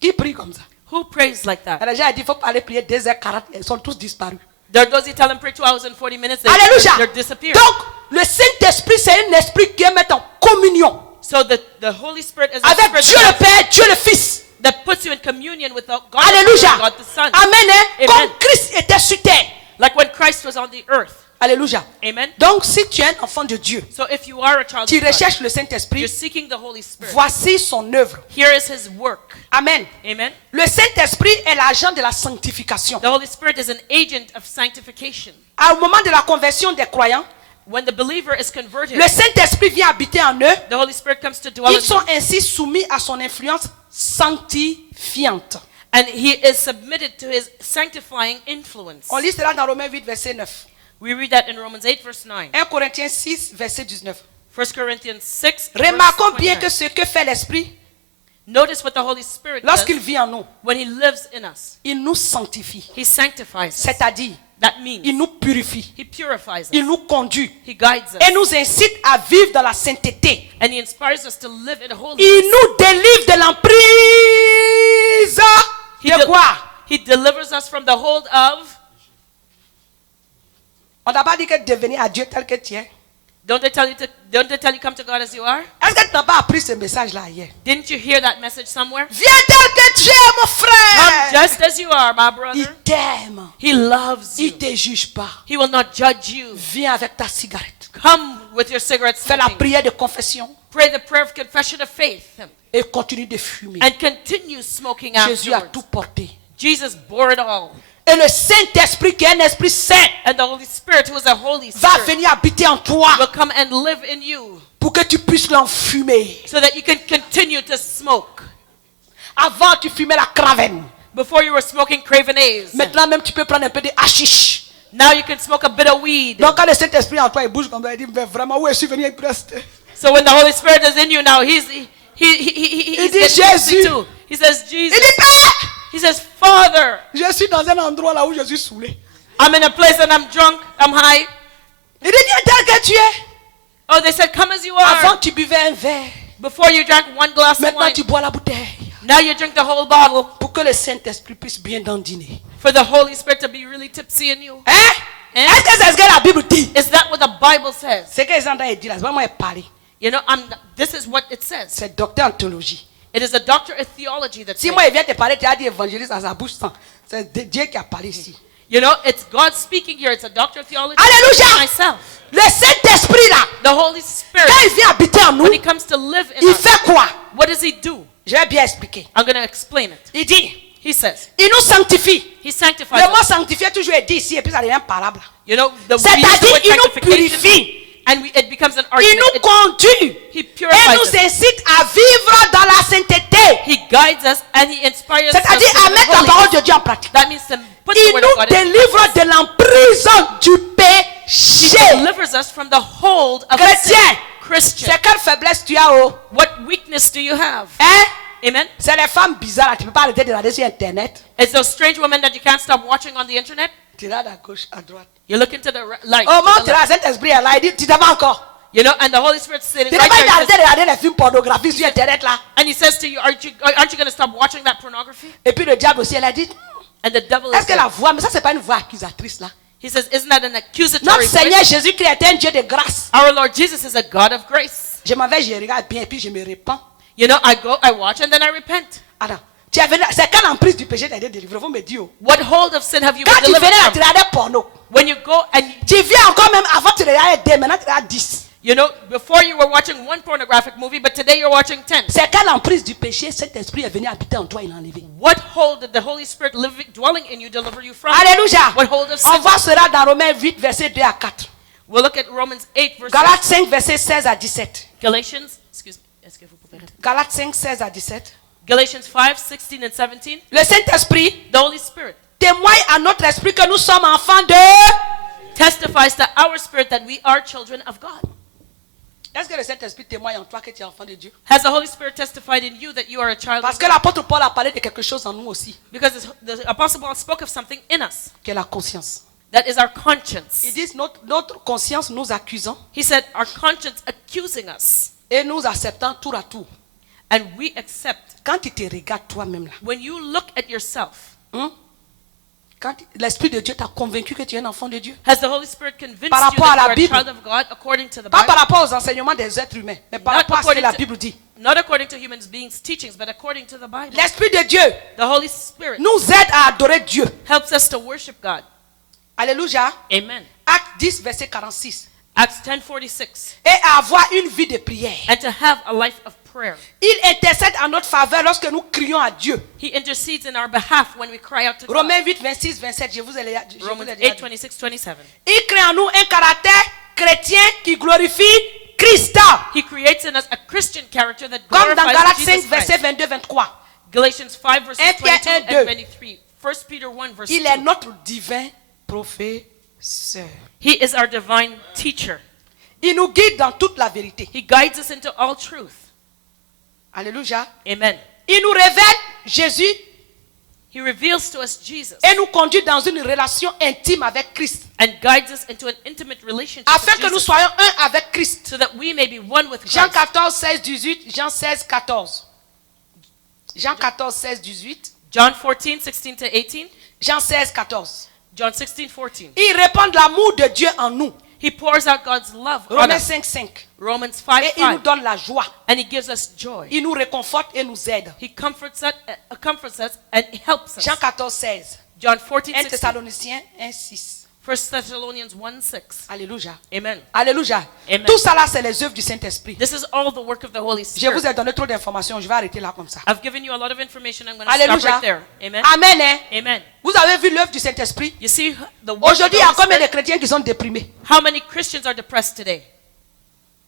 Qui prie comme ça? Who prays like that? Les gens ont dit il faut pas aller prier 2h40. Ils sont tous disparus. There are those who tell them pray 2 hours and 40 minutes. Alléluia. They're disappeared. Donc, le Saint-Esprit, c'est un esprit qui est mettre en communion So the Holy Spirit is a avec spirit Dieu le Père, Dieu le Fils. that puts you in communion with God, Alléluia. God the Son. Amen. Hein? Amen. Comme Christ était sur terre. Like when Christ was on the earth. Alléluia. Amen. Donc, si tu es un enfant de Dieu, So if you are a child tu of God, recherches le you're Saint-Esprit, seeking the Holy Spirit. voici son œuvre. Here is his work. Amen. Amen. Le Saint-Esprit est l'agent de la sanctification. The Holy Spirit is an agent of sanctification. Au moment de la conversion des croyants, When the believer is converted, le Saint-Esprit vient habiter en eux. the Holy Spirit comes to dwell Ils in sont them, ainsi soumis à son influence sanctifiante. and he is submitted to his sanctifying influence. On lit cela dans Romains 8, verset 9. We read that in Romans 8, verse 9. 1 Corinthiens 6, verset 19. 1 Corinthians 6, Remarquons verse bien 29. que ce que fait l'Esprit, Notice what the Holy Spirit does lorsqu'il vit en nous, when he lives in us. il nous sanctifie. He sanctifies us. C'est-à-dire, That means il nous purifie, he purifies us. il nous conduit He guides us. et nous incite à vivre dans la sainteté. And he inspires us to live in holiness. Il nous délivre de l'emprise He, de de- quoi? he delivers us from the hold of. On n'a pas dit que devenir à Dieu tel que tu es. Don't they tell you come to God as you are? Est-ce que tu n'as pas appris ce message-là hier? Didn't you hear that message somewhere? Viens tel que tu es, mon Come frère. just as you are, my Il brother. t'aime. He loves Il you. ne te juge pas. He will not judge you. Viens avec ta cigarette. Come with your cigarette Fais la smoking. prière de confession Pray the prayer of confession of faith et continue de fumer. and continue smoking Jésus a afterwards. tout porté. Jesus bore it all. Et le Saint-Esprit, qui est un esprit saint, And the Holy Spirit, who is a Holy va Spirit, venir habiter en toi will come and live in you pour que tu puisses l'enfumer. so that you can continue to smoke. Avant, tu fumais la cravenne. Before you were smoking Cravenase. Maintenant, même, tu peux prendre un peu de hashish. Now you can smoke a bit of weed. Donc, quand le Saint-Esprit en toi, il bouge comme ça, il dit, mais vraiment, où est-ce que je suis venu presque? So when the Holy Spirit is in you now, he's Il dit, getting tipsy Jésus. too. He says, Il Jesus. dit, Père, He says, Father, je suis dans un endroit là où je suis saoulé. I'm in a place and I'm drunk, I'm high. Il dit, viens tel que tu es. Oh, they said, come as you Avant, are. tu buvais un verre. Before you drank one glass of Maintenant, wine. tu bois la bouteille. Now you drink the whole bottle Pour que le Saint-Esprit puisse bien dandiner. for the Holy Spirit to be really tipsy in you. Hein? Hein? Est-ce que c'est ce que la Bible dit? Is that what the Bible says? C'est que les gens disent là, c'est pas moi qui parle. You know, this is what it says. C'est docteur en théologie. It is a doctor of theology that Si says. moi il vient te parler, tu as dit évangéliste à sa bouche sans. C'est Dieu qui a parlé ici. You know, it's God speaking here. It's a doctor of theology. Alléluia. Myself. Le Saint-Esprit là, The Holy Spirit, quand il vient habiter en nous, when he comes to live in il us, fait quoi? what does he do? Je vais bien expliquer. I'm going to explain it. Il dit, He says, il nous sanctifie. he sanctifies Le mot us. sanctifier toujours est dit ici et puis ça devient parable. You know, we use the C'est-à-dire, word il nous sanctification, purifie. and it becomes an Il argument. nous conduit He et purifies nous us. incite à vivre dans la sainteté. He guides us and he inspires us. C'est-à-dire to à live mettre la holy. parole de Dieu en pratique. That means to put the Il word of nous God in délivre practice. de l'emprise du He péché. delivers us from the hold of Chrétien, sin. Christian, c'est quelle faiblesse tu as, oh? what weakness do you have? Hein? Amen. C'est les femmes bizarres, là, tu peux pas arrêter de regarder sur Internet. It's those strange women that you can't stop watching on the internet. Tu regardes à gauche, à droite. You look into the light. Au to moment the où tu as left. cet esprit là, il dit, tu t'en vas encore. You know, and the Holy Spirit's sitting Tu right n'as pas there. arrêté de regarder les films pornographiques sur Internet là. And he says to you, aren't you going to stop watching that pornography? Et puis le diable aussi, elle a dit, And the devil est-ce is que there. la voix, mais ça c'est pas une voix accusatrice là. He says, isn't that an accusatory Notre voice? Seigneur Jésus-Christ est un Dieu de grâce. Our Lord Jesus is a God of grace. Je m'en vais, je regarde bien et puis je me répands. You know, I go, I watch, and then I repent. Alors, c'est quelle emprise du péché t'a été délivré? Vous me dites. Oh. What hold of sin have you Quand been tu delivered venais à te from? regarder porno, When you go and, tu viens encore même avant tu regardais 2, maintenant tu regardes 10. you know, before you were watching one pornographic movie, but today you're watching 10. C'est quelle emprise du péché cet esprit est venu habiter en toi et l'a enlevé? What hold did the Holy Spirit dwelling in you deliver you from? Alléluia. What hold of On sin? voit cela dans Romains 8, verset 2 à 4. We'll look at Romans 8, verse Galates 5, verset 16 à 17. Galatians, excuse me, est-ce que vous pouvez répéter? Galates 5, 16 à 17. Galatians 5, 16 and 17. Le Saint-Esprit The Holy Spirit témoigne à notre esprit que nous sommes enfants de... testifies to our spirit that we are children of God. Est-ce que le Saint-Esprit témoigne en toi que tu es enfant de Dieu? Has the Holy Spirit testified in you that you are a child Parce of que God? l'apôtre Paul a parlé de quelque chose en nous aussi, Because the Apostle Paul spoke of something in us. qui est la conscience. That is our conscience. Ils disent notre conscience nous accusant He said, our conscience accusing us. et nous acceptons tour à tour. And we accept. Quand tu te regardes toi-même là, When you look at yourself, quand l'Esprit de Dieu t'a convaincu que tu es un enfant de Dieu, has the Holy Spirit convinced Par you rapport à la that you are a Bible. child of God according to the pas par Bible? rapport aux enseignements des êtres humains, mais par Not rapport à ce que according la to- Bible dit. Not according to human beings' teachings, but according to the Bible. L'Esprit de Dieu The Holy Spirit nous aide à adorer Dieu. helps us to worship God. Alléluia. Amen. Acte 10, verset 46. Acts 10:46. Et à avoir une vie de prière. And to have a life of prayer. Il intercède en notre faveur lorsque nous crions à Dieu. He intercedes in our behalf when we cry out to God. Romains 8, 26, 27. Je vous ai je vous Romans ai déjà 8, dit. 26, 27. Il crée en nous un caractère chrétien qui glorifie Christ. He creates in us a Christian character that Comme dans glorifies Galates Jesus 5, verset Christ. 22, 23. Galatians 5, verses 1 Pierre 22 1, and 2. 23. 1 Peter 1, verse 2. Il est notre divin professeur. He is our divine teacher. Il nous guide dans toute la vérité. He guides us into all truth. Alléluia. Amen. Il nous révèle Jésus He reveals to us Jesus et nous conduit dans une relation intime avec Christ. and guides us into an intimate relationship Afin with que nous Jesus, soyons un avec Christ. so that we may be one with Jean Christ. 14, 16, 18. Jean 16, 14. Jean 14, 16, 18. John 14, 16 to 18. Jean 16, 14. John 16, 14. Il répand l'amour de Dieu en nous. He pours out God's love on Romains us. 5, 5. Romans 5, Et il nous 5. donne la joie. And he gives us joy. Il nous réconforte et nous aide. He comforts us and helps us. Jean 14, 16. John 14, 1 16. Thessaloniciens 1, 6. 1 Thessalonians 1, 6. Alléluia. Amen. Alléluia. Amen. Tout ça là, c'est les œuvres du Saint-Esprit. This is all the work of the Holy Je vous Spirit. ai donné trop d'informations. Je vais arrêter là comme ça. I've given you a lot of information. I'm going to stop Alléluia. right there. Amen. Amen. Hein? Amen. Vous avez vu l'œuvre du Saint-Esprit? You see the work of the Aujourd'hui, il y a Holy combien de Spirit? chrétiens qui sont déprimés? How many Christians are depressed today?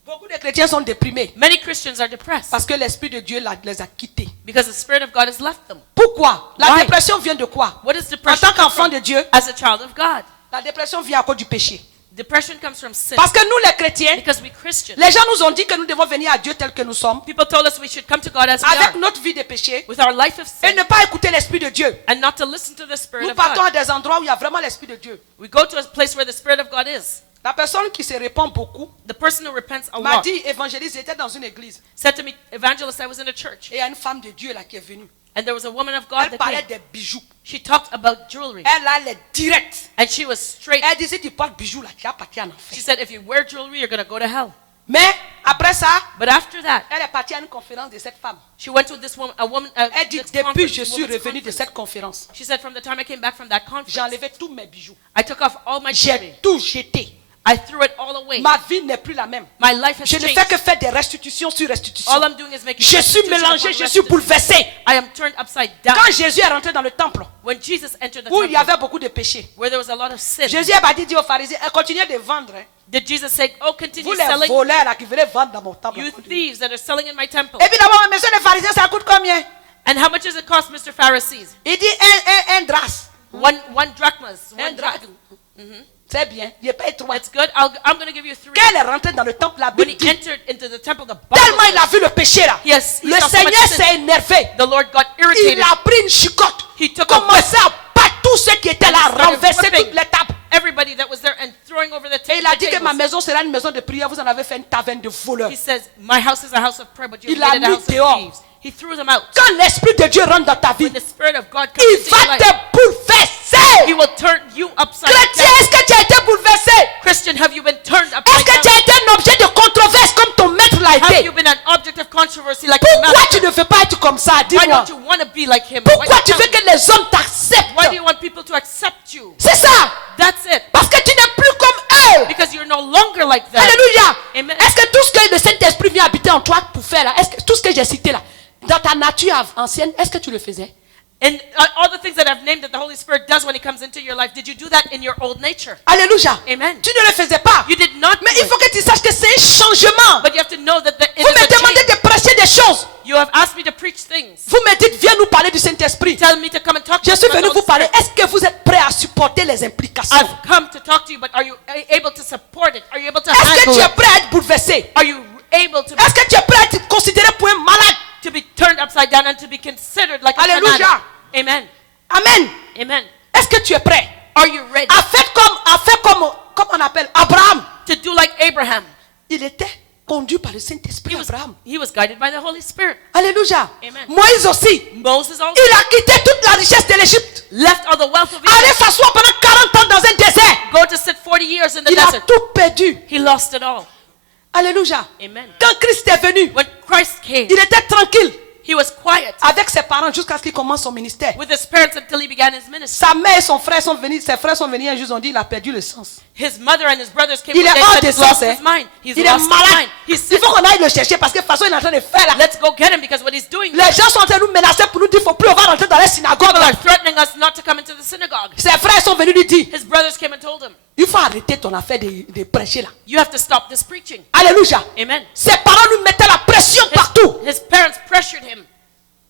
Beaucoup de chrétiens sont déprimés Many Christians are depressed parce que l'Esprit de Dieu les a quittés. because the Spirit of God has left them. Pourquoi? La Why? dépression vient de quoi? What is En depression tant come qu'enfant from? de Dieu, As a child of God. la dépression vient à cause du péché. Depression comes from sin. Parce que nous, les chrétiens, Because we Christians, les gens nous ont dit que nous devons venir à Dieu tel que nous sommes, people told us we should come to God as we avec are, notre vie de péché, with our life of et sin, ne pas écouter l'Esprit de Dieu. and not to listen to the Spirit Nous of partons God. à des endroits où il y a vraiment l'Esprit de Dieu. We go to a place where the Spirit of God is. La personne qui se répand beaucoup The person who repents a m'a lot dit, évangéliste, j'étais dans une église, said to me, Evangelist, I was in a church, et il y a une femme de Dieu là qui est venue. and there was a woman of God Elle that parlait came. des bijoux. She talked about jewelry, Elle allait direct. and she was straight. Elle disait, tu portes bijoux là, tu as parti en enfer. She said, if you wear jewelry, you're going to go to hell. Mais après ça, But after that, elle est partie à une conférence de cette femme. she went to this woman, Elle dit, this depuis conference, je suis women's revenue de conference. cette conférence, She said, from the time I came back from that j'ai conference, enlevé tous mes bijoux. I took off all my jewelry. J'ai tout jeté. I threw it all away. Ma vie n'est plus la même. My life has Je ne fais changed. que faire des restitutions sur restitutions. All I'm doing is making Je suis restitution mélangé, upon je suis restitution. bouleversé. I am turned upside down. Quand Jésus est rentré dans le temple, When Jesus entered the où il y temple, avait beaucoup de péchés, where there was a lot of sin, Jésus a dit aux pharisiens, continuez de vendre. Hein. did Jesus say, oh, continue Vous les selling, voleurs là qui venez vendre dans mon temple. you thieves that are selling in my temple? Et puis d'abord, monsieur le pharisien, ça coûte combien? And how much does it cost, Mr. Pharisees? Il dit un dras. One drachmas. Un One drachme. drachma. C'est Très bien. Je paye 3. It's good. I'm going to give you 3. Quand elle est rentrée dans le temple, la When Bible he dit, entered into the temple, the Bible tellement il a says, vu le péché là, he le saw so much Seigneur sin. s'est énervé. The Lord got Il irritated. a pris une chicotte, He took a commençait à battre tous ceux qui étaient And là, he started renverser whipping toutes les tables. everybody that was there and throwing over the Et il a dit que ma tables. maison sera une maison de prière. Vous en avez fait une taverne de voleurs. He says, my house is a house of prayer, but you Il a made it a mis house of dehors. thieves. He threw them out. Quand l'Esprit de Dieu rentre dans ta vie, When the Spirit of God comes il into your va life, te bouleverser. He will turn you upside Chrétien, down. est-ce que tu as été bouleversé? Christian, have you been turned Est-ce upside que tu down? as été un objet de controverse comme ton maître l'a Have été? you been an object of controversy like your Pourquoi master? tu ne veux pas être comme ça? Why Dis-moi. don't you want to be like him? Why Pourquoi don't tu you veux tell que les hommes t'acceptent? Why do you want people to accept you? C'est ça. That's it. Parce que tu n'es plus comme eux. Because you're no longer like that. Alléluia. Amen. Est-ce que tout ce que le Saint-Esprit vient habiter en toi pour faire là, est-ce que tout ce que j'ai cité là, dans ta nature ancienne, est-ce que tu le faisais? And all the things that I've named that the Holy Spirit does when He comes into your life, did you do that in your old nature? Alléluia. Amen. Tu ne le faisais pas. You did not. Mais do il faut it. que tu saches que c'est un changement. But you have to know that it Vous is me a demandez change. de prêcher des choses. You have asked me to preach things. Vous me dites, viens nous parler du Saint-Esprit. Tell me to come and talk to Je you suis about venu the vous Holy parler. Spirit. Est-ce que vous êtes prêts à supporter les implications? I've come to talk to you, but are you able to support it? Are you able to Est-ce que handle tu es it? prêt à être bouleversé? Are you able to Est-ce que tu es prêt à être considéré pour un malade? be turned upside down and to be considered like a Alléluia. fanatic? Amen. Amen. Amen. Est-ce que tu es prêt Are you ready à faire comme on appelle Abraham? to do like Abraham? Il était conduit par le Saint-Esprit, Abraham. He was guided by the Holy Spirit. Alléluia. Amen. Moïse aussi. Moses also Il a quitté toute la richesse de l'Égypte. left all the wealth of Allez Egypt, s'asseoir pendant 40 ans dans un désert. go to sit 40 years in the Il a desert. tout perdu. He lost it all. Alléluia. Amen. Quand Christ est venu, When Christ came, il était tranquille he was quiet avec ses parents jusqu'à ce qu'il commence son ministère. with his parents until he began his ministry. Sa mère et son frère sont venus, ses frères sont venus un jour, ils ont dit il a perdu le sens. His mother and his brothers came Il one est day hors and de said he's sens. lost his mind. He's Il est lost his malade. mind. He's Il sick. faut qu'on aille le chercher parce que de toute façon il est en train de faire là. Let's go get him because what he's doing. Les gens sont en train de nous menacer pour nous dire qu'il ne faut plus on va rentrer dans les synagogues. People là. are threatening us not to come into the synagogue. Ses frères sont venus lui dire His brothers came and told him, il faut arrêter ton affaire de prêcher là. you have to stop this preaching. Alléluia. Amen. Ses parents lui mettaient la pression partout. His parents pressured him.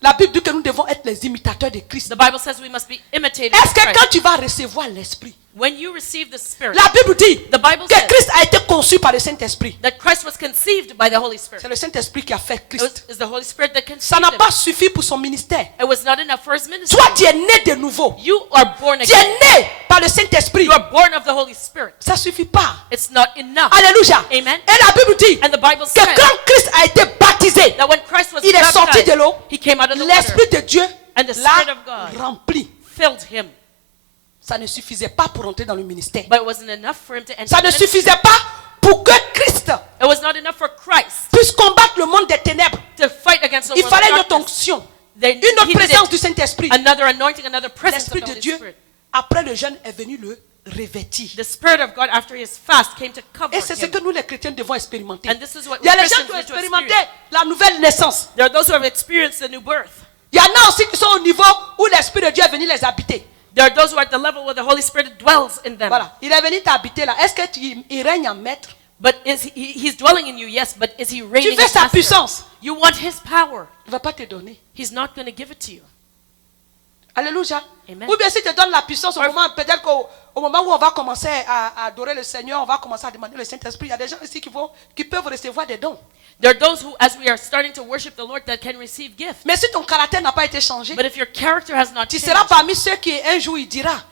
La Bible dit que nous devons être les imitateurs de Christ. The Bible says we must be imitators Est-ce of que Christ. quand tu vas recevoir l'Esprit, When you receive the Spirit, la Bible dit the Bible que says Christ a été conçu par le Saint-Esprit. that Christ was conceived by the Holy Spirit. C'est le Saint-Esprit qui a fait It was, Christ. it's the Holy Spirit that Ça conceived n'a him. pas suffi pour son ministère. It was not enough for his ministry. Toi, tu es né de nouveau. You are born Tu es again. né par le Saint-Esprit. You are born of the Holy Spirit. Ça ne suffit pas. It's not enough. Alléluia. Amen. Et la Bible dit And the Bible que says quand Christ a été baptisé, that when Christ was il est sorti baptized, de l'eau, he came out of the l'Esprit water, de Dieu and the l'a Spirit of God rempli. filled him. Ça ne suffisait pas pour entrer dans le ministère. But it wasn't enough for him to enter Ça the ne ministry. suffisait pas pour que Christ It was not enough for Christ puisse combattre le monde des ténèbres. to fight against the Il world fallait une of autre darkness. onction, Then une autre he needed présence du Saint-Esprit. another anointing, another presence of L'Esprit the de Holy Dieu, Spirit. après le jeûne, est venu le revêtir. The Spirit of God, after his fast, came to cover Et c'est ce him. que nous les chrétiens devons expérimenter. And this is what Il y a we les gens Christians qui ont need to expérimenté experience. la nouvelle naissance. There are those who have experienced the new birth. Il y en a aussi qui sont au niveau où l'Esprit de Dieu est venu les habiter. There are those who are at the level where the Holy Spirit dwells in them. Voilà, il est venu t'habiter là. Est-ce que il règne en maître? But he's dwelling in you, yes, but is he reigning Tu veux as sa master? puissance. You want his power. Il ne va pas te donner. He's not going to give it to you. Alléluia. Amen. Ou bien si te donne la puissance au moment, peut-être qu'au moment où on va commencer à adorer le Seigneur, on va commencer à demander le Saint-Esprit. Il y a des gens ici qui peuvent recevoir des dons. There are those who, as we are starting to worship the Lord, that can receive gifts. Mais si ton caractère n'a pas été changé, But if your character has not tu changed, seras parmi ceux qui un jour il dira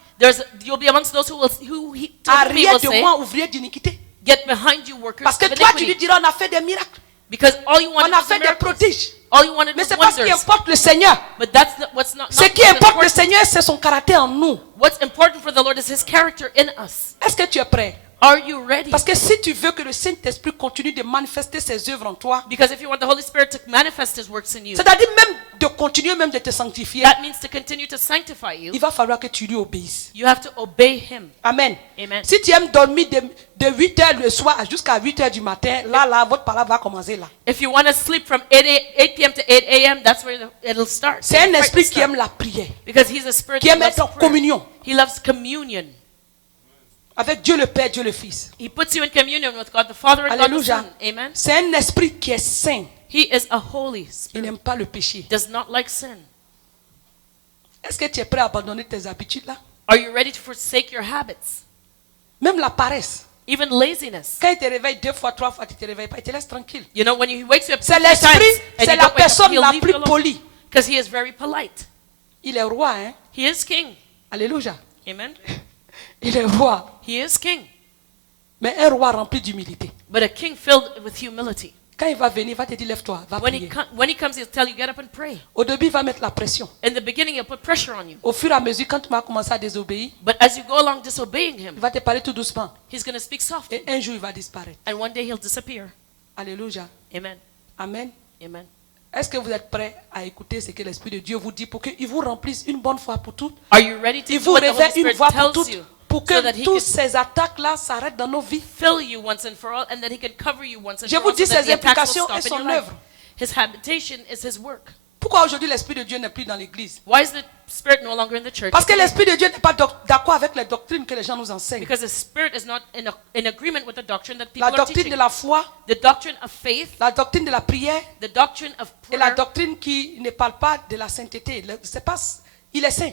you'll be amongst those who he arrière will de say, moi, ouvrier d'iniquité. get behind you, workers Parce que of toi tu lui iniquity. diras on a fait des miracles, Because all you wanted on a was the fait des miracles. prodiges. All you wanted Mais was c'est pas ce qui wonders. importe le Seigneur. But that's what's not Ce qui what's importe le important. Seigneur, c'est son caractère en nous. What's important for the Lord is his character in us. Est-ce que tu es prêt? Are you ready? Parce que si tu veux que le Saint-Esprit continue de manifester ses œuvres en toi, Because if you want the Holy Spirit to manifest his works in you, c'est-à-dire même de continuer même de te sanctifier, that means to continue to sanctify you. il va falloir que tu lui obéisses. You have to obey him. Amen. Amen. Si tu aimes dormir de 8 heures le soir jusqu'à 8 heures du matin, là, votre parole va commencer là. If you want to sleep from 8 p.m. to 8 a.m., that's where it'll start. C'est un The fight esprit will qui start. aime la prière, Because he's a spirit qui that aime loves être en prayer. communion He loves communion. avec Dieu le Père, Dieu le Fils. He puts you in communion with God the Father and God the Alléluia. Son. Amen. C'est un esprit qui est saint. He is a holy Il spirit. n'aime pas le péché. Does not like sin. Est-ce que tu es prêt à abandonner tes habitudes là? Are you ready to forsake your habits? Même la paresse. even laziness. Quand il te réveille 2 fois, 3 fois, tu te réveilles pas, il te laisse tranquille. You know, when he wakes you up C'est 2 times l'esprit, and c'est you la don't wake up, personne he'll la leave plus you alone polie. because he is very polite. Il est roi, hein. He is king. Alléluia. Amen. Il est roi. He is king. Mais un roi rempli d'humilité. But a king filled with humility. Quand il va venir, il va te dire, lève-toi, va When prier. when he comes, he'll tell you, get up and pray. Au début, il va mettre la pression. In the beginning, he'll put pressure on you. Au fur et à mesure, quand tu vas commencer à désobéir, But as you go along disobeying him, il va te parler tout doucement. he's going to speak softly. Et un jour, il va disparaître. And one day he'll disappear. Alléluia. Amen. Amen. Amen. Est-ce que vous êtes prêts à écouter ce que l'Esprit de Dieu vous dit pour qu'il vous remplisse une bonne fois pour toutes? Are you ready to Il do vous what the Holy révèle une Spirit fois pour tells toutes you pour so that que he toutes can ces attaques-là s'arrêtent dans nos vies. fill you once and for all and that he can cover you once and Je for vous all dis so that ses the attacks implications will et stop in son your life. œuvre. His habitation is his work. Pourquoi aujourd'hui l'Esprit de Dieu n'est plus dans l'Église? Why is the Spirit no longer in the church? Parce que l'Esprit de Dieu n'est pas d'accord avec les doctrines que les gens nous enseignent. Because the Spirit is not in agreement with the doctrine that people La are doctrine teaching. de la foi, The doctrine of faith, la doctrine de la prière the doctrine of et la prayer, doctrine qui ne parle pas de la sainteté. C'est pas, il est saint.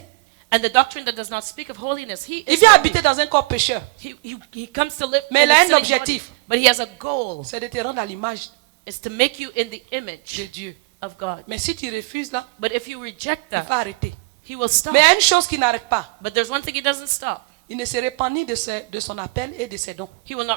and the doctrine that does not speak of holiness. He Il is vient holy. habiter dans un corps pécheur. He comes to live Mais in il a a un sinning objectif. body, but he has a goal. C'est de te rendre à l'image It's to make you in the de image Dieu. of God. Mais si tu refuses là, But if you reject il va that, arrêter. he will stop. Mais il y a une chose qui n'arrête pas. But there's one thing he doesn't stop. Il ne se répand ni de son appel et de ses dons. He will not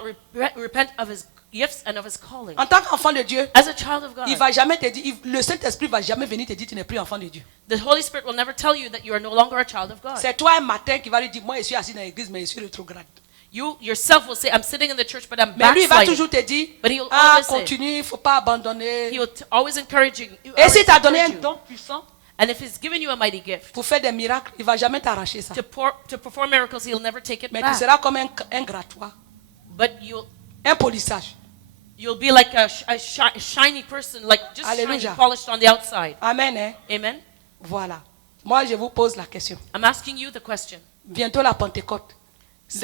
repent of his gifts and of his calling. En tant qu'enfant de Dieu, As a child of God, il va jamais te dire, le Saint-Esprit va jamais venir te dire tu n'es plus enfant de Dieu. the Holy Spirit will never tell you that you are no longer a child of God. C'est toi un matin qui va lui dire, moi je suis assis dans l'église mais je suis rétrograde. You yourself will say, I'm sitting in the church, but I'm Mais lui il va backsliding. toujours te dire, But he will ah always say- continue, il ne faut pas abandonner. He will always encourage you. Et si tu as donné un encourage you. don puissant And if he's given you a mighty gift pour faire des miracles, il ne va jamais t'arracher ça. to perform miracles, he'll never take it Mais tu back. seras comme un grattoir, But un polissage. you'll be like a shiny person, like just shiny, Alléluia. polished on the outside. Amen. Hein? Amen. Voilà. Moi je vous pose la question. I'm asking you the question. Bientôt la Pentecôte.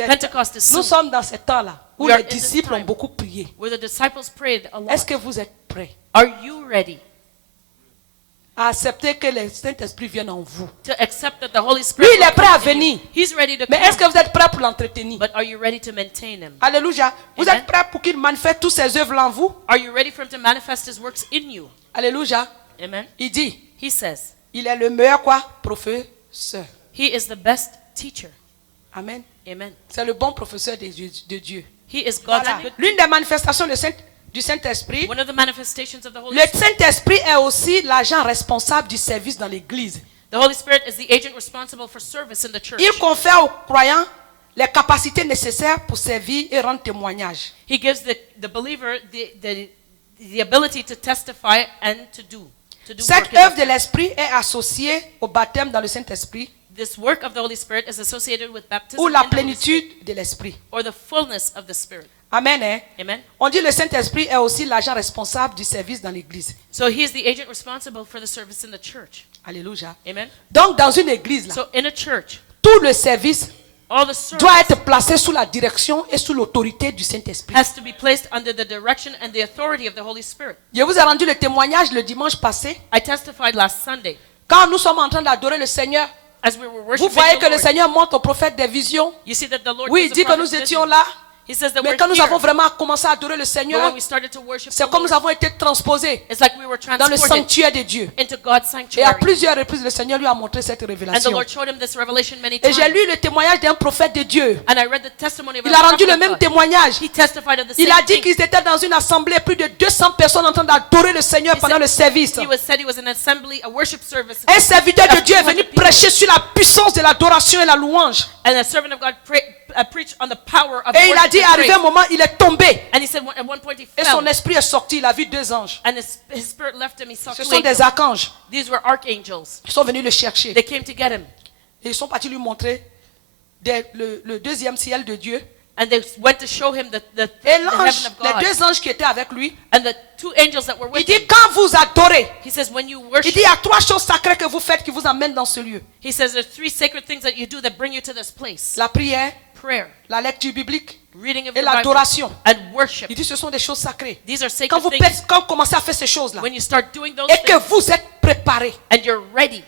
Pentecost is Nous soon, sommes dans ce temps-là où We are les in this disciples ont time. beaucoup prié. where the disciples prayed a lot. Est-ce que vous êtes prêts Are you ready à accepter que le Saint-Esprit vienne en vous? to accept that the Holy Spirit Lui, il will est prêt à come in you? venir. He's ready to Mais come. est-ce que vous êtes prêts pour l'entretenir? But are you ready to maintain him? Alléluia. Vous Amen. êtes prêts pour qu'il manifeste toutes ses œuvres en vous? Are you ready for him to manifest his works in you? Alléluia. Amen. Il dit, He says, il est le meilleur quoi? Professeur. he is the best teacher. Amen. Amen. C'est le bon professeur de Dieu. He is God's Voilà. good. L'une des manifestations du Saint-Esprit, One of the manifestations of the Holy le Spirit. Saint-Esprit est aussi l'agent responsable du service dans l'Église. The Holy Spirit is the agent responsible for service in the church. Il confère aux croyants les capacités nécessaires pour servir et rendre témoignage. He gives the believer the ability to testify and to do Cette work in œuvre the de l'Esprit est associée au baptême dans le Saint-Esprit This work of the Holy Spirit is associated with baptism ou la in the Holy Spirit, plénitude de l'Esprit. or the fullness of the Spirit. Amen. Hein? Amen. On dit le Saint-Esprit est aussi l'agent responsable du service dans l'Église. So he is the agent responsible for the service in the church. Alléluia. Amen. Donc dans une église, là, So in a church, tout le service all the service doit être placé sous la direction et sous l'autorité du Saint-Esprit. has to be placed under the direction and the authority of the Holy Spirit. Je vous ai rendu le témoignage le dimanche passé. I testified last Sunday Quand nous sommes en train d'adorer le Seigneur, as we were vous worshiping voyez the que le Lord. Seigneur montre au prophète des visions. You see that the Lord Oui, gives il a dit que prophet nous vision. étions là. He says that Mais we're quand nous here. avons vraiment commencé à adorer le But Seigneur, when we started to worship the c'est comme nous Lord, avons été transposés it's like we were dans le transported sanctuaire de Dieu. into God's Et à sanctuary. plusieurs reprises, le Seigneur lui a montré cette And the révélation. Lord showed him this revelation many Et j'ai times. lu le témoignage d'un prophète de Dieu. And I read the testimony of Il a rendu prophet le of même God. témoignage. He testified of the Il same a dit thing. qu'ils étaient dans une assemblée, plus de 200 personnes en train d'adorer le Seigneur He pendant said- le service. He was in an assembly, a worship service. Un serviteur de of Dieu est 200 venu people. prêcher sur la puissance de l'adoration et la louange. And a servant of God preached on the power of Et il a worship dit, and arrivé un praise. moment, il est tombé. And he said at one point he Et fell. son esprit est sorti, il a vu 2 anges. And his spirit left him. He saw Ce two sont des angels. archanges. These were archangels. Ils sont venus le chercher. They came to get him. Et ils sont partis lui montrer le deuxième ciel de Dieu. And they went to show him the Et heaven l'ange, of les God. 2 anges qui étaient avec lui, And the two angels that were il with him. dit, quand vous adorez, He says, when you il worship, dit, il y a 3 choses sacrées que vous faites qui vous amènent dans ce lieu. he says there's 3 sacred things that you do that bring you to this place. La prière, Prayer, la lecture biblique reading of et the Bible, l'adoration. and worship. Il dit, ce sont des choses sacrées. These are Quand sacred vous, things. quand vous commencez à faire ces choses-là, When you start doing those et que things vous êtes préparés, and you're ready,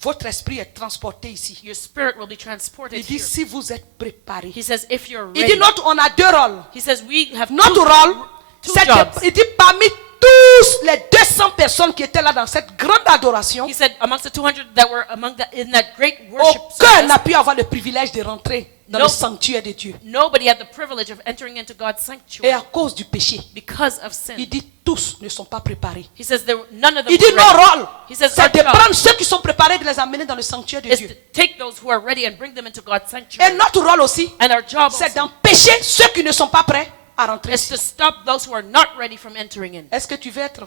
Votre esprit est transporté ici. Your spirit will be transported Il dit here. si vous êtes préparés. He says, if you're Il dit ready. on a deux rôles. He says, we have Notre rôle, two c'est jobs. il dit parmi tous les 200 personnes qui étaient là dans cette grande adoration, He said, amongst the 200 that were in that great worship aucun service, n'a pu avoir le privilège de rentrer dans No. le sanctuaire de Dieu. nobody had the privilege of entering into God's Et sanctuary à cause du péché, because of sin. il dit tous ne sont pas préparés. He says none of them Il dit were nos ready. rôles, He says our c'est de job prendre ceux qui sont préparés et de les amener dans le sanctuaire de is Dieu. to take those who are ready and bring them into God's Et sanctuary. notre rôle aussi, And our job c'est also d'empêcher ceux qui ne sont pas prêts à rentrer. is to stop those who are not ready from entering in. Est-ce que tu veux être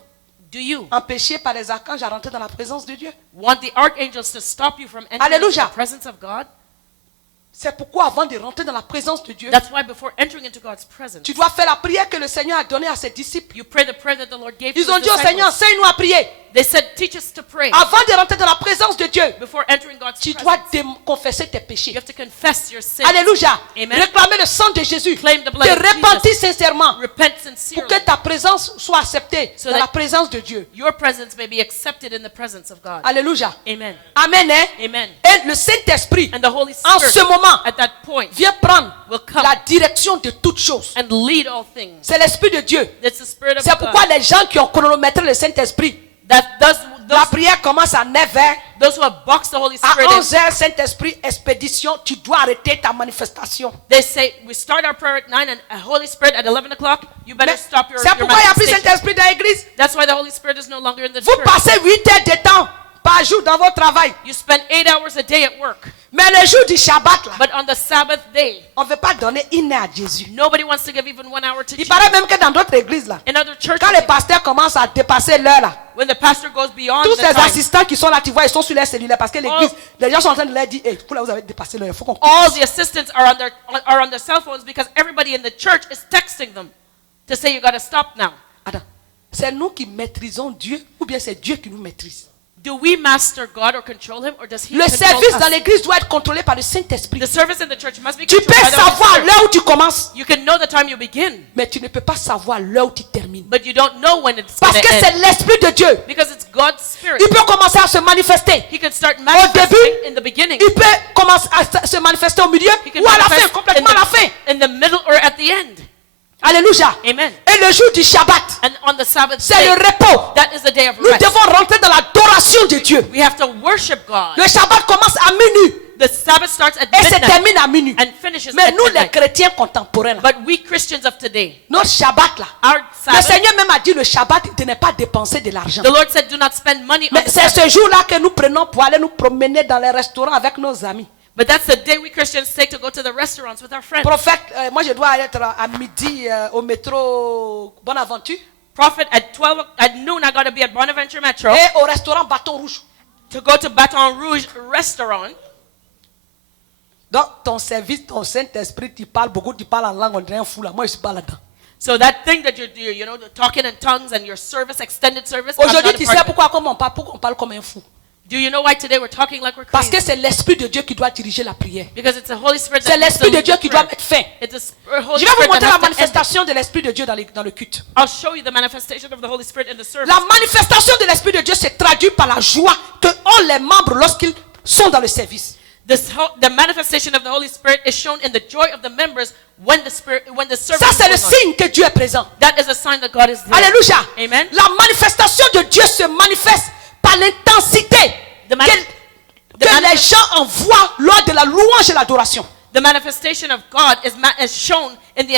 Do you empêché par les archanges à rentrer dans la présence de Dieu? want the archangels to stop you from entering into Alléluia. the presence of God? C'est pourquoi avant de rentrer dans la présence de Dieu, That's why before entering into God's presence, tu dois faire la prière que le Seigneur a donnée à ses disciples. you pray the prayer that the Lord gave to Ils ont his dit au Seigneur, disciples. enseigne-nous à prier. They said, teach us to pray. Avant de rentrer dans la présence de Dieu, Before entering God's tu dois presence, confesser tes you péchés. have to confess your sins. Alléluia. Amen. Réclamer le sang de Jésus. Claim the blood Te of Jesus. repentir sincèrement Repent pour sincerely. que ta présence soit acceptée So dans that- la présence de Dieu. Your presence may be accepted in the presence of God. Alléluia. Amen. Amen. Hein? Amen. Et le Saint-Esprit, And the Holy en Spirit, ce moment, at that point, vient prendre will come la direction de toutes choses. and lead all things. C'est l'Esprit de Dieu. It's the Spirit of C'est pourquoi God les gens qui ont chronométré le Saint-Esprit, that la prière commence à 9h. those who have boxed the Holy À Spirit in, 11h, Saint-Esprit, expédition, tu dois arrêter ta manifestation. they say, we start our prayer at 9 and a Holy Spirit at 11 o'clock, you better Mais stop your c'est pourquoi il n'y a plus manifestation. Saint-Esprit dans l'église. That's why the Holy Spirit is no longer in the Vous church. passez 8 heures de temps par jour dans votre travail. You spend 8 hours a day at work. Mais le jour du Shabbat, là, But on the Sabbath day, on ne veut pas donner 1 heure à Jésus. nobody wants to give even 1 hour to Il Jesus. paraît même que dans d'autres églises, là, In other churches, quand les pasteurs commencent à dépasser l'heure, là, when the pastor goes beyond tous the ces time, assistants qui sont là, tu vois, ils sont sur leur cellulaire parce que l'église, Oh. les gens sont en train de leur dire, hey, vous avez dépassé l'heure, il faut qu'on all the assistants are on their cell phones because everybody in the church is texting them to say you got to stop now. Attends, c'est nous qui maîtrisons Dieu ou bien c'est Dieu qui nous maîtrise? Do we master God or control him, or does he Le control service dans us? l'église doit être contrôlé par le Saint-Esprit. The service in the church must be Tu controlled peux by the Holy savoir Spirit. l'heure où tu commences, You can know the time you begin, mais tu ne peux pas savoir l'heure où tu termines. but you don't know when it's Parce going que to c'est end l'Esprit de Dieu. because it's God's Spirit. Il peut commencer à se manifester. He can start manifesting in the beginning. Il peut commencer à se manifester au milieu He can ou à la fin, manifest complètement à la fin. in the middle or at the end. Alléluia. Amen. Et le jour du Shabbat, And on the Sabbath c'est day, le repos. that is the day of Nous rest. devons rentrer dans l'adoration de Dieu. We have to worship God. Le Shabbat commence à minuit The Sabbath starts at et se midnight termine à minuit. and finishes Mais at nous, les midnight. chrétiens contemporains, là, But we Christians of today, notre Shabbat, là, our le Sabbath, Seigneur même a dit le Shabbat de ne pas dépenser de l'argent. the Lord said, do not spend money on Mais the c'est Sabbath. ce jour-là que nous prenons pour aller nous promener dans les restaurants avec nos amis. But that's the day we Christians take to go to the restaurants with our friends. Prophète, moi je dois être à midi au métro Bonaventure Prophet, at noon, I got to be at Bonaventure Metro et au restaurant Bâton Rouge. to go to Baton Rouge restaurant. Donc ton service, ton Saint-Esprit, tu parles beaucoup, tu parles en langue, on dirait un fou là. Moi je suis pas là-dedans. So that thing that you know, talking in tongues and your service, extended service. I'm Aujourd'hui not a tu part sais of it. pourquoi on parle comme un fou. Do you know why today we're talking like we're Parce crazy? que c'est l'Esprit de Dieu qui doit diriger la prière. Because it's the Holy Spirit C'est that needs to l'Esprit de lead Dieu the qui doit prayer. mettre fin. It's the Holy Je vais vous Spirit montrer that la has to end it. manifestation de l'Esprit de Dieu dans le culte. I'll show you the manifestation of the Holy Spirit in the service. La manifestation de l'Esprit de Dieu se traduit par la joie que ont les membres lorsqu'ils sont dans le service. The manifestation of the Holy Spirit is shown in the joy of the members when the service Ça, is c'est le going on. signe que Dieu est présent. That is a sign that God is there. Alléluia. Amen. La manifestation de Dieu se manifeste par l'intensité The man- que les gens envoient lors de la louange et l'adoration. The manifestation of God is shown in the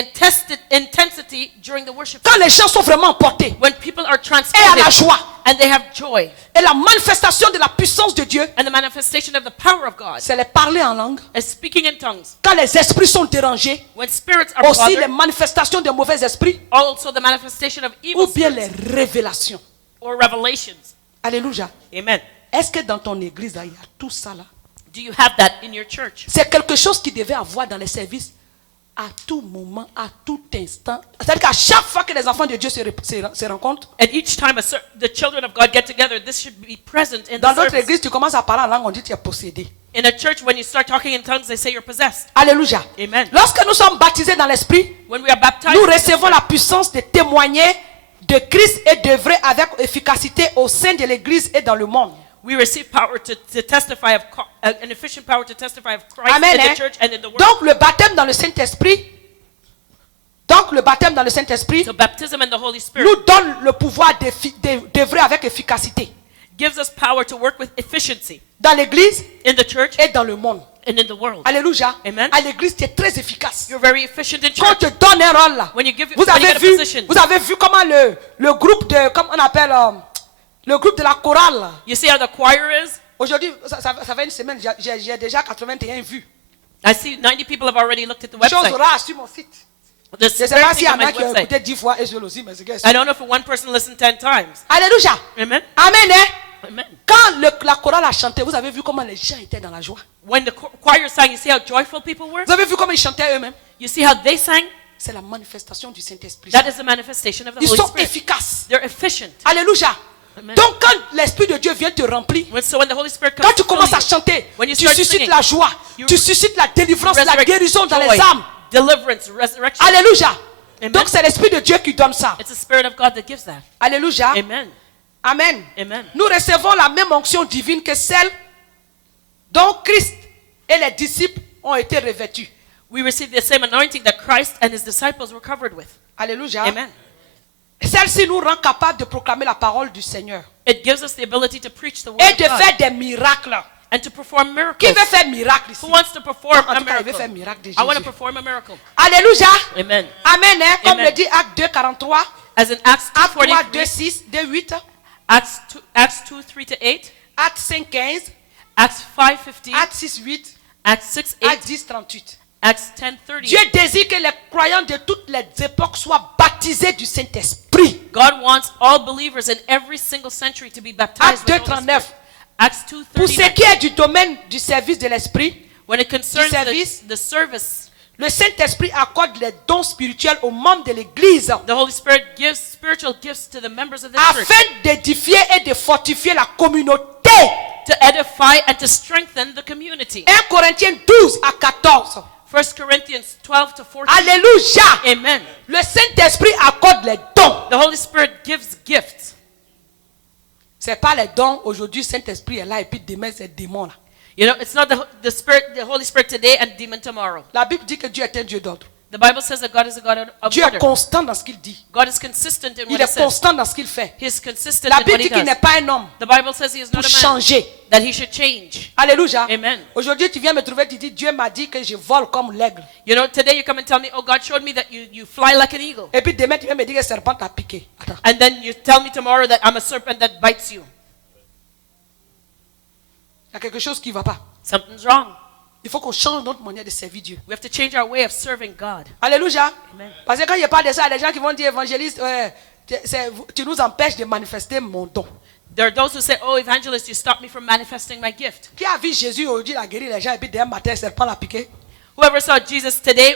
intensity during the worship. Quand les gens sont vraiment emportés When people are et à la transported joie. and they have joy. Et la manifestation de la puissance de Dieu, And the manifestation of the power of God c'est les parler en langue. is speaking in tongues. Quand les esprits sont dérangés, When spirits are aussi les bothered, manifestations des mauvais esprits also the manifestation of evil ou bien les spirits révélations. or revelations. Alléluia. Amen. Est-ce que dans ton église, là, il y a tout ça là? Do you have that in your church? C'est quelque chose qui devait avoir dans les services à tout moment, à tout instant. C'est-à-dire qu'à chaque fois que les enfants de Dieu se rencontrent, And each time the children of God get together, this should be present in dans the d'autres service. églises, tu commences à parler en langue, on dit que tu es possédé. In a church, when you start talking in tongues, they say you're possessed. Alléluia. Amen. Lorsque nous sommes baptisés dans l'esprit, When we are baptized, nous recevons la puissance de témoigner de Christ et d'œuvrer avec efficacité au sein de l'église et dans le monde. We receive power to testify of an efficient power to testify of Christ Amen. in Hein? the church and in the world. Donc le baptême dans le Saint-Esprit, So baptism in the Holy Spirit nous donne le pouvoir d'œuvrer avec efficacité gives us power to work with efficiency dans l'église in the church et dans le monde. and in the world. Alléluia. Amen. À l'église, tu es très efficace. You're very efficient in Quand on church. te donne un rôle là, When you give vous when you avez get a position, vous avez vu comment le groupe de, comme on appelle, le groupe de la chorale là. you see how the choir is? Aujourd'hui, ça fait une semaine, j'ai déjà 81 vues. I see 90 people have already looked at the Chose website. rare sur mon site. The Je ne sais pas spare s'il y thing en on a my qui ont website. écouté 10 fois et je aussi, mais c'est que I don't know if one person listened 10 times. Alléluia. Amen. Amen. Hein? Amen. Quand la chorale a chanté, vous avez vu comment les gens étaient dans la joie. When the choir sang, you see how joyful people were? Vous avez vu comment ils chantaient eux-mêmes. You see how they sang? C'est la manifestation du Saint-Esprit. That is the manifestation of the Ils Holy sont Spirit. efficaces. They're efficient. Alléluia. Amen. Donc quand l'Esprit de Dieu vient te remplir, So when the Holy Spirit comes quand tu to fill commences à you, chanter, when you tu start suscites singing, la joie, you tu suscites la délivrance, la resurrect guérison dans joy, les âmes. deliverance, resurrection. Alléluia. Amen. Donc c'est l'Esprit de Dieu qui donne ça. It's the Spirit of God that gives that. Alléluia. Amen. Amen. Amen. Nous recevons la même onction divine que celle dont Christ et les disciples ont été revêtus. We receive the same anointing that Christ and his disciples were covered with. Alléluia. Amen. Celle-ci nous rend capables de proclamer la parole du Seigneur It gives us the ability to preach the word et of de God faire des miracles. and to perform Qui miracles. veut faire miracle ici? Who wants to perform En a tout cas, il veut miracle? faire miracle de I want to Jésus. perform a miracle. Alléluia. Amen. Amen. Hein? Comme Amen. le dit Acte 2, 43. As in Acts Acte 3, 2, 2:43, 6, 2, 8. Acts 2, 3 to 8, Acte 5, 15. Acts 5:15, Acte 6, 8. Acts 6, 8, Acte 10, 38. Acts 10:30. Dieu désire que les croyants de toutes les époques soient baptisés du Saint-Esprit. God wants all believers in every single century to be baptized Acte with the 2, Holy 39. Spirit. Acts Pour ce 2:39. qui est du domaine du service de l'Esprit, When it concerns service, the service, le Saint-Esprit accorde les dons spirituels aux membres de l'Église the Holy Spirit gives spiritual gifts to the members of the church afin d'édifier et de fortifier la communauté. to edify and to strengthen the community. 1 Corinthiens 12 à 14. 1 Corinthians 12 to 14. Alléluia. Amen. Le Saint-Esprit accorde les dons. The Holy Spirit gives gifts. C'est pas les dons. Aujourd'hui, Saint-Esprit est là et puis demain, c'est démon là. You know, it's not the Holy Spirit today and demon tomorrow. La Bible dit que Dieu est un Dieu d'ordre. The Bible says that God is a God of Dieu est order. constant dans ce qu'il dit. God is consistent in Il what he est says. constant dans ce qu'il fait. He is consistent La in what Bible he dit qu'il does. n'est pas un homme The Bible says he is pour not a man, changer. that he should change. Alléluia. Amen. Aujourd'hui, tu viens me trouver, tu dis, Dieu m'a dit que je vole comme l'aigle. You know, today you come and tell me, oh, God showed me that you fly like an eagle. Et puis demain, tu viens me dire que le serpent t'a piqué. Attends. And then you tell me tomorrow that I'm a serpent that bites you. Il y a quelque chose qui ne va pas. Something's wrong. Il faut qu'on change notre manière de servir Dieu. We have to change our way of serving God. Alléluia. Amen. Parce que quand je parle de ça, les gens qui vont dire, évangéliste, tu nous empêches de manifester mon don. There are those who say, oh, evangelist, you stopped me from manifesting my gift. Qui a vu Jésus aujourd'hui, il a guéri les gens et puis demain matin, le serpent l'a piqué? Whoever saw Jesus today,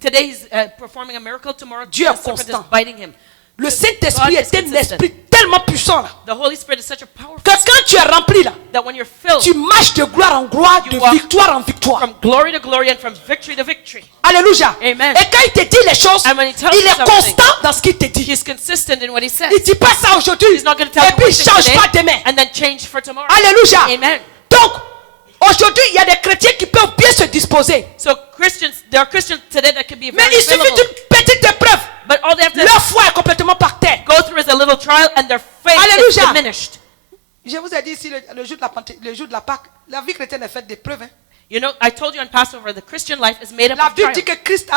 today he's performing a miracle, tomorrow Dieu the est serpent is constant. biting him. Le Saint-Esprit God is est un consistent. esprit tellement puissant là, The Holy Spirit is such a powerful que quand tu es rempli là, that when you're filled tu marches de gloire en gloire, You de walk victoire en victoire. from glory to glory and from victory to victory. Alléluia. Amen. Et quand il te dit les choses, And when he tells il you est something, constant dans ce qu'il te dit. He's consistent in what he says. Il ne dit pas ça aujourd'hui He's not going to tell et you puis one il thing ne change today pas demain. and then change for tomorrow. Alléluia. Amen. Donc, aujourd'hui, il y a des chrétiens qui peuvent bien se disposer. So there are Christians today that can be Mais very il suffit available. d'une petite épreuve. But all they have to Leur foi est complètement par terre. go through is a little trial and their faith Alléluia. is diminished. Je vous ai dit ici le jour de la Pâque, la vie chrétienne est faite d'épreuves. Hein. You know, I told you on Passover, the Christian life is made up La of Bible trials. dit que Christ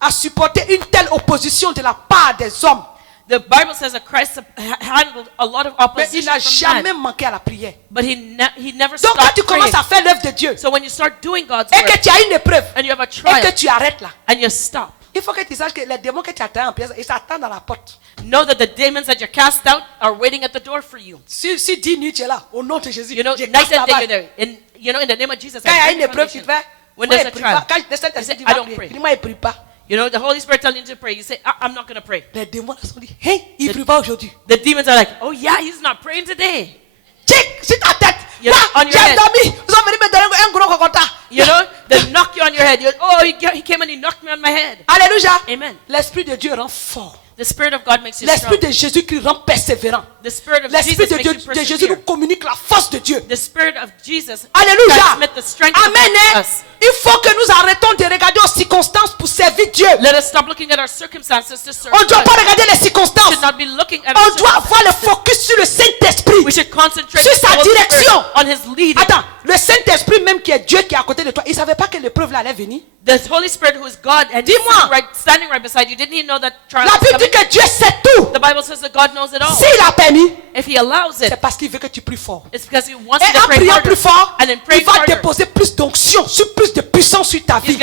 a supporté une telle opposition de la part des hommes. The Bible says that Christ handled a lot of Mais il opposition n'a from jamais man, manqué à la prière. but he never Donc quand stopped tu commences praying. à faire l'œuvre de Dieu So when you start doing God's et que work tu as une épreuve and you have a et trial que tu arrêtes là, and you stop, il faut que tu saches que les démons que tu attends en pièce, ils s'attendent à la porte. know that the demons that you cast out are waiting at the door for you. Si 10 nuits tu es là, au nom de Jésus, You know, je night casse la and day you're balle. there. In the name of Jesus, Quand il y a I une break épreuve, tu foundation. te fais. When Moi, there's je a prie trial, pas. Quand le Saint-Esprit you say, dit, I va don't prier. pray. Dis-moi, il ne prie pas. You know, the Holy Spirit telling you to pray. You say, I'm not going to pray. Les démons là sont dit, hey, il ne prie pas aujourd'hui. The demons are like, oh yeah, he's not praying today. Check sur ta tête. You Là, know, on your j'ai head. dormi. Vous avez venu me donner un gros cocotin. You know, they knock you on your head. Oh, he came and he knocked me on my head. Alléluia. Amen. L'Esprit de Dieu rend fort. The Spirit of God makes you L'Esprit strong. de Jésus qui rend persévérant. The Spirit of L'Esprit Jesus de, makes you de Jésus nous persevere. communique la force de Dieu. The Spirit of Jesus Alléluia. transmits the strength of Amen. God to Hein? us. Il faut que nous arrêtons de regarder aux circonstances pour servir Dieu. Let us stop looking at our circumstances to serve On ne doit God. pas regarder les We circonstances. should not be looking at On our doit avoir le circumstances. focus sur le Saint-Esprit. We should concentrate Sur on sa the Holy Spirit, direction. on His leading. Attends, le Saint-Esprit même qui est Dieu qui est à côté de toi, il ne savait pas que l'épreuve là allait venir. The Holy Spirit who is God and Dis-moi. standing right beside you. Didn't He know that trial La was Bible dit coming? que Dieu sait tout. The Bible says that God knows it all. S'il a permis, If He allows it, c'est parce qu'il veut que tu pries fort. it's because He wants Et you to en pray priant harder. plus fort, And in praying il va harder, déposer plus d'onction, sur plus de puissance sur ta vie.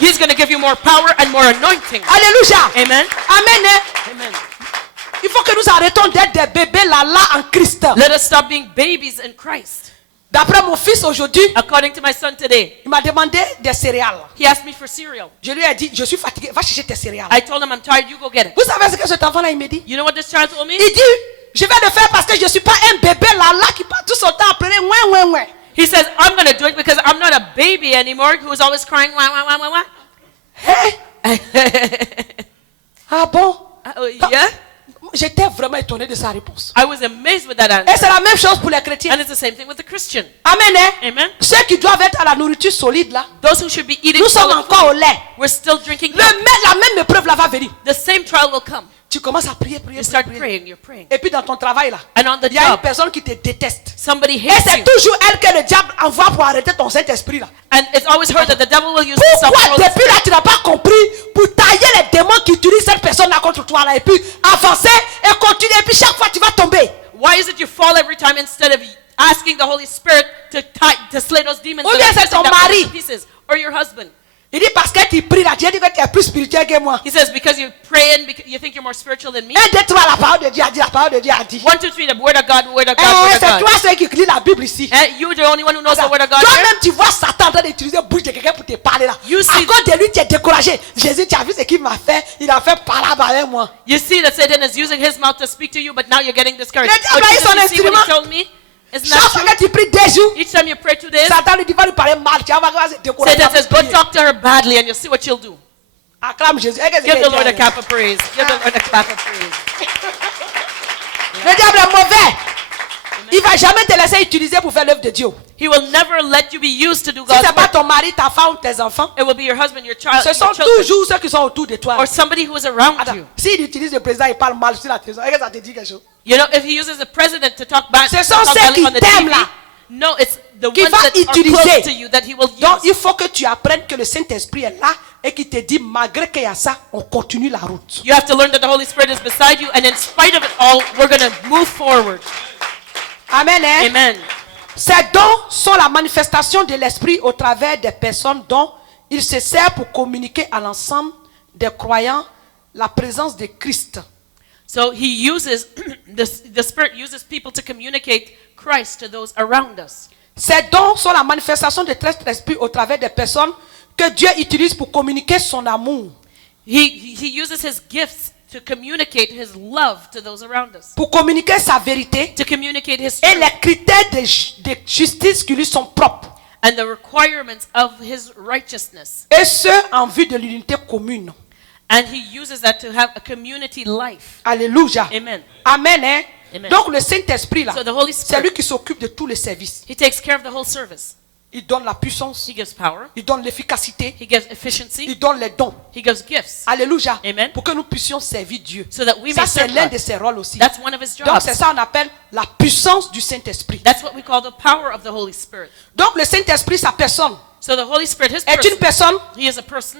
He's gonna give you more power and more anointing. Alléluia. Amen. Amen. Hein? Amen. Il faut que nous arrêtons d'être des bébés là en Christ. Let us stop being babies in Christ. D'après mon fils aujourd'hui, According to my son today, il m'a demandé des céréales. he asked me for cereal. Je lui ai dit, je suis fatigué, va chercher tes céréales. I told him, I'm tired, you go get it. Vous savez ce que cet enfant là il me dit? You know what this child told me? Il dit, je vais le faire parce que je ne suis pas un bébé là qui passe tout son temps à pleurer. Ouais. He says, I'm going to do it because I'm not a baby anymore who is always crying, wah, wah, wah, wah, Hein? wah. Ah bon? Yeah? J'étais vraiment étonné de sa réponse. I was amazed with that Et answer. c'est la même chose pour les chrétiens. And it's the same thing with the Christian. Amen. Hein? Amen. Ceux qui doivent être à la nourriture solide là, Those who should be eating nous sommes solid encore au food, lait. we're still drinking La milk. même épreuve là va venir. The same trial will come. Tu commences à prier. You start praying, you're praying. Et puis dans ton travail là, And on the il y a une job, personne qui te déteste. somebody Et hates c'est you. toujours elle que le diable envoie pour arrêter ton Saint-Esprit là. And it's always heard that the devil will use Pourquoi some depuis là tu n'as pas compris pour tailler les démons qui utilisent cette personne là contre toi là et puis avancer et continuer et puis chaque fois tu vas tomber. Why is it you fall every time instead of asking the Holy Spirit to slay those demons? Ou that bien are c'est using ton that person mari. to pieces? Or your husband? Il dit parce que tu pries là, tu dis que tu es plus spirituel que moi. He says, because you pray and you think you're more spiritual than me. 1, 2, 3, la parole de Dieu a dit, la parole de Dieu a dit. 1, 2, 3, the word of God, word of God, word Eh, of c'est God. toi celui qui lit la Bible ici. And you're the only one who knows the word of God here. Toi-même tu vois Satan en train d'utiliser la bouche de quelqu'un pour te parler là. You À see- cause de lui tu es découragé. Jésus, tu as vu ce qu'il m'a fait? Il a fait parler avec moi. You see that Satan is using his mouth to speak to you, but now you're getting discouraged. Le diable a eu son you see what he instrument. told me? Isn't Chaque that fois true? que tu pries 2 jours, Each time you pray 2 days, Satan lui dit va lui parler mal. Tu vas voir se décourager. Satan says, go talk to her badly and you'll see what she'll do. Acclame Jésus. Eh, qu'est-ce Give qu'il the dit? Lord a clap of praise. Give the Lord a clap of praise. Le diable est mauvais. Il va jamais te laisser utiliser pour faire l'œuvre de Dieu. He will never let you be used to do Si God's c'est pas work. ton mari, ta femme ou tes enfants, It will be your husband, your child, ce sont your children, toujours ceux qui sont autour de toi. or somebody who is around Attends, you. s'il utilise le président, il parle mal sur la télévision. Est-ce que ça te dit quelque chose? You know, if he uses the president to talk back, Ce to sont talk ceux badly qui on the t'aiment, TV, là. no, it's the Qui ones va that are utiliser. close to you that he will Donc, use. il faut que tu apprennes que le Saint-Esprit est là et qu'il te dit, malgré qu'il y a ça, on continue la route. You have to learn that the Holy Spirit is beside you, and in spite of it all, we're going to move forward. Amen. Hein? Amen. Ces dons sont la manifestation de l'Esprit au travers des personnes dont il se sert pour communiquer à l'ensemble des croyants la présence de Christ. So he uses, the Spirit uses people to communicate Christ to those around us. Ces dons sont la manifestation de cet esprit au travers des personnes que Dieu utilise pour communiquer son amour, He uses his gifts to communicate his love to those around us, pour communiquer sa vérité to communicate his et truth les critères de justice qui lui sont propres. and the requirements of his righteousness. Et ce, en vue de l'unité commune. And he uses that to have a community life. Alléluia. Amen. Amen. Hein? Amen. Donc le Saint-Esprit là, So the Holy c'est Spirit, lui qui s'occupe de tous les services. he takes care of the whole service. Il donne la puissance, He gives power, il donne l'efficacité, he gives efficiency, il donne les dons. he gives gifts. Alléluia. Amen. Pour que nous puissions servir Dieu. So that we Ça may c'est serve l'un God. de ses rôles aussi. That's one of his Donc jobs. c'est ça qu'on appelle la puissance du Saint-Esprit. That's what we call the power of the Holy Spirit. Donc le Saint-Esprit, sa personne, So the Holy Spirit, his est une person, personne, he is a person.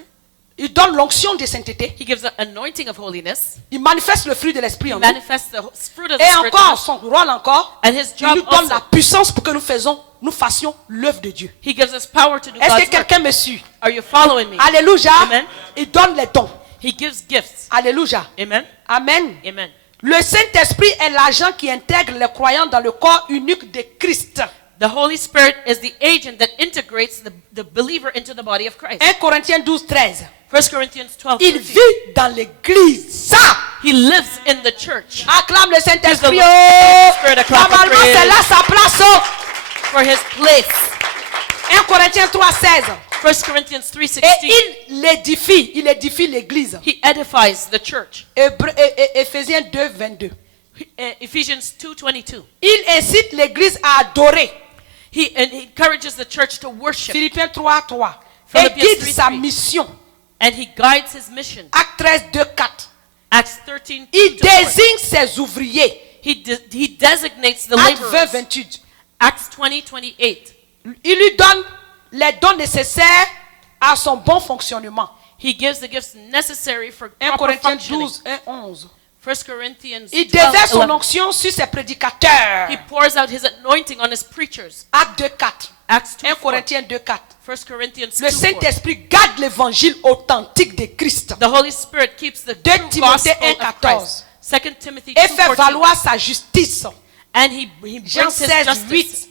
il donne l'onction de sainteté, He gives the anointing of holiness. il manifeste le fruit de l'Esprit He en nous. manifests the fruit of the Et Spirit. in encore, us. son rôle encore, And his il job nous donne la also, puissance pour que nous fassions l'œuvre de Dieu. he gives us power to do Est-ce God's que work. quelqu'un me suit? Are you following me? Alléluia. Amen. Il donne les dons. He gives gifts. Alléluia. Amen. Amen. Amen. Le Saint-Esprit est l'agent qui intègre les croyants dans le corps unique de Christ. The Holy Spirit is the agent that integrates the believer into the body of Christ. 1 Corinthiens 12, 13. 1 Corinthians 12, Il 13. vit dans l'église. Ça. He lives in the church Acclame le Saint-Esprit. Give the Spirit a clap of Normalement, praise. c'est là sa place. for his place. 1 Corinthiens 3, 16. 1 Corinthians Et 3:16. il édifie l'église. He edifies the church. Éphésiens 2, 22. Ephesians 2:22. Il incite l'église à adorer. He encourages the church to worship. Philippiens 3, 3. Et Philippians guide 3, sa 3. mission. And he guides his mission. Acte 13, 2, 4. Acts 13. Il 2 to 4. désigne ses ouvriers. He designates the Acte 20, laborers. 28. Acts 20:28. Il lui donne les dons nécessaires à son bon fonctionnement. He gives the gifts necessary for 1 proper Corinthiens functioning. 12, 1, 11. 1 Corinthians Il 12, déverse son 11. onction sur ses prédicateurs. He pours out his anointing on his preachers. Acte 2, 4. Acts 1 2:4. Corinthiens 2, 4. 1 Corinthians Le 2:4. Saint-Esprit garde l'évangile authentique de Christ The Holy Spirit keeps the 2 true Timothée gospel 1, of 14. Christ. 2 Timothy et fait 2:14. valoir sa justice. And he Jean brings his 16, justice. 8.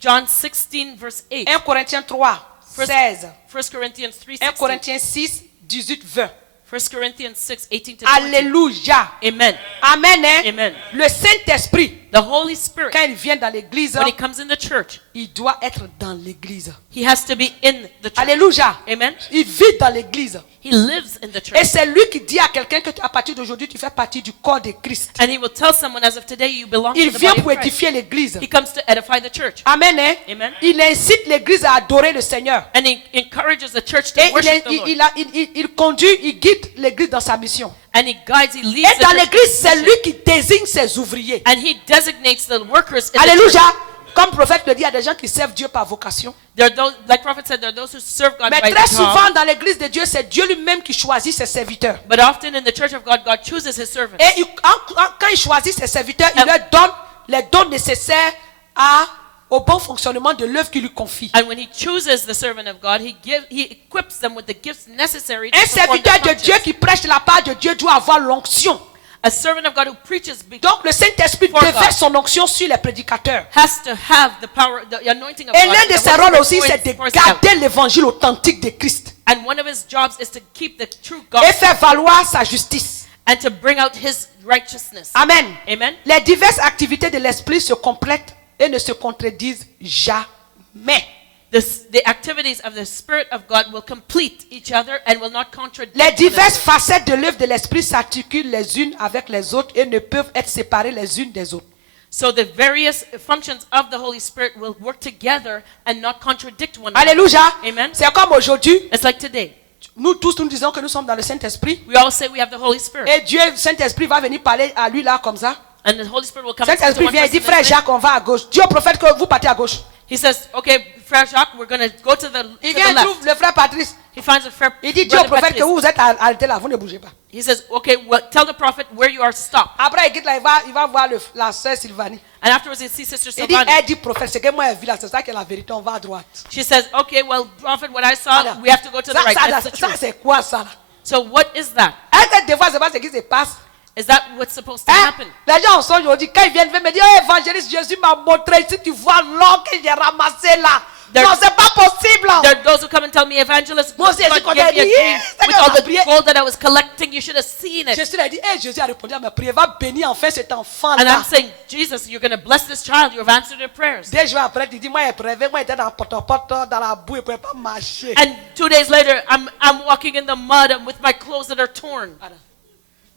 John 16 verse 8. 1 Corinthiens 3, 16. 1 Corinthians 3:16. 1 Corinthiens 6, 18, 20. 1 Corinthians 6:18 to 20. Alléluia. Amen. Amen. Hein? Amen. Le Saint-Esprit, The Holy Spirit, quand il vient dans l'église, when he comes in the church, il doit être dans l'église. he has to be in the church. Alléluia. Amen. Il vit dans l'église. He lives in the Et church. c'est lui qui dit à quelqu'un que à partir d'aujourd'hui, tu fais partie du corps de Christ. And he will tell someone as of today you belong Il to the vient body pour of Christ. édifier l'église. He comes to edify the church. Amen. Hein? Amen. Il incite l'église à adorer le Seigneur. And he encourages the church to Et worship the Lord. il conduit, il guide l'église dans sa mission. And he guides, he leads Et the dans church l'église, c'est mission. lui qui désigne ses ouvriers. And he designates the workers in the Alléluia. church. Comme le prophète le dit, il y a des gens qui servent Dieu par vocation. There are those, like prophet said, there are those who serve God Mais by très job. souvent, dans l'église de Dieu, c'est Dieu lui-même qui choisit ses serviteurs. But often in the church of God, God chooses his servants. Et quand il choisit ses serviteurs, il leur donne les dons nécessaires au bon fonctionnement de l'œuvre qu'il lui confie. And when he chooses the servant of God, he equips them with the gifts necessary to Un perform serviteur their de Dieu functions. qui prêche la part de Dieu doit avoir l'onction. A servant of God who preaches Donc le Saint-Esprit For God. déverse son onction sur les prédicateurs. has to have the power, the anointing of Et God. l'un and de the ses Holy rôles Spirit aussi, c'est pours de out. garder l'évangile authentique de Christ. And one of his jobs is to keep the true Et gospel faire valoir sa justice. and to bring out his righteousness. Amen. Amen. Les diverses activités de l'esprit se complètent et ne se contredisent jamais. The activities of the Spirit of God will complete each other and will not contradict Les one diverses another. facettes de l'œuvre de l'esprit s'articulent les unes avec les autres et ne peuvent être séparées les unes des autres. So the various functions of the Holy Spirit will work together and not contradict one another. Alléluia. Amen. C'est comme aujourd'hui, It's like today. nous tous nous disons que nous sommes dans le Saint-Esprit. We all say we have the Holy Spirit. Et Dieu, Saint-Esprit va venir parler à lui là comme ça. And the Holy Spirit will come and say to Saint-Esprit one vient et dit, person frère this way. Jacques, on va à gauche. Dis au prophète que vous partez à gauche. He says, okay, Frère Jacques, we're going to go to the Il left. vient et trouve le frère Patrice. He finds a frère. Il dit, dis au brother prophète que Patrice. vous êtes arrêtés là, vous ne bougez pas. He says, okay, well, tell the prophet where you are, stop. Après, il quitte là, il va voir la sœur Sylvanie. And afterwards, he sees Sister Il dit, Sylvanie. elle dit prophète, c'est que moi j'ai vu là, c'est ça qui est la vérité, on va à droite. She says, okay, well, prophet, what I saw, Voilà. we have to go to the right. That's the Ça, truth. c'est quoi ça là? So what is that? Est-ce que des fois, c'est pas ce qui se passe? Is that what's supposed to Hein? happen? Les gens sont aujourd'hui, quand ils viennent me dire, oh, évangéliste, Jésus m'a montré, si tu vois l'or que j'ai ramassé là. There- Non, c'est pas possible. There are those who come and tell me, evangelist, Moi aussi, God je gave me a connais, dream c'est with qu'on all a the prié. gold that I was collecting. You should have seen it. Jésus a dit, hey, Jésus a répondu à mes prières, va bénir enfin cet enfant And là. I'm saying, Jesus, you're going to bless this child. You have answered your prayers. 2 jours après, il dit, moi, j'ai rêvé, moi, j'étais dans le potopoto, dans la boue, je ne pouvais pas marcher. And 2 days later, I'm walking in the mud and with my clothes that are torn. Voilà.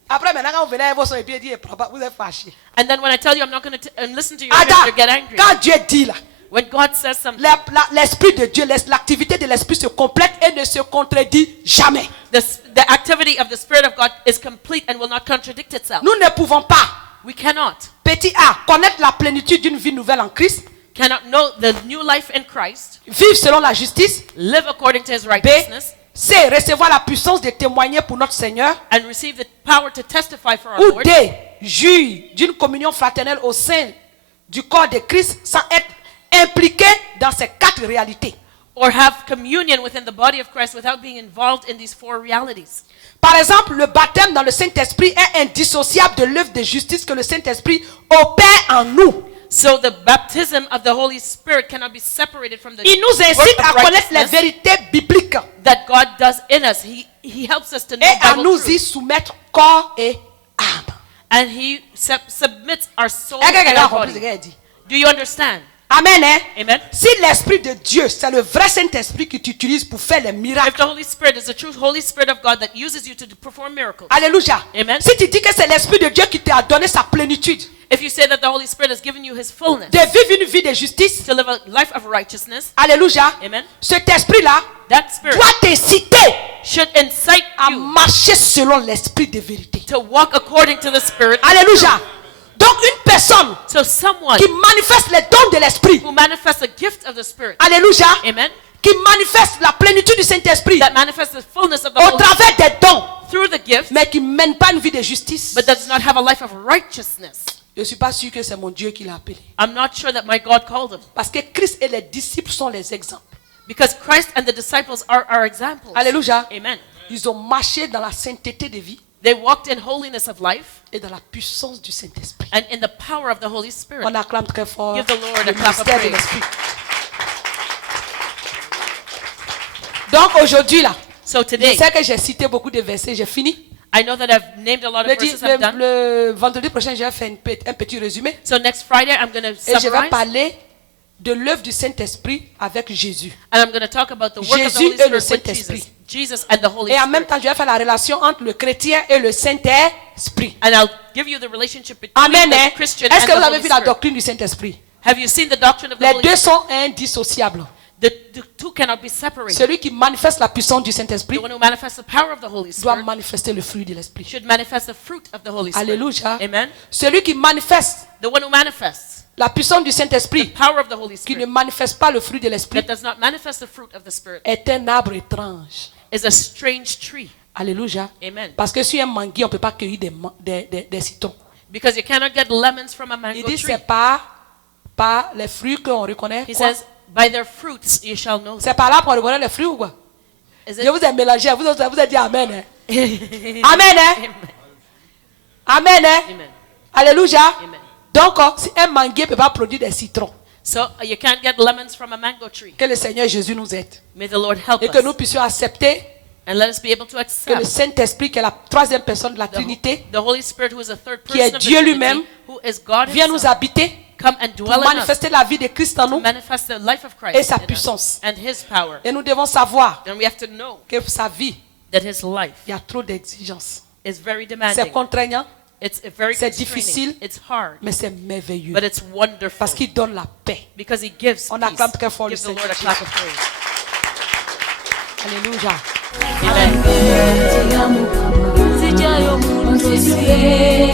Après, maintenant, quand vous venez à vos soeurs et puis il dit, papa, vous êtes fâchés. And then when I tell you I'm not going to listen to you, Attends, you get angry. quand Dieu dit là, When God says something, l'esprit de Dieu, l'activité de l'esprit se complète et ne se contredit jamais. the activity of the Spirit of God is complete and will not contradict itself. Nous ne pouvons pas, We cannot connaître la plénitude d'une vie nouvelle en Christ, know the new life in Christ, vivre selon la justice, live according to his B, righteousness, C, recevoir la puissance de témoigner pour notre Seigneur, and receive the power to testify for our ou Lord, D, jouir d'une communion fraternelle au sein du corps de Christ sans être impliqué dans ces 4 réalités. or have communion within the body of Christ without being involved in these 4 realities. Par exemple, le baptême dans le Saint-Esprit est indissociable de l'œuvre de justice que le Saint-Esprit opère en nous. So the baptism of the Holy Spirit cannot be separated from the Il nous work incite of à connaître les righteousness vérités bibliques that God does in us. He helps us to know et à Bible nous truth. y soumettre corps et âme. And he submits our soul Est-ce que and quelqu'un a our compris ce body. qu'elle dit? Do you understand? Amen. Hein? Amen. Si l'Esprit de Dieu, c'est le vrai Saint-Esprit que tu utilises pour faire les If miracles. the Holy Spirit is the true Holy Spirit of God that uses you to perform miracles. Alléluia. Amen. Si tu dis que c'est l'Esprit de Dieu qui t'a donné sa plénitude, If you say that the Holy Spirit has given you His fullness de vivre une vie de justice, to live a life of righteousness, alléluia, Amen. cet esprit-là that Spirit doit t'inciter should incite à you marcher selon l'Esprit de vérité. to walk according to the Spirit. Alléluia. Donc une personne So someone qui manifeste les dons de l'Esprit, who manifests the gift of the Spirit, alléluia, Amen, qui manifeste la plénitude du Saint-Esprit that manifests the fullness of the au Holy Spirit travers des dons, through the gift, mais qui ne mène pas une vie de justice. but does not have a life of righteousness. Je ne suis pas sûr que c'est mon Dieu qui l'a appelé. I'm not sure that my God called him. Parce que Christ et les disciples sont les exemples. Because Christ and the disciples are our examples. Alléluia. Amen. Ils ont marché dans la sainteté de vie They walked in holiness of life et dans la puissance du Saint-Esprit. and in the power of the Holy Spirit. On acclame très fort Give the Lord a le clap of ministère de praise. l'Esprit. Donc aujourd'hui là, So je today, sais que j'ai cité beaucoup de versets, j'ai fini. I know that I've named a lot of verses I'm done. Le vendredi prochain, je vais faire un petit résumé. So next Friday, I'm going to Et je vais summarize parler de l'œuvre du Saint-Esprit avec Jésus. and I'm going to talk about the work of the Jésus Holy et le Spirit with Saint-Esprit. Jesus and the Holy Et en même Spirit. temps, je vais faire la relation entre le chrétien et le Saint-Esprit. And I'll give you the relationship between Amen. Hein? the Christian Est-ce and que the vous avez Holy vu la Spirit. doctrine du Saint-Esprit? Have you seen the doctrine of the Les Holy deux Spirit? sont indissociables. The two cannot be separated. Celui qui manifeste la puissance du Saint-Esprit The one who manifests the power of the Holy doit Spirit manifester le fruit de l'Esprit. should manifest the fruit of the Holy Spirit. Alléluia. Amen. Celui qui manifeste The one who manifests la puissance du the Saint-Esprit, power of the Holy qui ne Spirit manifeste pas le fruit de l'Esprit, that does not manifest the fruit of the Spirit est un arbre étrange. is a strange tree. Alléluia. Amen. Parce que sur un manguier, on ne peut pas cueillir des citrons. Because you cannot get lemons from a Il mango dit tree. c'est par les fruits qu'on reconnaît. He Quoi? says, by their fruits you shall know them. C'est par là qu'on reconnaît les fruits ou quoi? Is Je it? vous ai mélangé, vous avez dit Amen. Hein? Amen. Hein? Amen. Hein? Amen. Alléluia. Amen. Donc, si un manguier ne peut pas produire des citrons, So you can't get lemons from a mango tree. que le Seigneur Jésus nous aide. May the Lord help Et que nous us. puissions accepter And let us be able to que le accept Saint-Esprit, qui est la troisième personne de la Trinité, the Holy Spirit, who is the third qui est person of the Dieu Trinity, lui-même, who is God vient nous himself, habiter come and pour dwell in us, manifester la vie de Christ en to nous. manifest the life of Christ et sa in us puissance. and His power. Et nous devons savoir And we have to know que sa vie, that His life il y a trop d'exigences. is very C'est demanding. contraignant, It's very c'est constraining. difficile, It's hard, mais c'est merveilleux. but it's wonderful Parce qu'il donne la paix. because He gives On peace. acclame très fort le Give the Lord Seigneur a clap of praise. Alléluia. Sijayo muntu siye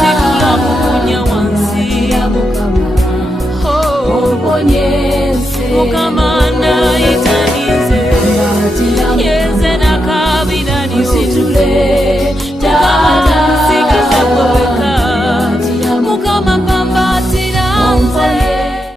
Sikuyamukunya wansi Mukama na itanize